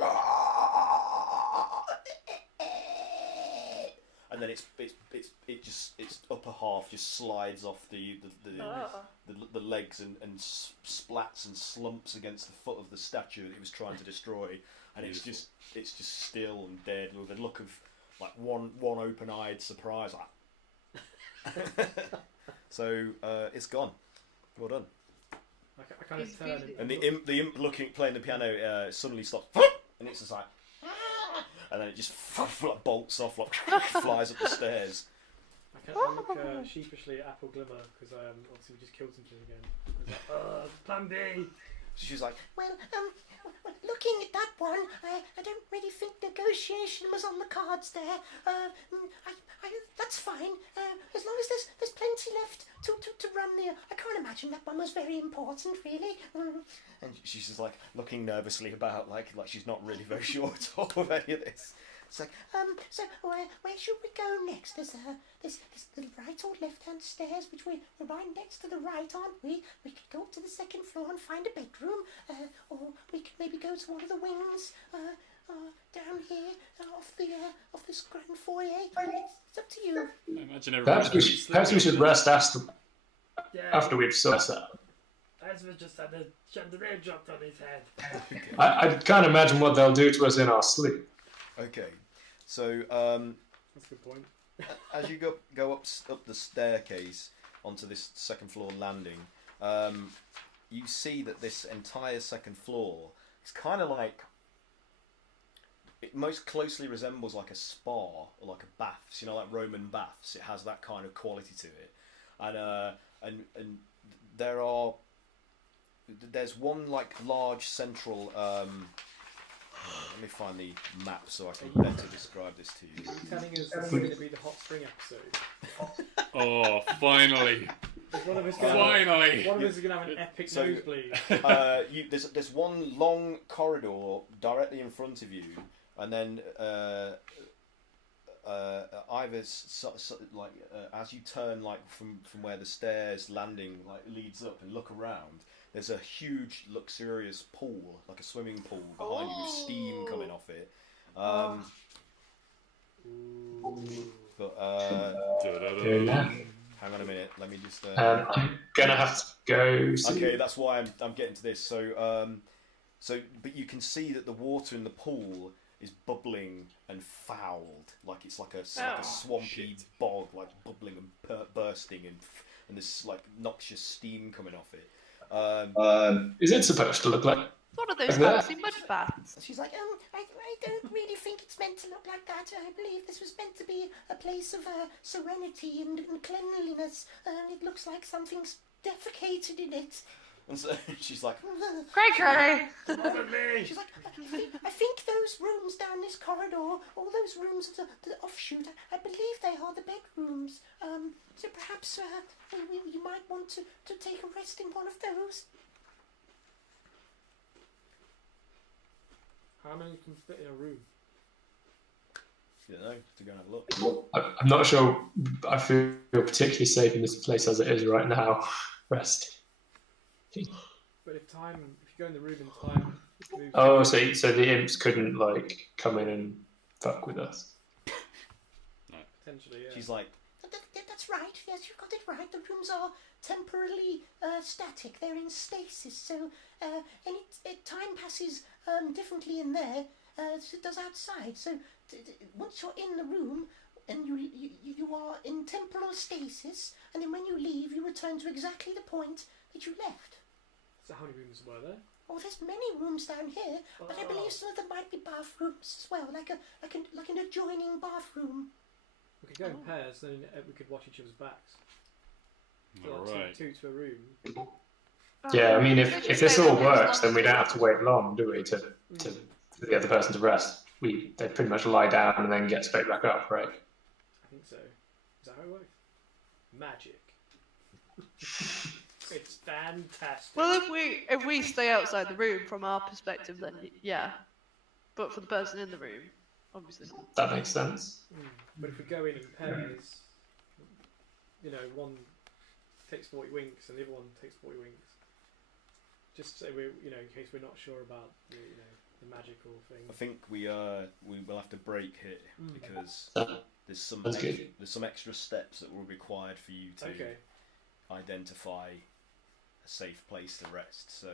and then its upper half just slides off the legs and splats and slumps against the foot of the statue that it was trying to destroy, and it's just still and dead with a look of like one open-eyed surprise. So it's gone. Well done. I kind of turn And the imp playing the piano suddenly stops, and it's just like, and then it just like bolts off, like flies up the stairs. I look sheepishly at Apple Glimmer because obviously we just killed something again. Plan B. So she's like, Well, looking at that one, I don't really think negotiation was on the cards there. That's fine. As long as there's plenty left to run there. I can't imagine that one was very important, really. And she's just like looking nervously about, like she's not really very sure at all of any of this. It's like, so where should we go next? There's the right or left-hand stairs, which we're right next to the right, aren't we? We could go up to the second floor and find a bedroom, or we could maybe go to one of the wings, down here, off this grand foyer. It's up to you. I imagine everybody. Perhaps we should rest Yeah. after we've sorted that. Ezra just had the rain dropped on his head. okay. I can't imagine what they'll do to us in our sleep. Okay. So That's a good point. as you go up the staircase onto this second floor landing, you see that this entire second floor is kind of like, it most closely resembles like a spa or like a baths, like Roman baths. It has that kind of quality to it, and there's one like large central. Let me find the map so I can better describe this to you. Are you telling us this is going to be the hot spring episode? Oh, finally! Is one of us Finally! One of us is going to have an epic nosebleed. There's one long corridor directly in front of you, and then either as you turn like from where the stairs landing like leads up and look around, there's a huge luxurious pool, like a swimming pool behind you with steam coming off it. But hang on a minute, let me just. I'm gonna have to go. Okay, that's why I'm getting to this. So but you can see that the water in the pool is bubbling and fouled, like it's like a swampy bog, like bubbling and bursting, and this like noxious steam coming off it. Is it supposed to look like? One of those fancy mud baths. She's like, I don't really think it's meant to look like that. I believe this was meant to be a place of serenity and cleanliness, and it looks like something's defecated in it. And so she's like, Gregory! She's like, I think those rooms down this corridor, all those rooms at the offshoot, I believe they are the bedrooms. So perhaps you might want to take a rest in one of those. How many can fit in a room? you know, to go and have a look. I'm not sure I feel particularly safe in this place as it is right now. Rest. But if you go in the room in time... Oh, so the imps couldn't, like, come in and fuck with us? No. Potentially, yeah. She's like... That's right, yes, you've got it right. The rooms are temporarily static. They're in stasis, so time passes differently in there as it does outside. So once you're in the room and you are in temporal stasis, and then when you leave, you return to exactly the point that you left. So how many rooms were there? Oh, there's many rooms down here, but I believe some of them might be bathrooms as well, like an adjoining bathroom. We could go in pairs, then we could watch each other's backs. So All like right. two to a room. Yeah, I mean, if this all works, then we don't have to wait long, do we, to for the other person to rest? They pretty much lie down and then get straight back up, right? I think so. Is that how it works? Magic. It's fantastic. Well, if we stay outside the room from our perspective, then yeah. But for the person in the room, obviously. That makes sense. But if we go in pairs, one takes 40 winks and the other one takes 40 winks. Just so we, in case we're not sure about the magical thing. I think we will have to break here because there's some That's good. there's some extra steps that will be required for you to identify a safe place to rest. So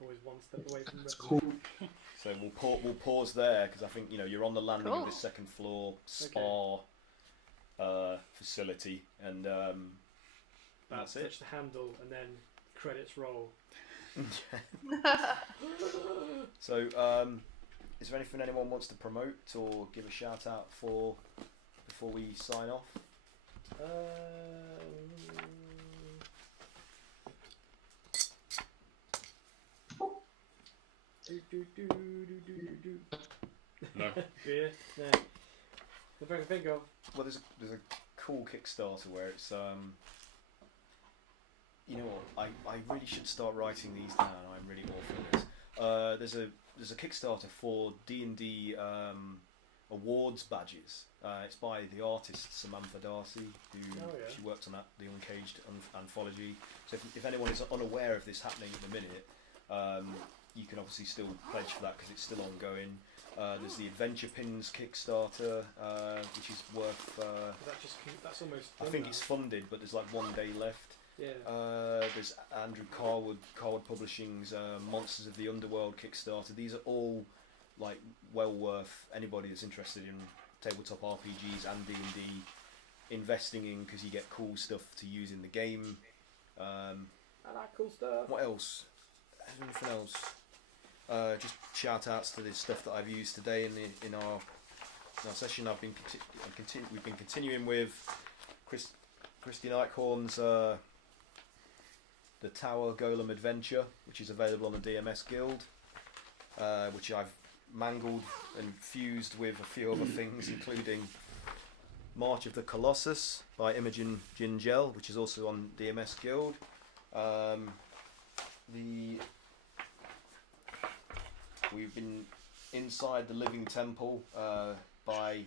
Always one step away from That's rest. cool. so we'll pause there because I think you're on the landing of the second floor spa facility, and that's it. Touch the handle and then credits roll. So is there anything anyone wants to promote or give a shout out for before we sign off? No. Yeah, no. The thing I can think of. Well, there's a cool Kickstarter where it's you know what, I really should start writing these down. I'm really awful at this. There's a Kickstarter for D&D awards badges. It's by the artist Samantha Darcy, who she worked on the Uncaged anthology. So if anyone is unaware of this happening at the minute, you can obviously still pledge for that because it's still ongoing. There's the Adventure Pins Kickstarter, which is worth. That's almost. I think it's funded, but there's like 1 day left. Yeah. There's Andrew Carwood Publishing's Monsters of the Underworld Kickstarter. These are all like well worth anybody that's interested in tabletop RPGs and D&D investing in, because you get cool stuff to use in the game. I like cool stuff. What else? Anything else? Just shout outs to the stuff that I've used today in our session. We've been continuing with Christy Nighthorn's the Tower Golem Adventure, which is available on the DMS Guild, which I've mangled and fused with a few other things, including March of the Colossus by Imogen Gingell, which is also on DMS Guild. We've been Inside the Living Temple by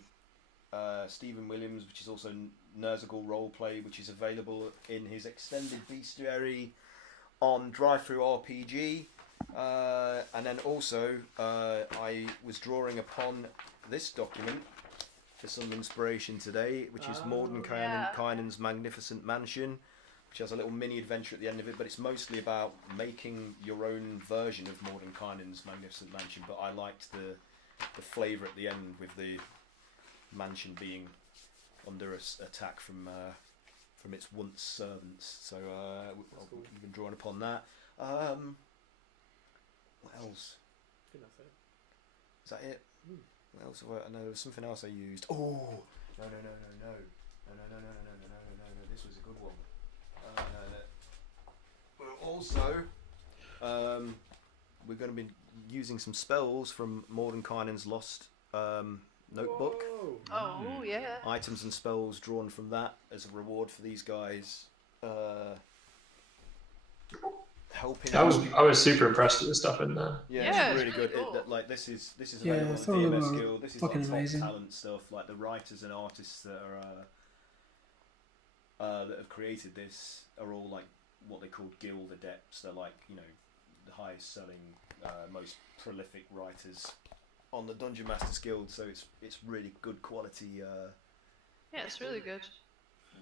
Stephen Williams, which is also Ner'zhul Roleplay, which is available in his extended bestiary on Drive-Thru RPG. And then also I was drawing upon this document for some inspiration today, which is Mordenkainen's Magnificent Mansion, which has a little mini adventure at the end of it, but it's mostly about making your own version of Mordenkainen's Magnificent Mansion. But I liked the flavour at the end, with the mansion being under attack from its once servants. So we've been drawing upon that. What else? I think that's it. Is that it? What else have I know? There was something else I used. Oh no! This was a good one. Also, we're going to be using some spells from Mordenkainen's Lost notebook. Whoa. Oh, yeah. Items and spells drawn from that as a reward for these guys. Helping. I was super impressed with the stuff in there. Yeah, it's really it's really good. cool. Like this is available some on of the them DMS are Guild. This is fucking like top amazing. talent stuff. Like the writers and artists that have created this are all like what they call guild adepts. They're like, you know, the highest selling, most prolific writers on the Dungeon Masters Guild. So it's really good quality Yeah, it's really good.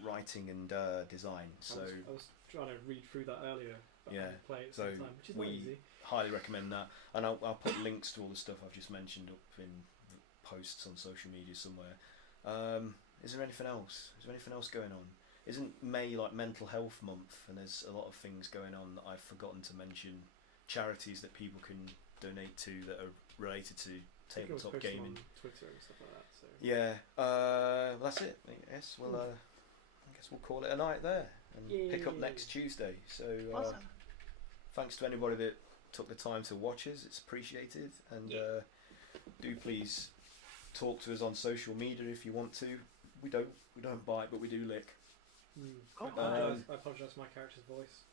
writing and design. So I was trying to read through that earlier. But I yeah, didn't play it at the so same time, which is not easy. highly recommend that, and I'll put links to all the stuff I've just mentioned up in posts on social media somewhere. Is there anything else? Is there anything else going on? Isn't May like Mental Health Month, and there's a lot of things going on that I've forgotten to mention? Charities that people can donate to that are related to I think it was tabletop posted gaming. on Twitter and stuff like that. So. Yeah, that's it. I guess we'll call it a night there and pick up next Tuesday. So Awesome. thanks to anybody that took the time to watch us. It's appreciated, and do please talk to us on social media if you want to. We don't bite, but we do lick. Oh, I apologise for my character's voice.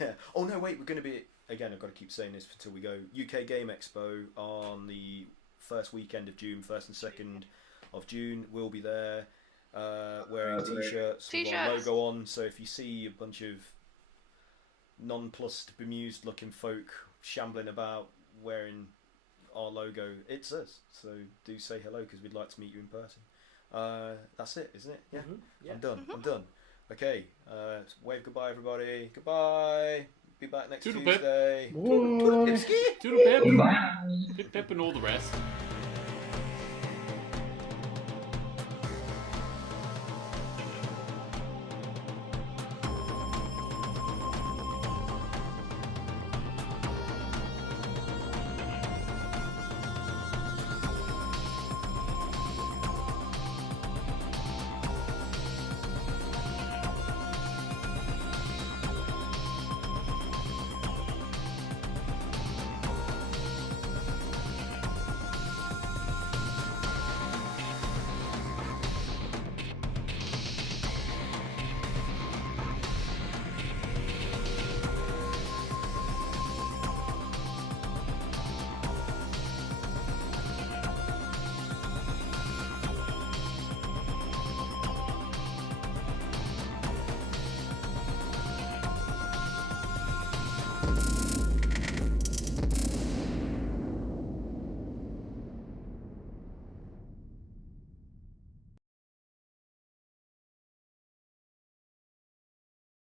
Yeah. Oh no, wait. We're going to be again. I've got to keep saying this until we go. UK Game Expo on the first weekend of June, 1st and 2nd of June. We'll be there, wearing t-shirts with our logo on. So if you see a bunch of nonplussed, bemused looking folk shambling about wearing our logo, it's us. So do say hello, because we'd like to meet you in person. That's it, isn't it? Yeah. Yeah. I'm done. Okay, wave goodbye, everybody. Goodbye. Be back next Toodle pip. Tuesday. Bye. Toodle pip. Pip pip and all the rest. Bye.